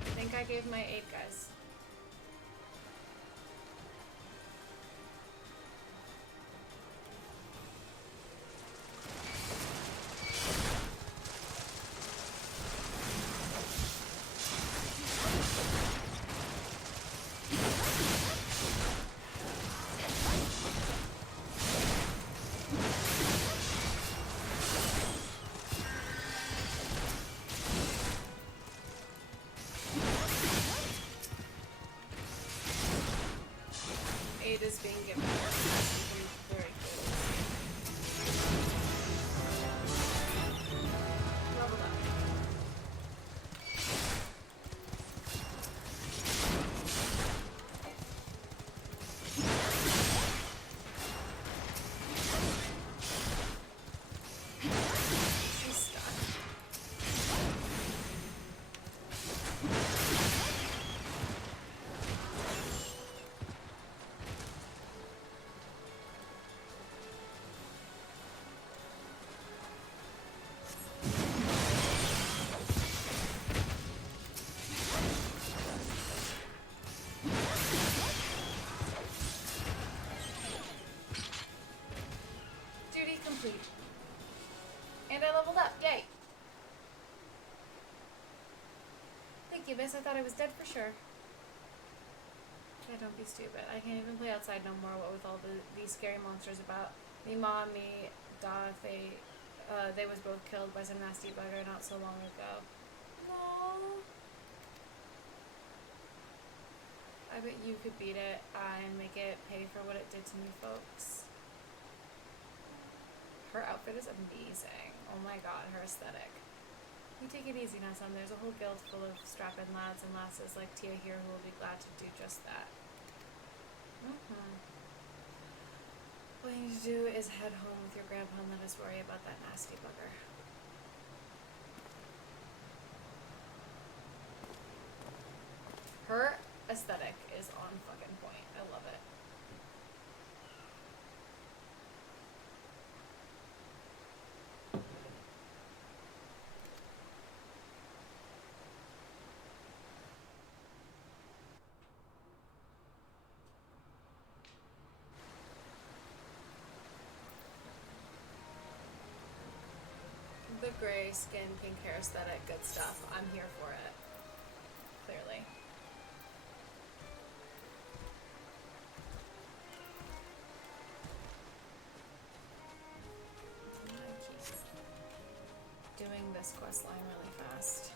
I think I gave my 8 guys. Aid is being given. Very cool. Leveled up. She's stuck. Duty complete. And I leveled up. Yay. Thank you, miss. I thought I was dead for sure. Yeah, don't be stupid. I can't even play outside no more. What with all these scary monsters about. Me mom, me, Da, they was both killed by some nasty bugger not so long ago. No. I bet you could beat it and make it pay for what it did to me, folks. Her outfit is amazing. Oh my god, her aesthetic. You take it easy now, son. There's a whole guild full of strap-in lads and lasses like Tia here who will be glad to do just that. All you need to do is head home with your grandpa and let us worry about that nasty bugger. Her aesthetic is on fucking point. I love it. The gray skin, pink hair aesthetic, good stuff. I'm here for it. Clearly. I'm gonna keep doing this quest line really fast.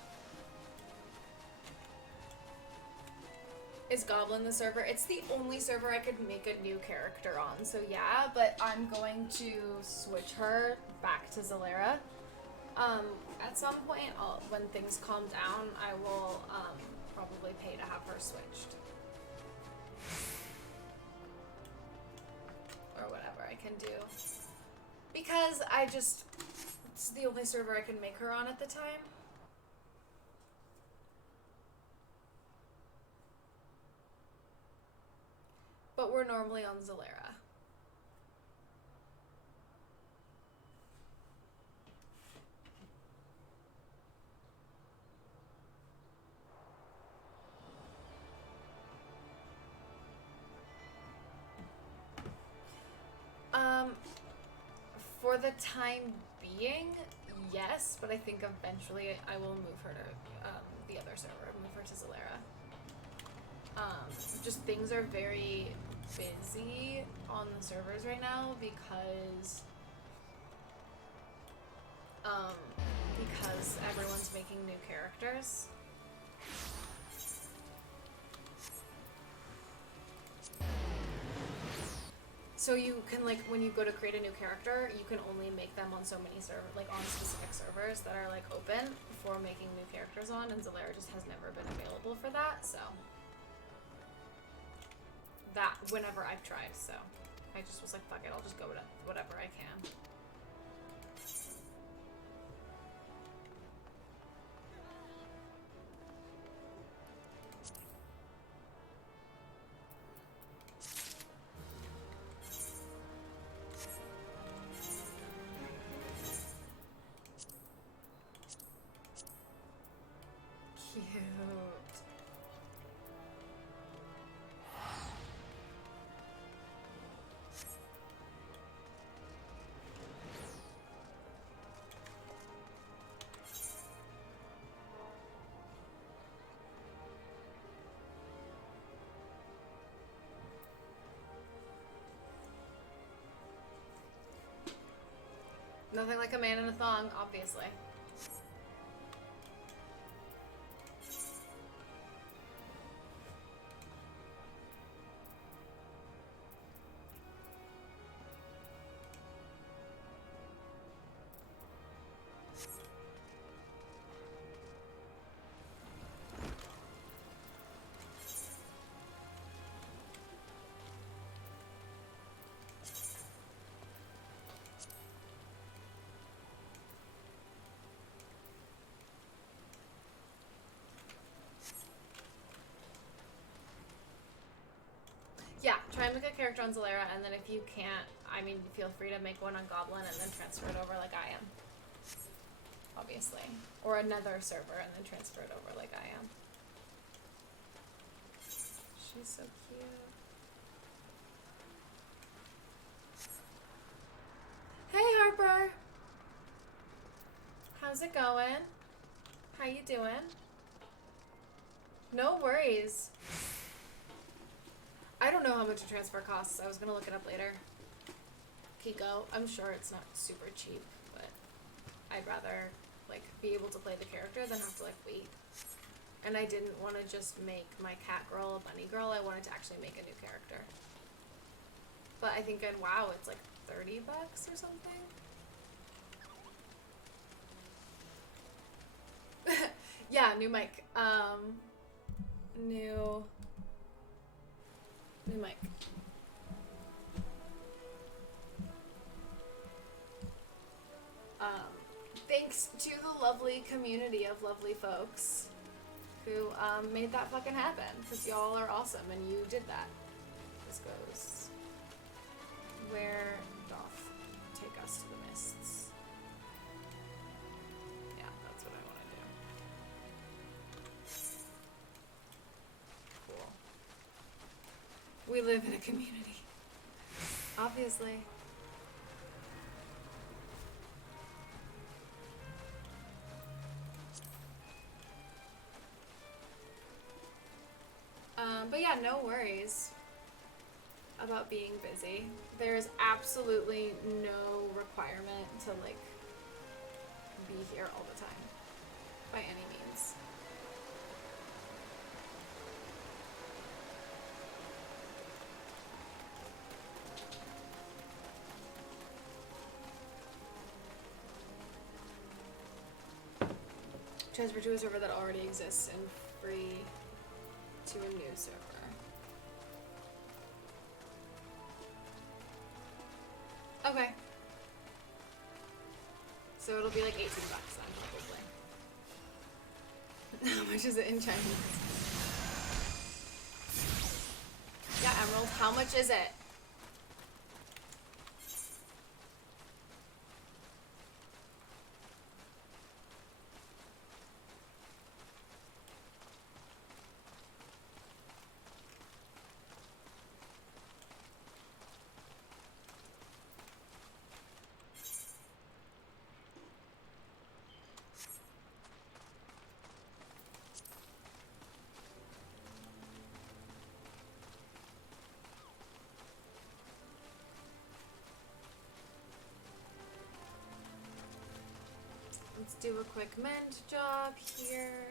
Is Goblin the server? It's the only server I could make a new character on, so yeah, but I'm going to switch her back to Zalera. At some point, when things calm down, I will probably pay to have her switched. Or whatever I can do. Because it's the only server I can make her on at the time. But we're normally on Zalera. For the time being, yes, but I think eventually I will move her to the other server, move her to Zalera. Just things are very busy on the servers right now because everyone's making new characters. So you can, like, when you go to create a new character, you can only make them on so many on specific servers that are, like, open for making new characters on, and Zalera just has never been available for that, so. That, whenever I've tried, so. I just was like, fuck it, I'll just go to whatever I can. Cute. Nothing like a man in a thong, obviously. Yeah, try and make a character on Zalera, and then if you can't, I mean, feel free to make one on Goblin and then transfer it over like I am. Obviously. Or another server and then transfer it over like I am. She's so cute. Hey, Harper! How's it going? How you doing? No worries. I don't know how much a transfer costs. I was gonna look it up later. Kiko, I'm sure it's not super cheap, but I'd rather, like, be able to play the character than have to, like, wait. And I didn't want to just make my cat girl a bunny girl. I wanted to actually make a new character. But I think in WoW it's like $30 or something. Yeah, new mic. New mic. Thanks to the lovely community of lovely folks who made that fucking happen, because y'all are awesome and you did that. This goes. Where doth take us to the mists? Yeah, that's what I want to do. Cool. We live in a community. Obviously. But yeah, no worries about being busy. There's absolutely no requirement to, like, be here all the time, by any means. Transfer to a server that already exists and free to a new server. Okay. So it'll be like $18 then, probably. How much is it in Chinese? Yeah, Emerald, how much is it? do a quick mend job here.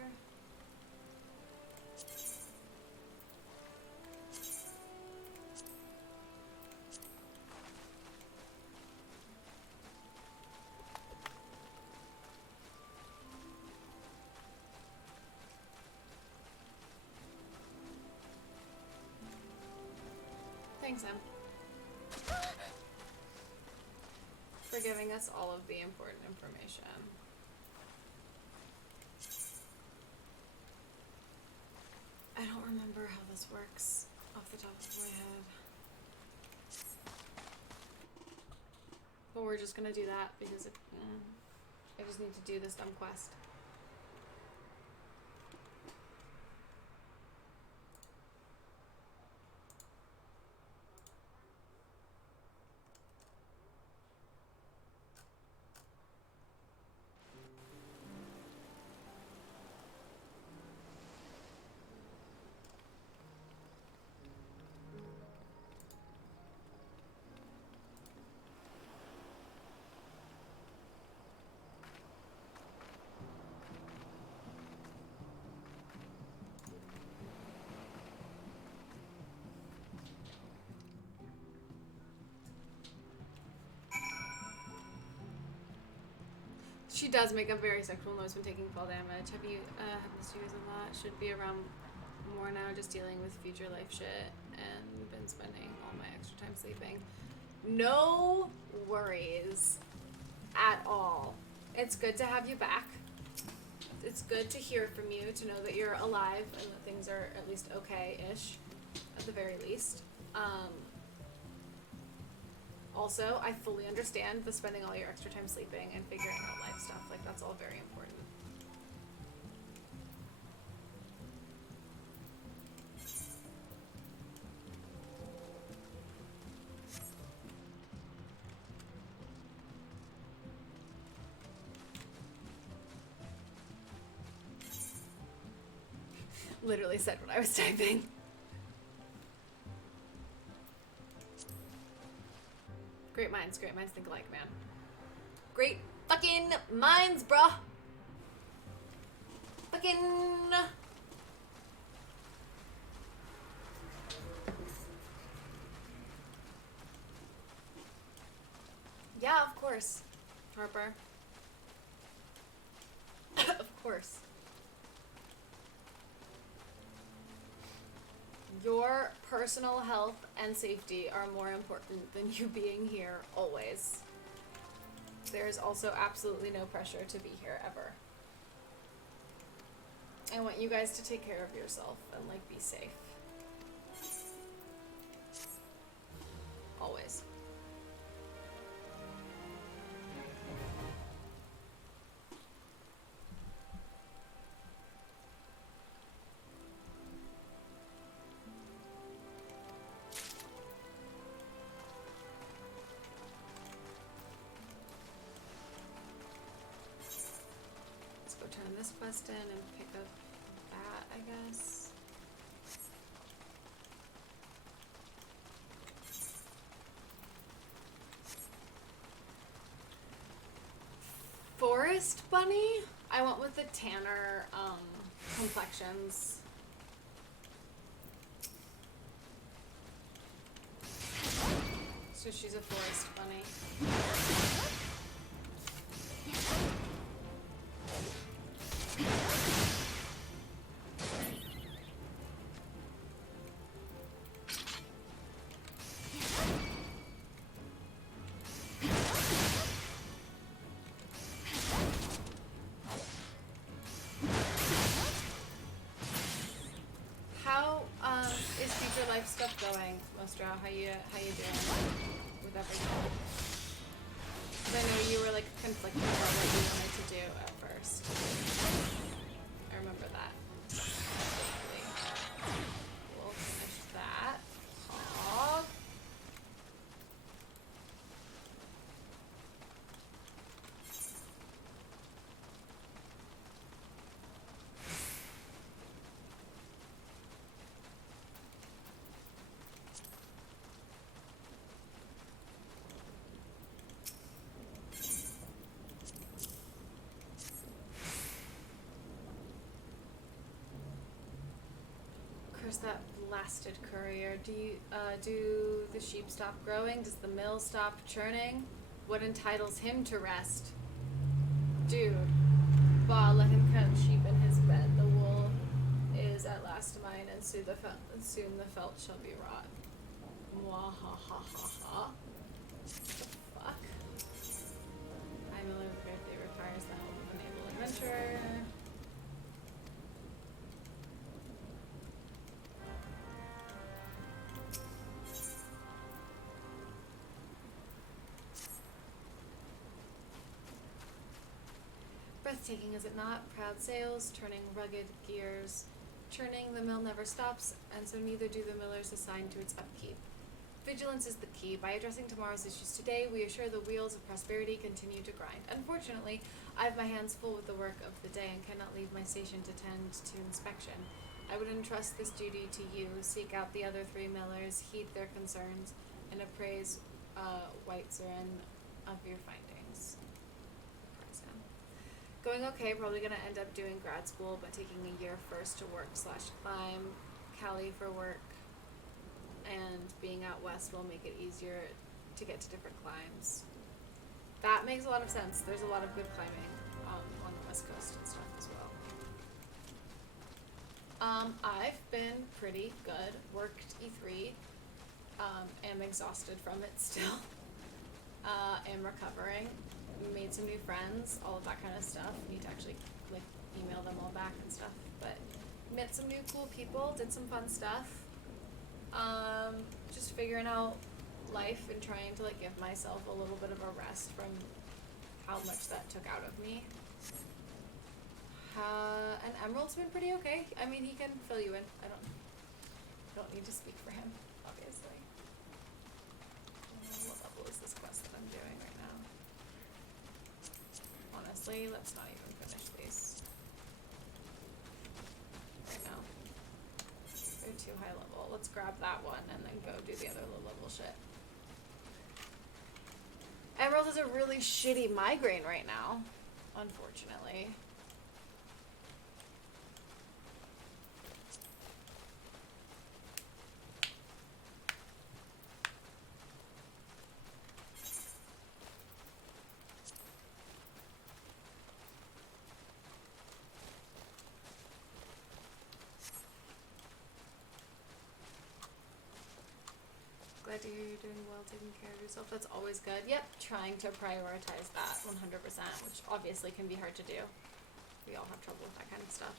Thanks, Em. For giving us all of the important information. I don't remember how this works off the top of my head. But we're just gonna do that because I just need to do this dumb quest. She does make a very sexual noise when taking fall damage. Have you happened to use a lot? Should be around more now, just dealing with future life shit, and been spending all my extra time sleeping. No worries at all. It's good to have you back. It's good to hear from you, to know that you're alive and that things are at least okay-ish, at the very least. Also, I fully understand the spending all your extra time sleeping and figuring out life stuff. Like, that's all very important. Literally said what I was typing. Great minds think alike, man. Great fucking minds, bruh. Fucking. Yeah, of course, Harper. Of course. Your personal health and safety are more important than you being here always. There's also absolutely no pressure to be here ever. I want you guys to take care of yourself and, like, be safe. Always. Turn this quest in and pick up that, I guess. Forest bunny? I went with the tanner complexions. So she's a forest bunny. Is future life stuff going, Mostra? How you doing with everything? Because I know you were like conflicted about what you wanted to do at first. I remember that. We'll finish that. Aww. Where's that blasted courier? Do the sheep stop growing? Does the mill stop churning? What entitles him to rest? Dude, Ba, let him cut sheep in his bed. The wool is at last mine, and soon the felt shall be wrought. Mwahahaha. Fuck. I know the birthday requires the help of an able adventurer. Breathtaking, is it not? Proud sails, turning rugged gears. Churning, the mill never stops, and so neither do the millers assigned to its upkeep. Vigilance is the key. By addressing tomorrow's issues today, we assure the wheels of prosperity continue to grind. Unfortunately, I have my hands full with the work of the day and cannot leave my station to tend to inspection. I would entrust this duty to you. Seek out the other 3 millers, heed their concerns, and appraise Whitezerin of your findings. Going okay, probably gonna end up doing grad school, but taking a year first to work/climb, Cali for work, and being out west will make it easier to get to different climbs. That makes a lot of sense. There's a lot of good climbing on the west coast and stuff as well. I've been pretty good. Worked E3. Am exhausted from it still. Am recovering. Made some new friends, all of that kind of stuff. Need to actually like email them all back and stuff. But met some new cool people, did some fun stuff. Just figuring out life and trying to like give myself a little bit of a rest from how much that took out of me. And Emerald's been pretty okay. I mean, he can fill you in. I don't need to speak for him, obviously. What level is this quest that I'm doing right now? Honestly, let's not even finish these right now. They're too high level. Let's grab that one and then go do the other low level shit. Emerald has a really shitty migraine right now, unfortunately. Glad to hear you're doing well, taking care of yourself. That's always good. Yep, trying to prioritize that 100%, which obviously can be hard to do. We all have trouble with that kind of stuff.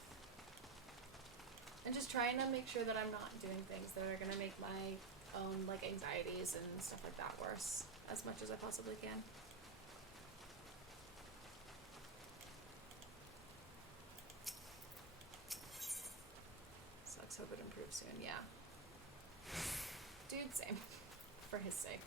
And just trying to make sure that I'm not doing things that are going to make my own like anxieties and stuff like that worse as much as I possibly can. So let's hope it improves soon. Yeah. Dude, same. For his sake.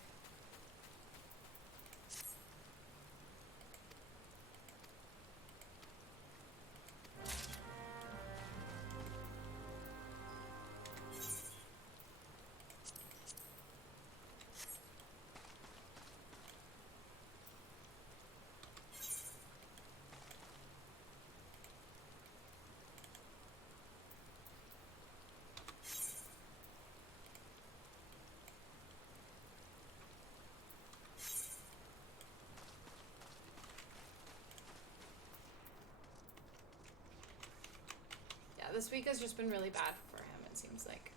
This week has just been really bad for him, it seems like.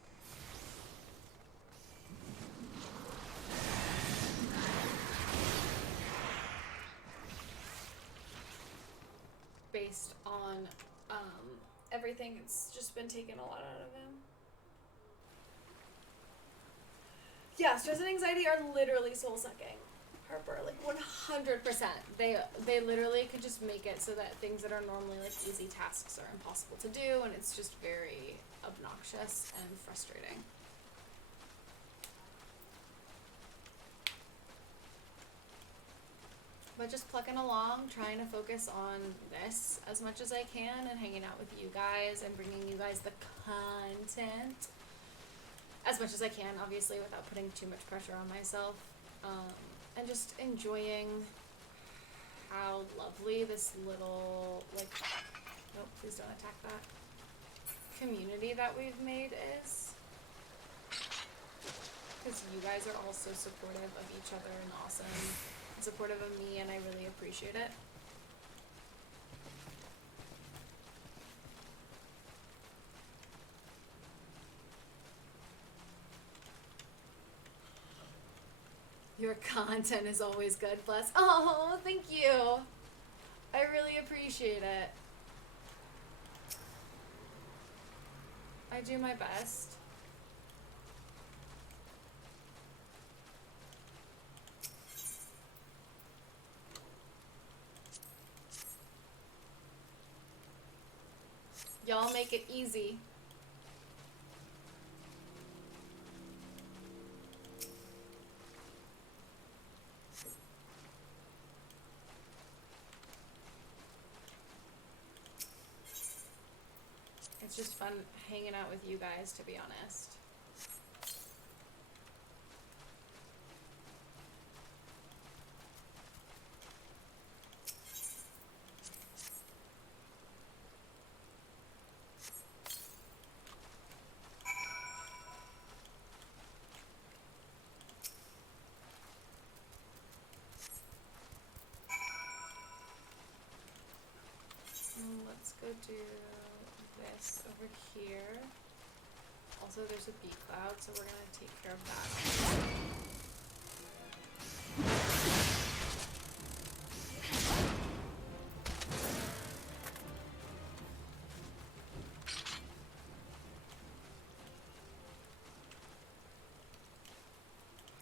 Based on everything, it's just been taking a lot out of him. Yeah, stress and anxiety are literally soul-sucking. Harper, like 100%. They literally could just make it so that things that are normally like easy tasks are impossible to do, and it's just very obnoxious and frustrating. But just plucking along, trying to focus on this as much as I can, and hanging out with you guys and bringing you guys the content as much as I can, obviously without putting too much pressure on myself. And just enjoying how lovely this little, like, nope, please don't attack that. community that we've made is. Because you guys are all so supportive of each other and awesome, and supportive of me, and I really appreciate it. Your content is always good, bless. Oh, thank you. I really appreciate it. I do my best. Y'all make it easy. It's just fun hanging out with you guys, to be honest. Let's go do this over here. Also, there's a bee cloud, so we're gonna take care of that.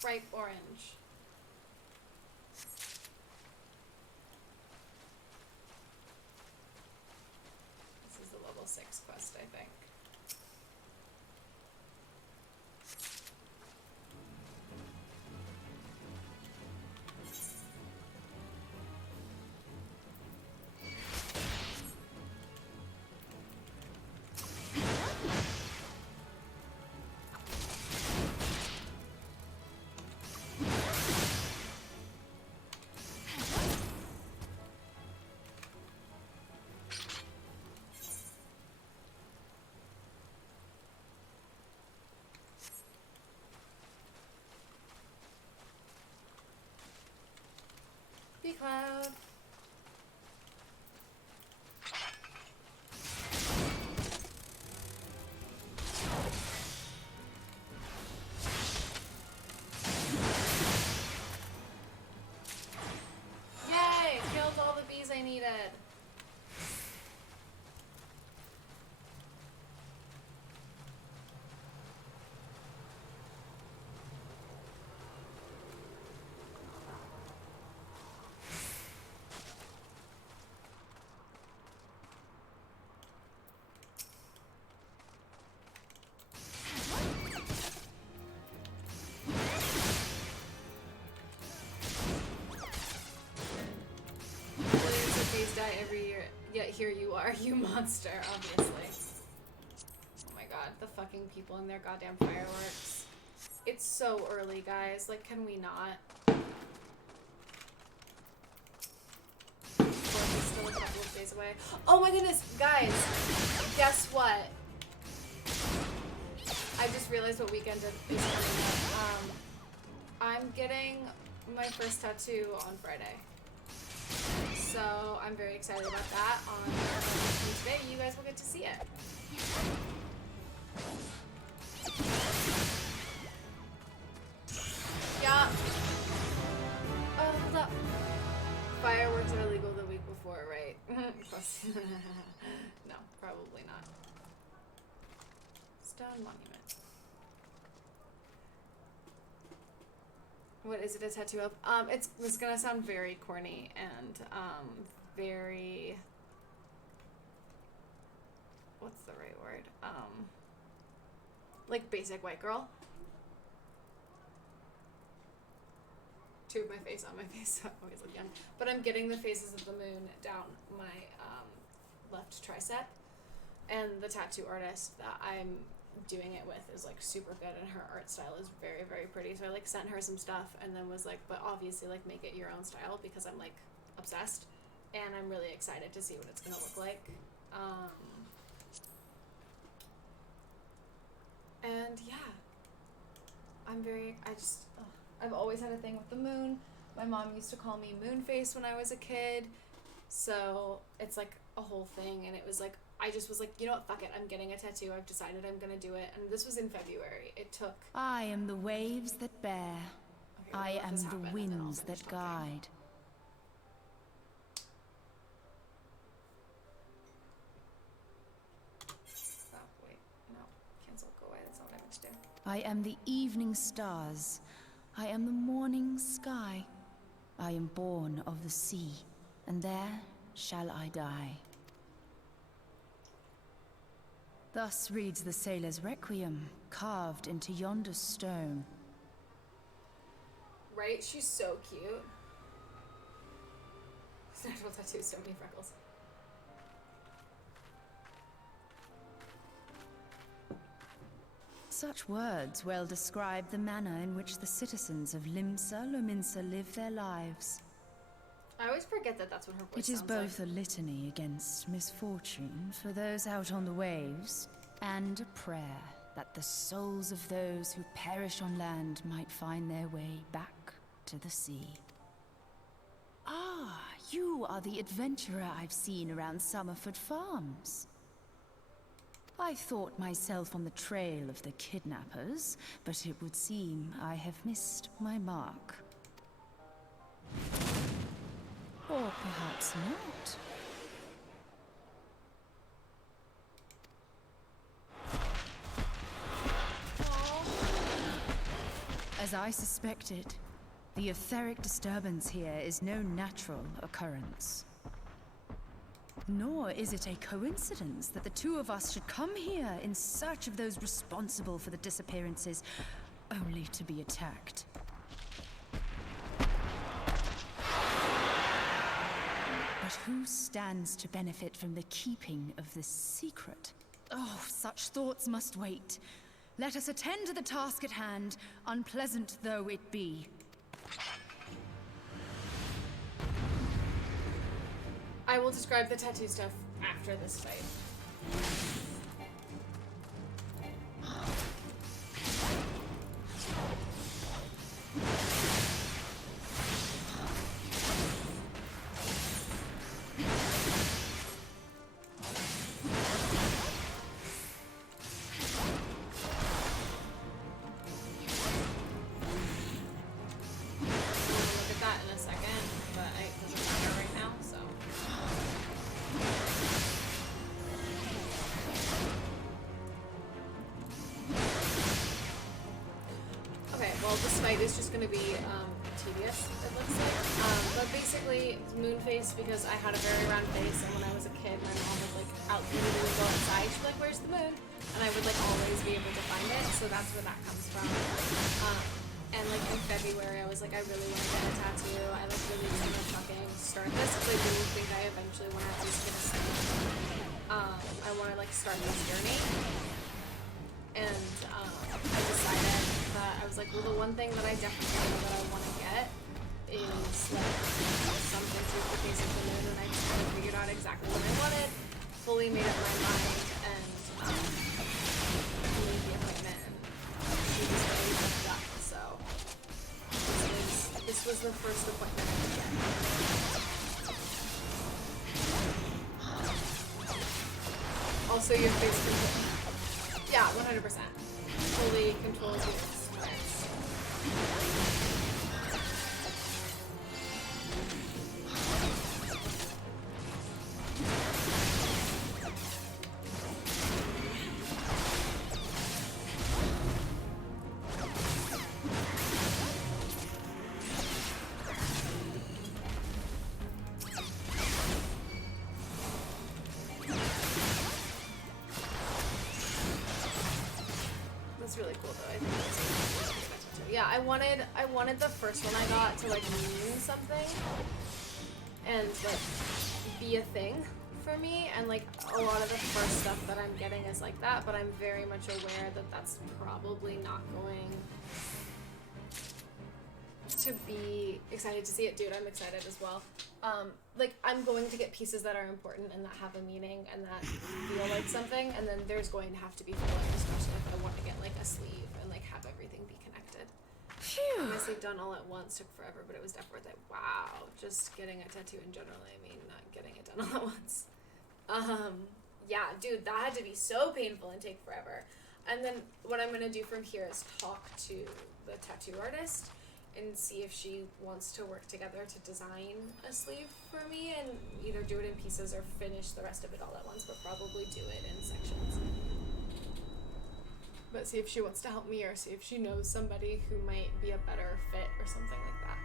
Bright orange. This is the level 6 quest, I think. Bee cloud. Yay! Killed all the bees I needed. Die every year, yet here you are, you monster, obviously. Oh my god, the fucking people and their goddamn fireworks. It's so early, guys. Like, can we not? Fourth is still a couple of days away. Oh my goodness, guys! Guess what? I just realized what weekend is coming up. I'm getting my first tattoo on Friday. So I'm very excited about that. On today, you guys will get to see it. Yeah. Oh, hold up. Fireworks are illegal the week before, right? No, probably not. Stone monument. What is it a tattoo of? It's gonna sound very corny and very, what's the right word? Like basic white girl. Two of my face on my face, so I always look young. But I'm getting the phases of the moon down my left tricep, and the tattoo artist that I'm doing it with is like super good, and her art style is very, very pretty. So I like sent her some stuff and then was like, but obviously like make it your own style, because I'm like obsessed, and I'm really excited to see what it's gonna look like. And yeah, I've always had a thing with the moon. My mom used to call me Moonface when I was a kid. So it's like a whole thing. And it was like, I just was like, you know what, fuck it. I'm getting a tattoo. I've decided I'm going to do it. And this was in February. It took... I am the waves that bear. Okay, I am this the happened, and then I'll winds finish that talking. guide. Oh, wait. No. Cancel. Go away. That's not what I meant to do. I am the evening stars. I am the morning sky. I am born of the sea, and there shall I die. Thus reads the sailor's requiem, carved into yonder stone. Right? She's so cute. His natural tattoo, so many freckles. Such words well describe the manner in which the citizens of Limsa Lominsa live their lives. I always forget that that's what her voice It is sounds both like. a litany against misfortune for those out on the waves, and a prayer that the souls of those who perish on land might find their way back to the sea. Ah, you are the adventurer I've seen around Summerford Farms. I thought myself on the trail of the kidnappers, but it would seem I have missed my mark. Or perhaps not. As I suspected, the etheric disturbance here is no natural occurrence. Nor is it a coincidence that the two of us should come here in search of those responsible for the disappearances, only to be attacked. But who stands to benefit from the keeping of this secret? Oh, such thoughts must wait. Let us attend to the task at hand, unpleasant though it be. I will describe the tattoo stuff after this fight. Look at that in a second, but it doesn't matter right now, so. Okay, well this fight is just gonna be tedious, it looks like. But basically, Moonface, because I had a very round face, and when I was a kid, my mom would like literally go outside, she'd be like, "Where's the moon?" And I would like always be able to find it, so that's where that comes from. And like in February, I was like, I really want to get a tattoo. I like really want to fucking start this, because I do think I eventually want to at least get a skin. I want to like start this journey. And I decided that I was like, well, the one thing that I definitely know that I want to get is like something to the face of the moon, and I just kind of figured out exactly what I wanted, fully made up my mind, and made the appointment. And she was really hooked up, so this was the first appointment I could get. Also, your face control. Yeah, 100%. Fully controls your experience. That's really cool though. I think that's really cool. Yeah, I wanted the first one I got to like mean something and like be a thing for me, and like a lot of the first stuff that I'm getting is like that, but I'm very much aware that that's probably not going to be excited to see it. Dude, I'm excited as well. Like I'm going to get pieces that are important and that have a meaning and that feel like something, and then there's going to have to be filler, especially if I want to get like a sleeve and like have everything be connected. Phew. I'm gonna say done all at once took forever, but it was definitely worth it. Wow, just getting a tattoo in general, I mean, not getting it done all at once. Yeah, dude, that had to be so painful and take forever. And then what I'm gonna do from here is talk to the tattoo artist and see if she wants to work together to design a sleeve for me and either do it in pieces or finish the rest of it all at once, but probably do it in sections. But see if she wants to help me or see if she knows somebody who might be a better fit or something like that.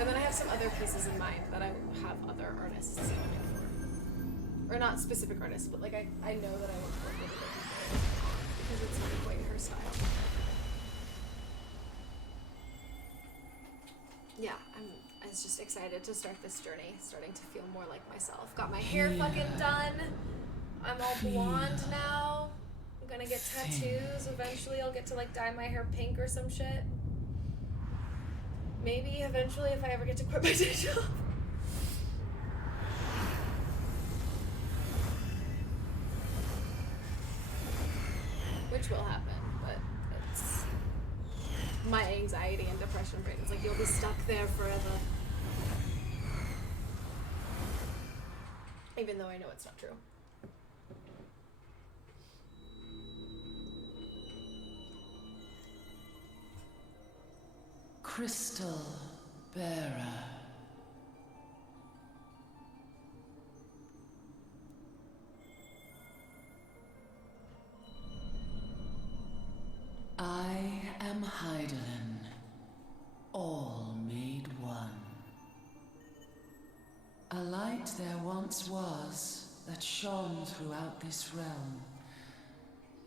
And then I have some other pieces in mind that I have other artists looking for. Or not specific artists, but like I know that I want to work with other people because it's not quite her style. Yeah, I was just excited to start this journey, starting to feel more like myself. Got my hair fucking done. I'm all blonde now. I'm gonna get tattoos. Eventually I'll get to like dye my hair pink or some shit. Maybe eventually if I ever get to quit my day job. Which will happen, but it's my anxiety and depression brain. It's like you'll be stuck there forever. Even though I know it's not true. Crystal Bearer. I am Heidelin, all made one. A light there once was that shone throughout this realm,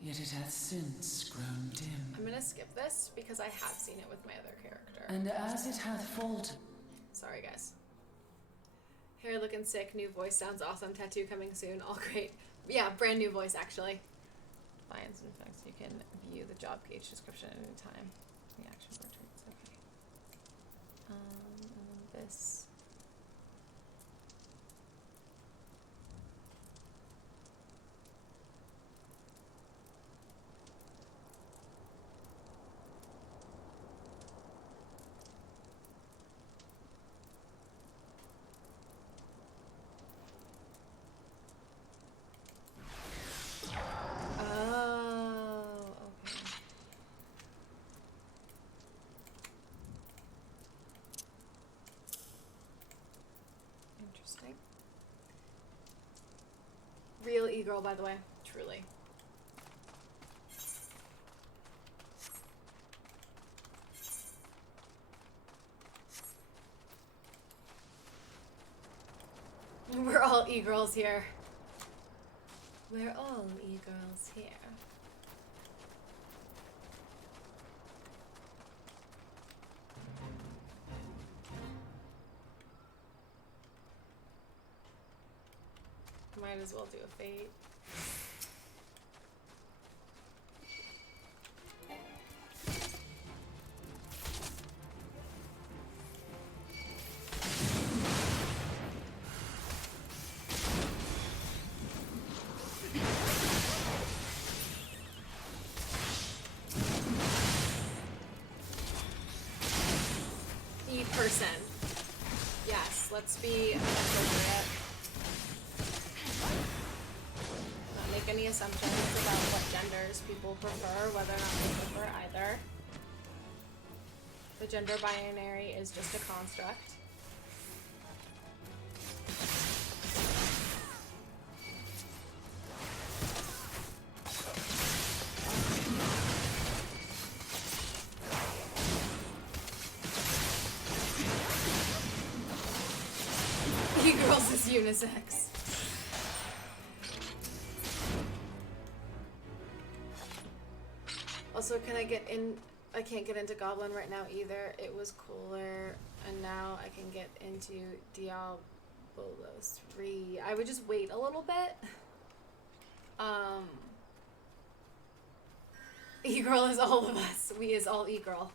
yet it hath since grown dim. I'm gonna skip this because I have seen it with my other character. And as it hath faltered. Sorry, guys. Hair looking sick, new voice sounds awesome, tattoo coming soon, all great. Yeah, brand new voice actually. Lines and effects. You can view the job page description at any time. The action portraits. Okay. And then this. Real e-girl, by the way. Truly. We're all e-girls here. We're all e-girls here. Might as well do a fade. E-person. Yes, let's be appropriate. Not make any assumptions about what genders people prefer, whether or not they prefer either. The gender binary is just a construct. E-girls is unisex. Also, can I get in? I can't get into Goblin right now either. It was cooler, and now I can get into Diablo 3. I would just wait a little bit. E-girl is all of us. We is all e-girl.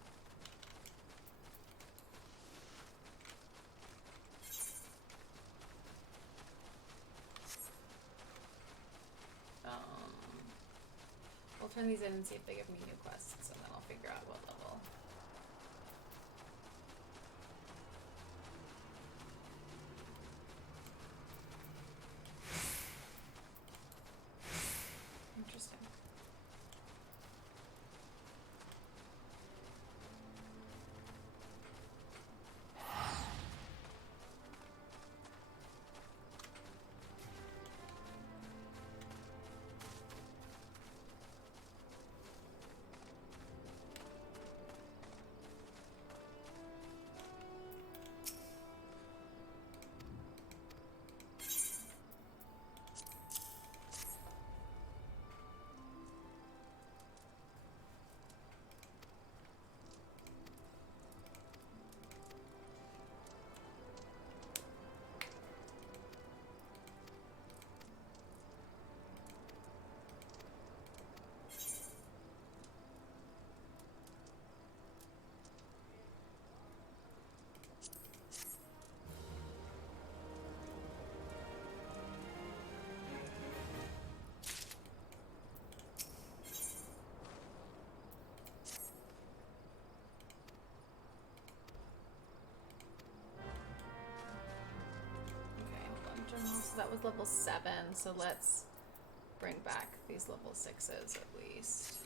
turn these in and see if they give me new quests, and then I'll figure out what level. Interesting. So that was level 7, so let's bring back these level 6s at least.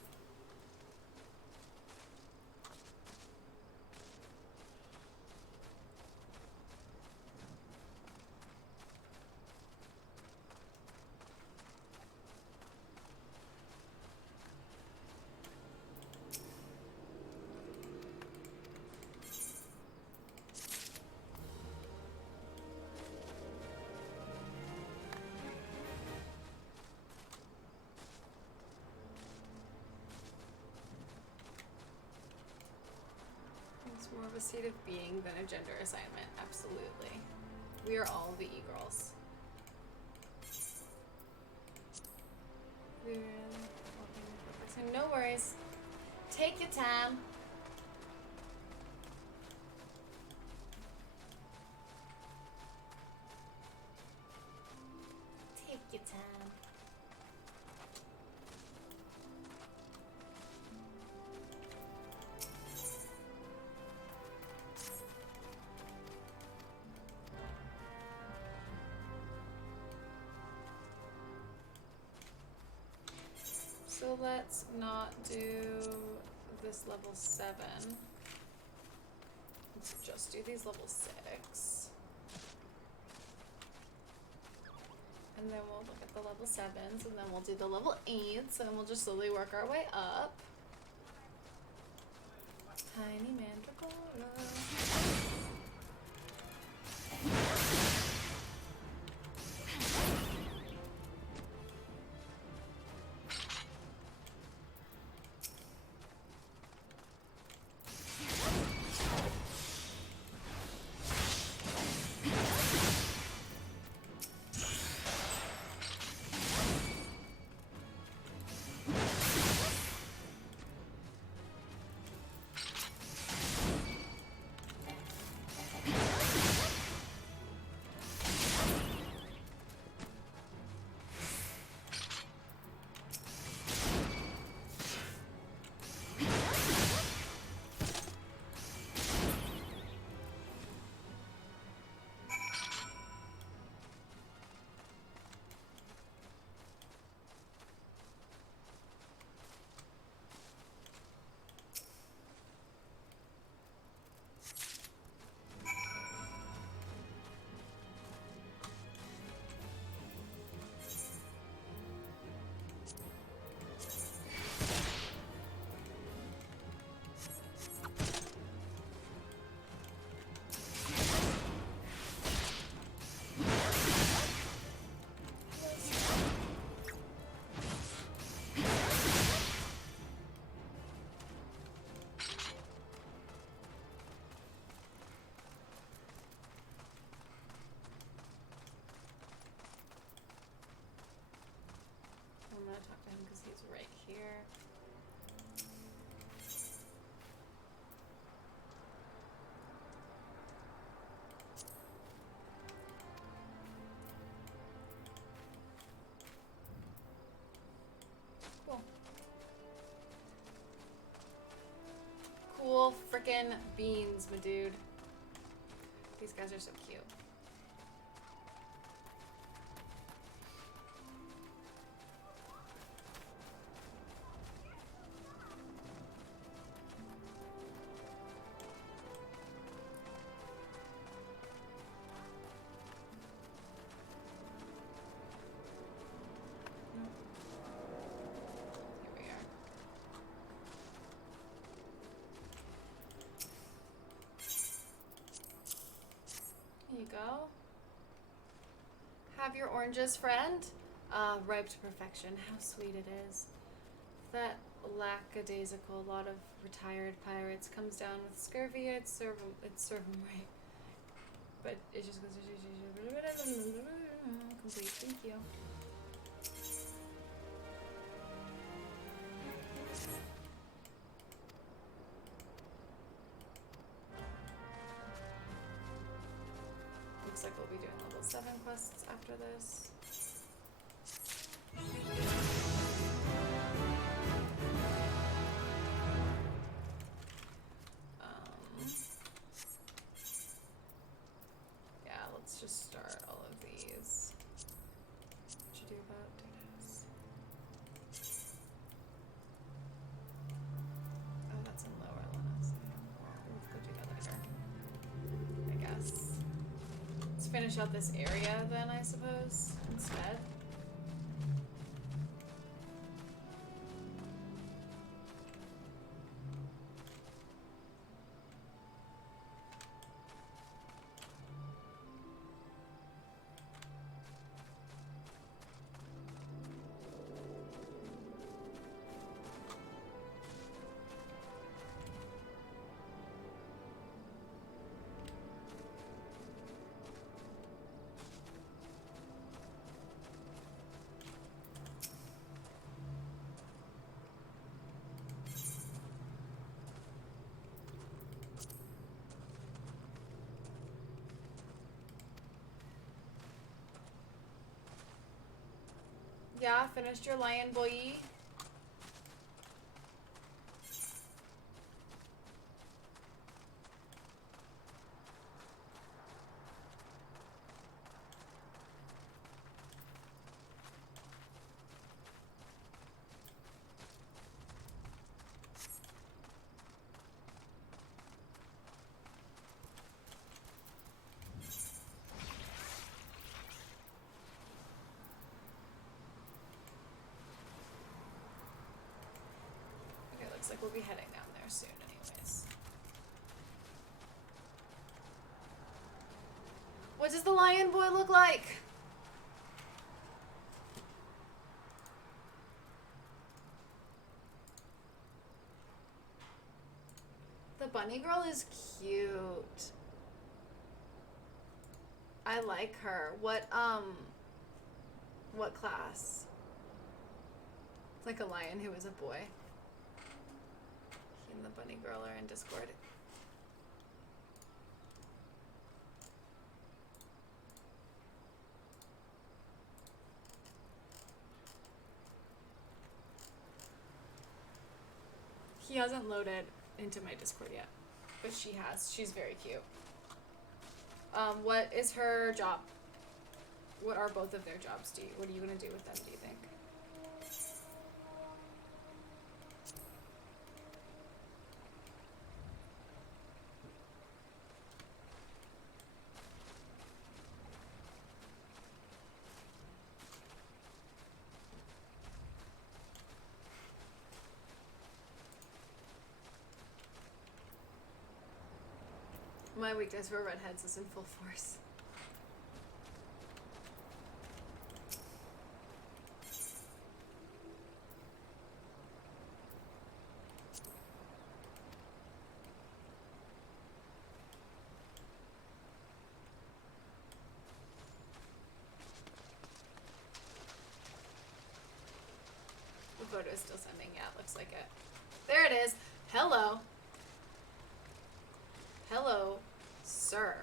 More of a state of being than a gender assignment, absolutely. We are all the e-girls. No worries. Take your time. Take your time. So let's not do this level 7. Let's just do these level 6. And then we'll look at the level 7s, and then we'll do the level 8s, and we'll just slowly work our way up. Tiny Mandragora. Frickin' beans, my dude. These guys are so cute. Here we are. Here you go. Have your oranges, friend. Ripe to perfection. How sweet it is. That lackadaisical lot of retired pirates comes down with scurvy, it'd serve 'em right. But it just goes complete. Thank you. Looks like we'll be doing level 7 quests after this. Yeah, let's just start all of these. What you do about Dinas? Oh, that's in lower Linus. We'll go do that later, I guess. Let's finish out this area then, I suppose, instead. Yeah, finished your lion boy. Okay, looks like we'll be heading down there soon anyways. What does the lion boy look like? The bunny girl is cute. I like her. What class? It's like a lion who is a boy. He and the bunny girl are in Discord. He hasn't loaded into my Discord yet, but she has. She's very cute. What is her job? What are both of their jobs? What are you gonna do with them, do you think? My weakness for redheads is in full force. The photo is still sending. Yeah, it looks like it. There it is. Hello. Hello, sir.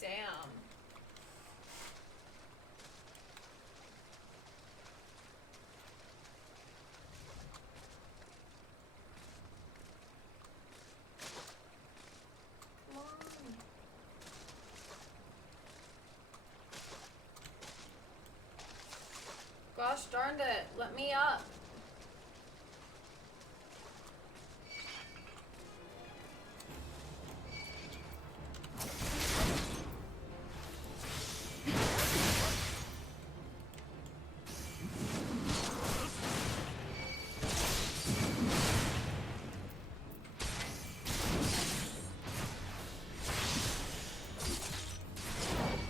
Damn. Gosh darned it. Let me up.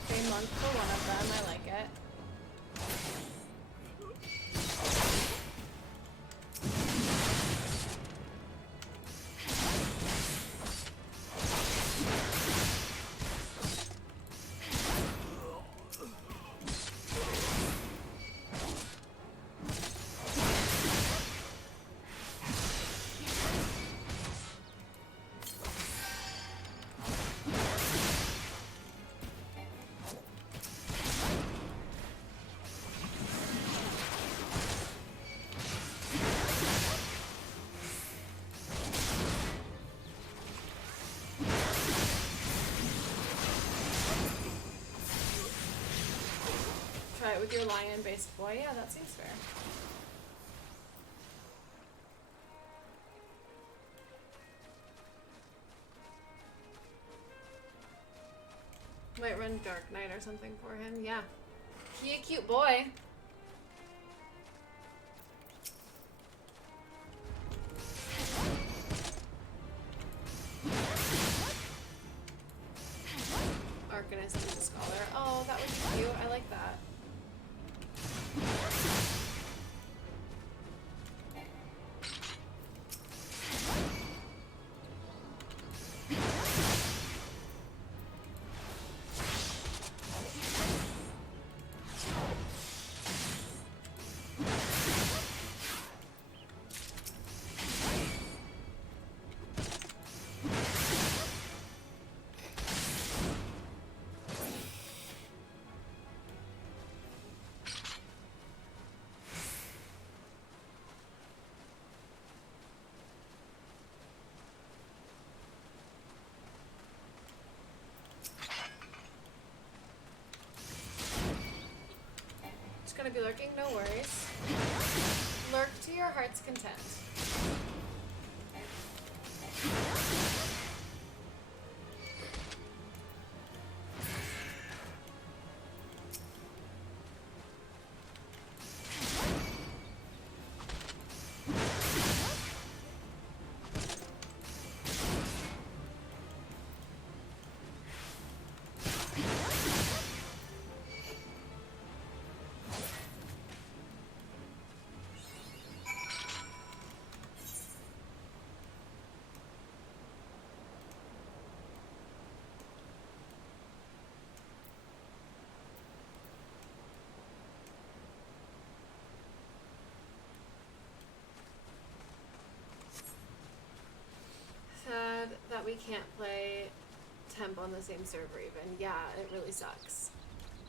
For one of them, I like it. Try it with your lion-based boy. Yeah, that seems fair. Might run Dark Knight or something for him. Yeah. He a cute boy. Arcanist is a scholar. Oh, that would be cute. I like that. Gonna be lurking, no worries. Lurk to your heart's content. Sad that we can't play Temp on the same server even. Yeah, it really sucks.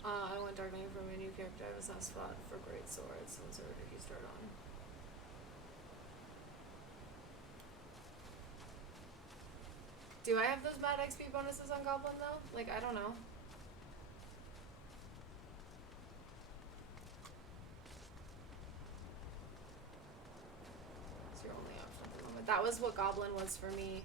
I went Dark Knight for my new character. I have a soft spot for great swords. What server did you start on? Do I have those bad XP bonuses on Goblin though? Like, I don't know. It's your only option at the moment. That was what Goblin was for me.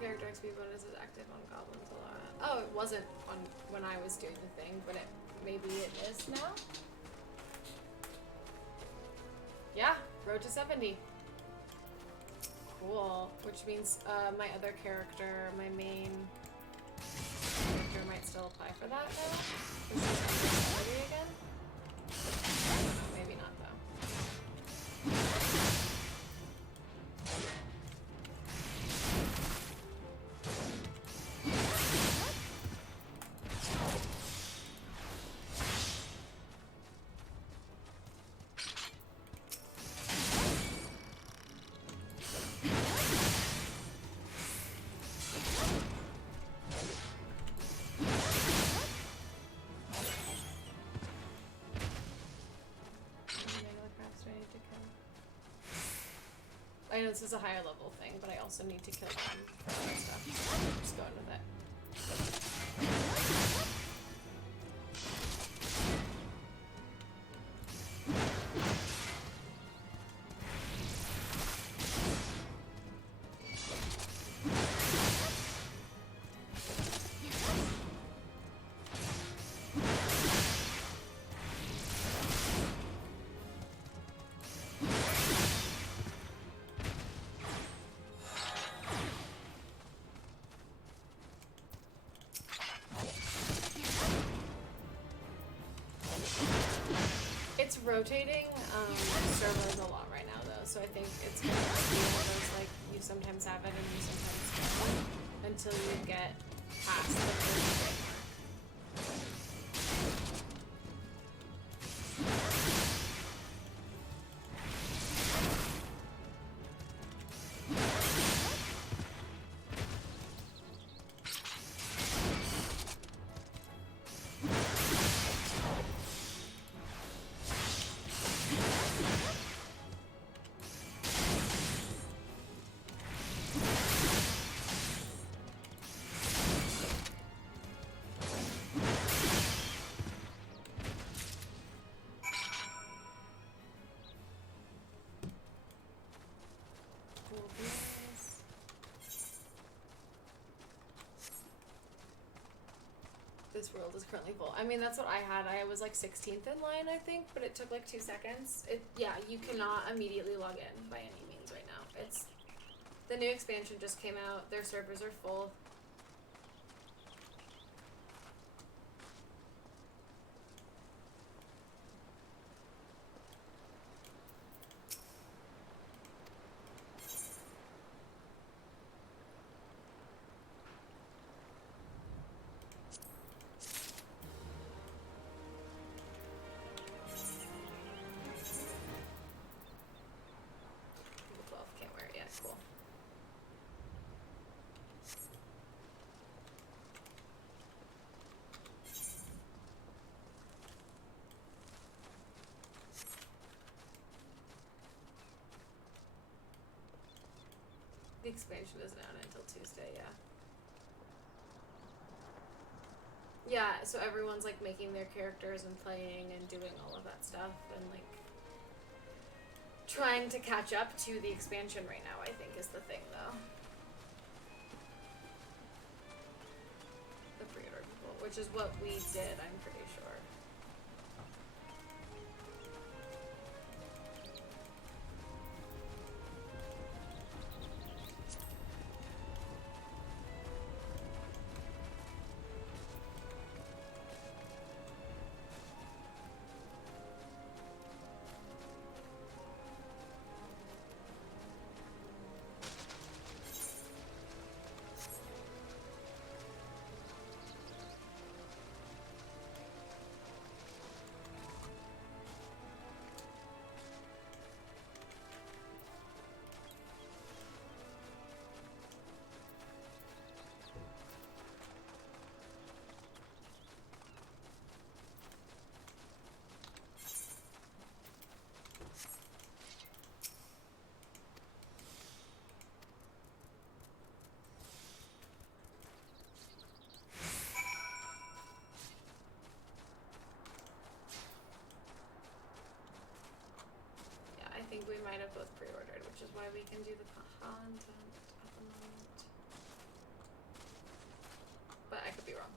Character XP bonus is active on goblins a lot. Oh, it wasn't on when I was doing the thing, but it maybe it is now. Yeah, road to 70. Cool. Which means my other character, my main character, might still apply for that now. This is under 70 again. I don't know, maybe. I know this is a higher level thing, but I also need to kill them for other stuff. So I'm just going with it. It's rotating servers a lot right now, though, so I think it's going to be one of those, like, you sometimes have it and you sometimes don't until you get past the 30-day mark. This world is currently full. I mean, that's what I had. I was like 16th in line, I think, but it took like 2 seconds. Yeah, you cannot immediately log in by any means right now. It's the new expansion just came out. Their servers are full. Level 12, can't wear it yet. Cool. The expansion isn't out until Tuesday, yeah. Yeah, so everyone's like making their characters and playing and doing all of that stuff and like trying to catch up to the expansion right now, I think is the thing though. The pre-order people, which is what we did, I'm pretty sure. I think we might have both pre-ordered, which is why we can do the content at the moment. But I could be wrong.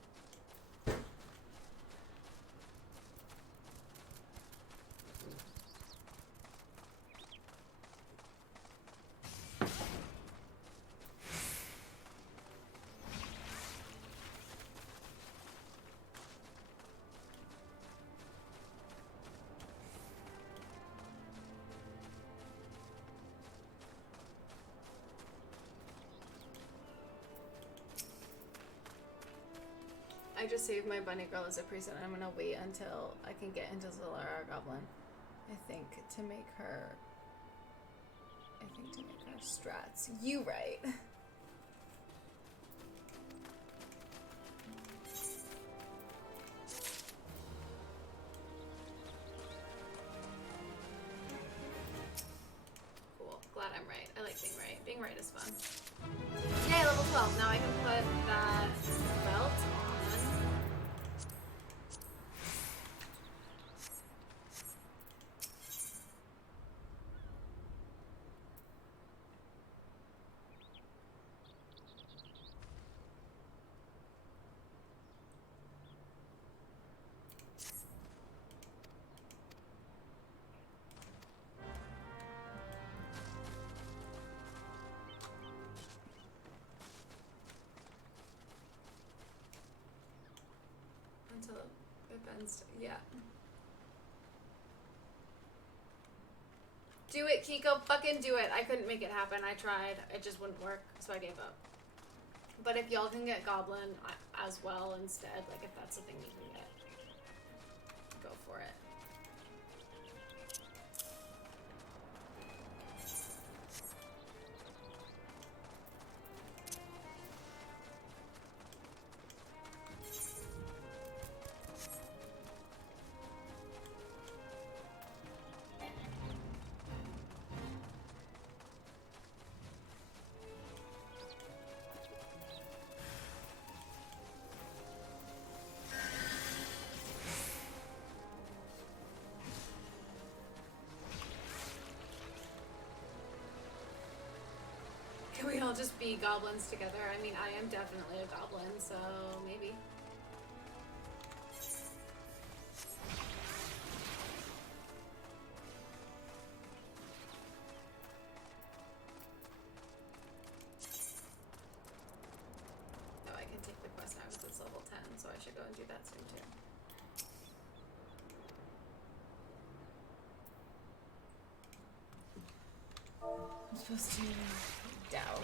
I just saved my bunny girl as a preset. I'm gonna wait until I can get into Zalara Goblin. I think to make her strats. You right. Cool. Glad I'm right. I like Being right is fun. Yay, level 12. Now I can put that belt on. Until it bends. Yeah. Do it, Kiko. Fucking do it. I couldn't make it happen. I tried. It just wouldn't work, so I gave up. But if y'all can get Goblin as well instead, like if that's the thing you can get, go for it. Can we all just be goblins together? I mean, I am definitely a goblin, so maybe. No, I can take the quest now because it's level 10, so I should go and do that soon too. I'm supposed to doubt.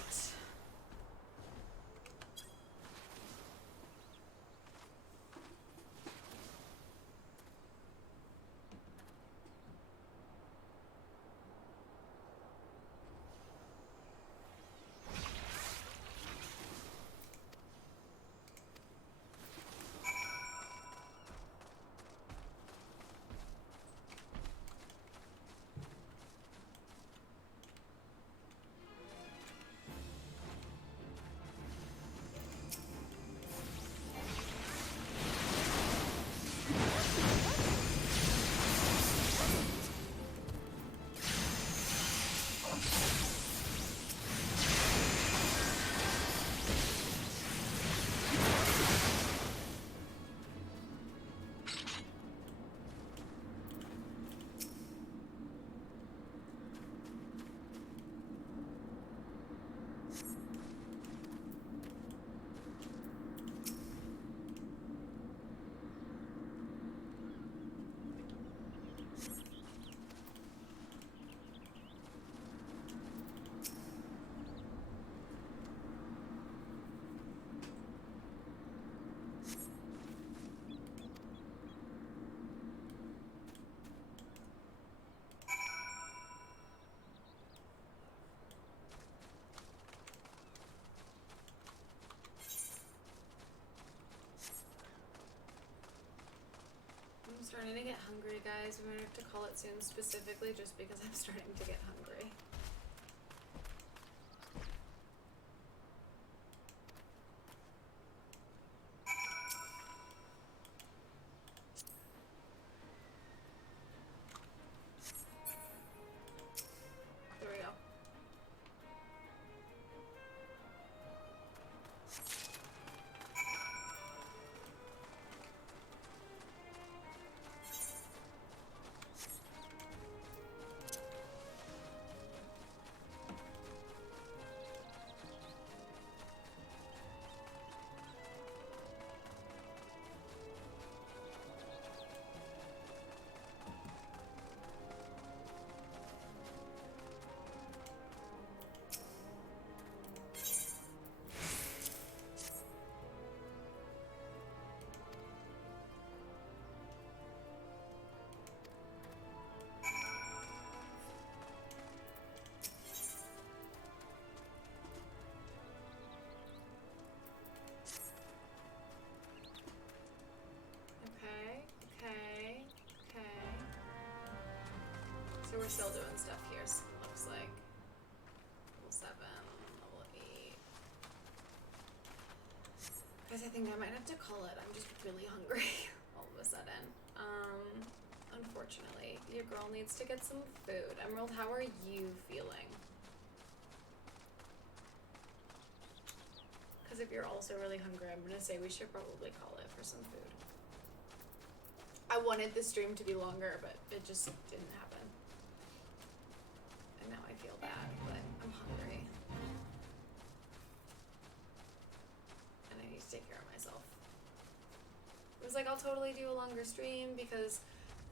I'm starting to get hungry, guys. We might have to call it soon, specifically just because I'm starting to get hungry. There we go. So we're still doing stuff here, so it looks like level 7. Guys, I think I might have to call it. I'm just really hungry all of a sudden. Unfortunately, your girl needs to get some food. Emerald, how are you feeling? Because if you're also really hungry, I'm going to say we should probably call it for some food. I wanted the stream to be longer, but it just didn't happen. And now I feel bad, but I'm hungry. And I need to take care of myself. It was like, I'll totally do a longer stream because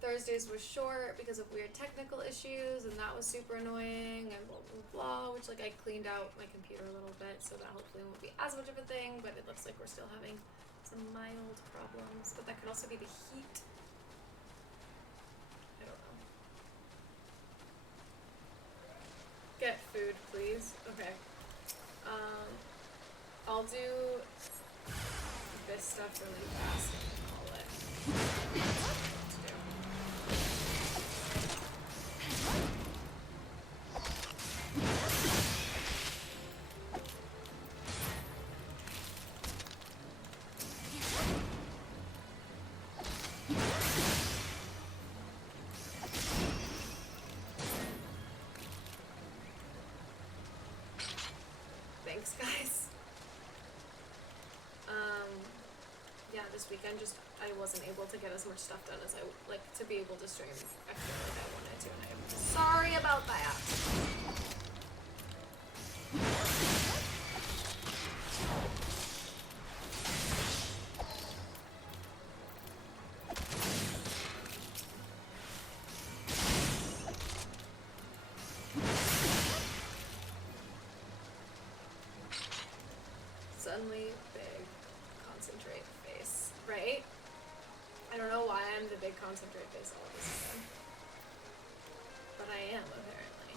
Thursdays was short because of weird technical issues, and that was super annoying, and blah, blah, blah, which, like, I cleaned out my computer a little bit, so that hopefully won't be as much of a thing, but it looks like we're still having some mild problems, but that could also be the heat. I don't know. Get food, please. Okay. I'll do this stuff really fast and call it. Let's do. Thanks, guys. Yeah, this weekend I wasn't able to get as much stuff done as I like to be able to stream. I feel like I wanted to, and I'm sorry about that. Suddenly big concentrate face, right? I don't know why I'm the big concentrate face all of a sudden. But I am, apparently.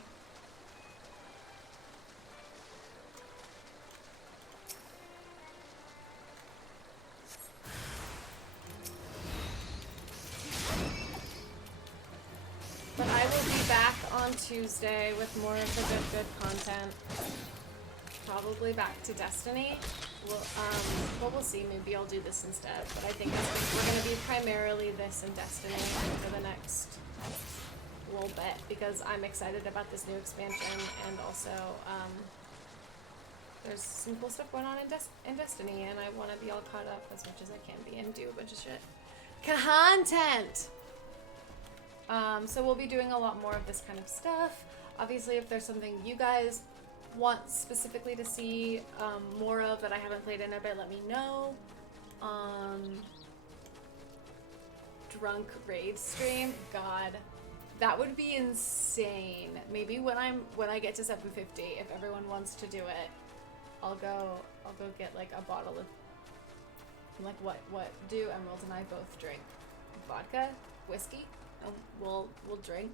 But I will be back on Tuesday with more of the good content. Probably back to Destiny. Well, we'll see. Maybe I'll do this instead. But I think we're going to be primarily this and Destiny for the next little bit because I'm excited about this new expansion, and also there's some cool stuff going on in Destiny, and I want to be all caught up as much as I can be and do a bunch of shit. Content! So we'll be doing a lot more of this kind of stuff. Obviously, if there's something you guys want specifically to see more of that I haven't played in a bit, let me know. Drunk raid stream, God, that would be insane. Maybe when I get to 750, if everyone wants to do it, I'll go get like a bottle of like what do Emerald and I both drink? Vodka, whiskey, and we'll drink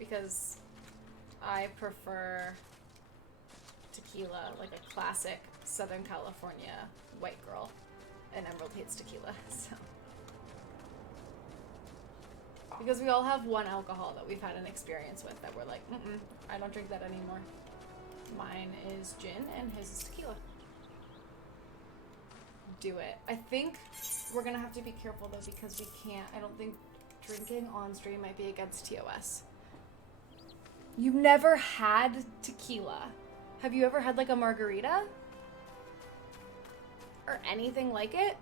because I prefer tequila, like a classic Southern California white girl, and Emerald hates tequila, so. Because we all have one alcohol that we've had an experience with that we're like, I don't drink that anymore. Mine is gin and his is tequila. Do it. I think we're gonna have to be careful though because I don't think drinking on stream might be against TOS. You've never had tequila. Have you ever had like a margarita? Or anything like it?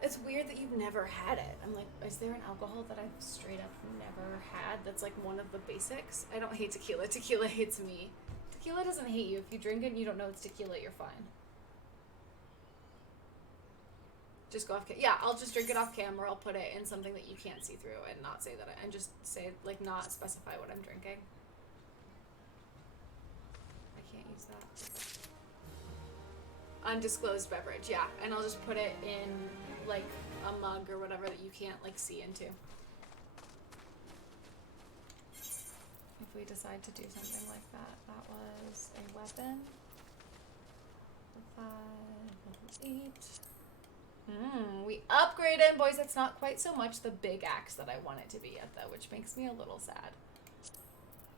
It's weird that you've never had it. I'm like, is there an alcohol that I've straight up never had that's like one of the basics? I don't hate tequila. Tequila hates me. Tequila doesn't hate you. If you drink it and you don't know it's tequila, you're fine. Just go off yeah, I'll just drink it off camera. I'll put it in something that you can't see through and not say that and just say, like, not specify what I'm drinking. I can't use that. Undisclosed beverage, yeah. And I'll just put it in, like, a mug or whatever that you can't, like, see into. If we decide to do something like that. That was a weapon. Level 8. We upgraded, boys. It's not quite so much the big axe that I want it to be yet, though, which makes me a little sad.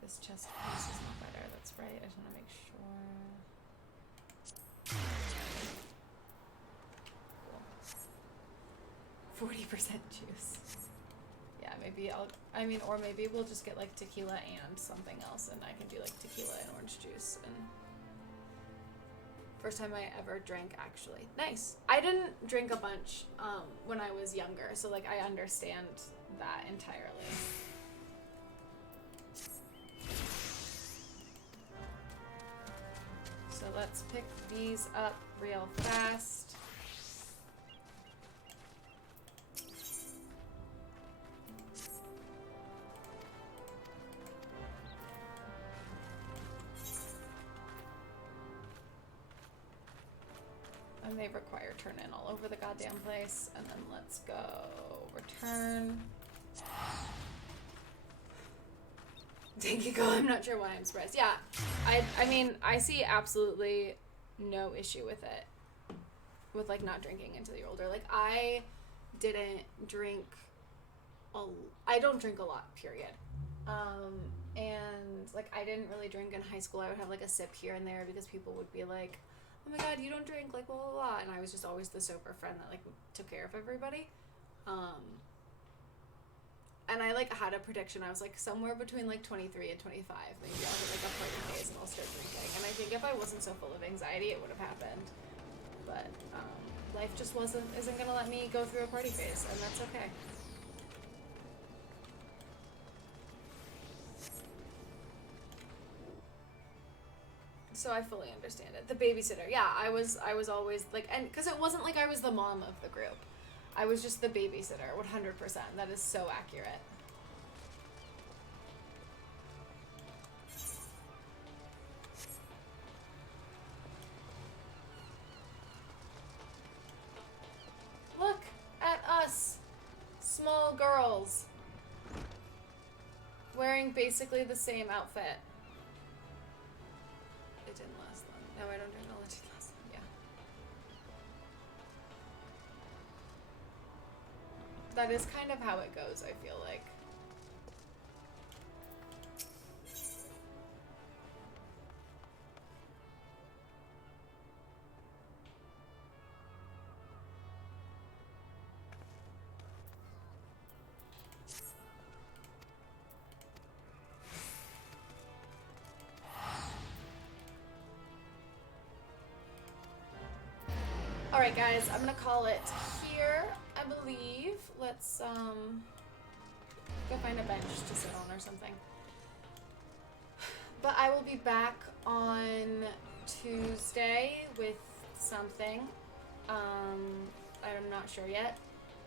This chest piece is not better. That's right. I just want to make sure. Cool. 40% juice. Yeah, maybe or maybe we'll just get like tequila and something else, and I can do like tequila and orange juice. And first time I ever drank, actually. Nice. I didn't drink a bunch when I was younger, so like I understand that entirely. so let's pick these up real fast. And they require turn in all over the goddamn place. And then let's go return. Thank you, go. I'm not sure why I'm surprised. Yeah, I mean, I see absolutely no issue with it. With like not drinking until you're older. Like I didn't drink I don't drink a lot, period. And like I didn't really drink in high school. I would have like a sip here and there because people would be like, oh my god, you don't drink, like blah blah blah, and I was just always the sober friend that like took care of everybody. And I like had a prediction. I was like somewhere between like 23 and 25, maybe I'll hit like a party phase and I'll start drinking. And I think if I wasn't so full of anxiety, it would have happened. But life just isn't gonna let me go through a party phase, and that's okay. So I fully understand it. The babysitter, yeah, I was always like, and because it wasn't like I was the mom of the group, I was just the babysitter, 100%. That is so accurate. Look at us, small girls, wearing basically the same outfit. It didn't last long. No, I don't drink all it didn't last long. Yeah. That is kind of how it goes, I feel like. Alright guys, I'm gonna call it here, I believe. Let's go find a bench to sit on or something. But I will be back on Tuesday with something. I'm not sure yet.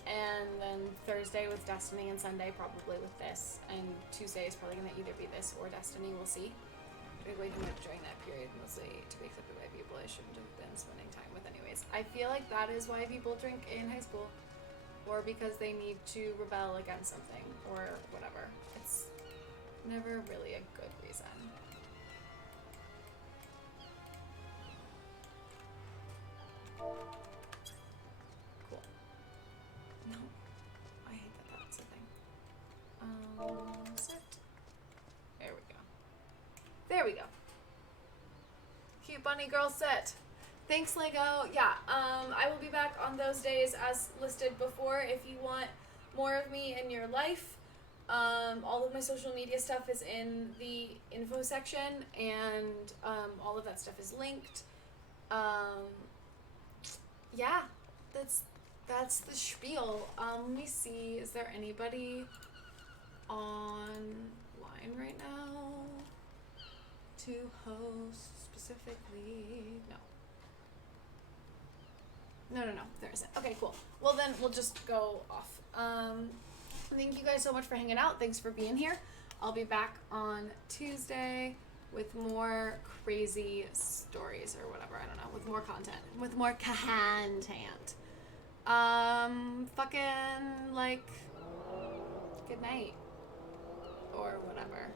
And then Thursday with Destiny, and Sunday probably with this. And Tuesday is probably gonna either be this or Destiny, we'll see. Way too much during that period, mostly to be accepted by people I shouldn't have been spending time with anyways. I feel like that is why people drink in high school, or because they need to rebel against something, or whatever. It's never really a good reason. Cool. No, I hate that that's a thing. Set. There we go. There we go. Cute bunny girl set. Thanks, Lego. Yeah, I will be back on those days as listed before. If you want more of me in your life, all of my social media stuff is in the info section, and all of that stuff is linked. Yeah, that's the spiel. Let me see. Is there anybody online right now to host specifically? No, there isn't. Okay, cool. Well, then we'll just go off. Thank you guys so much for hanging out. Thanks for being here. I'll be back on Tuesday with more crazy stories or whatever. I don't know. With more content. With more content. Fucking, like, good night. Or whatever.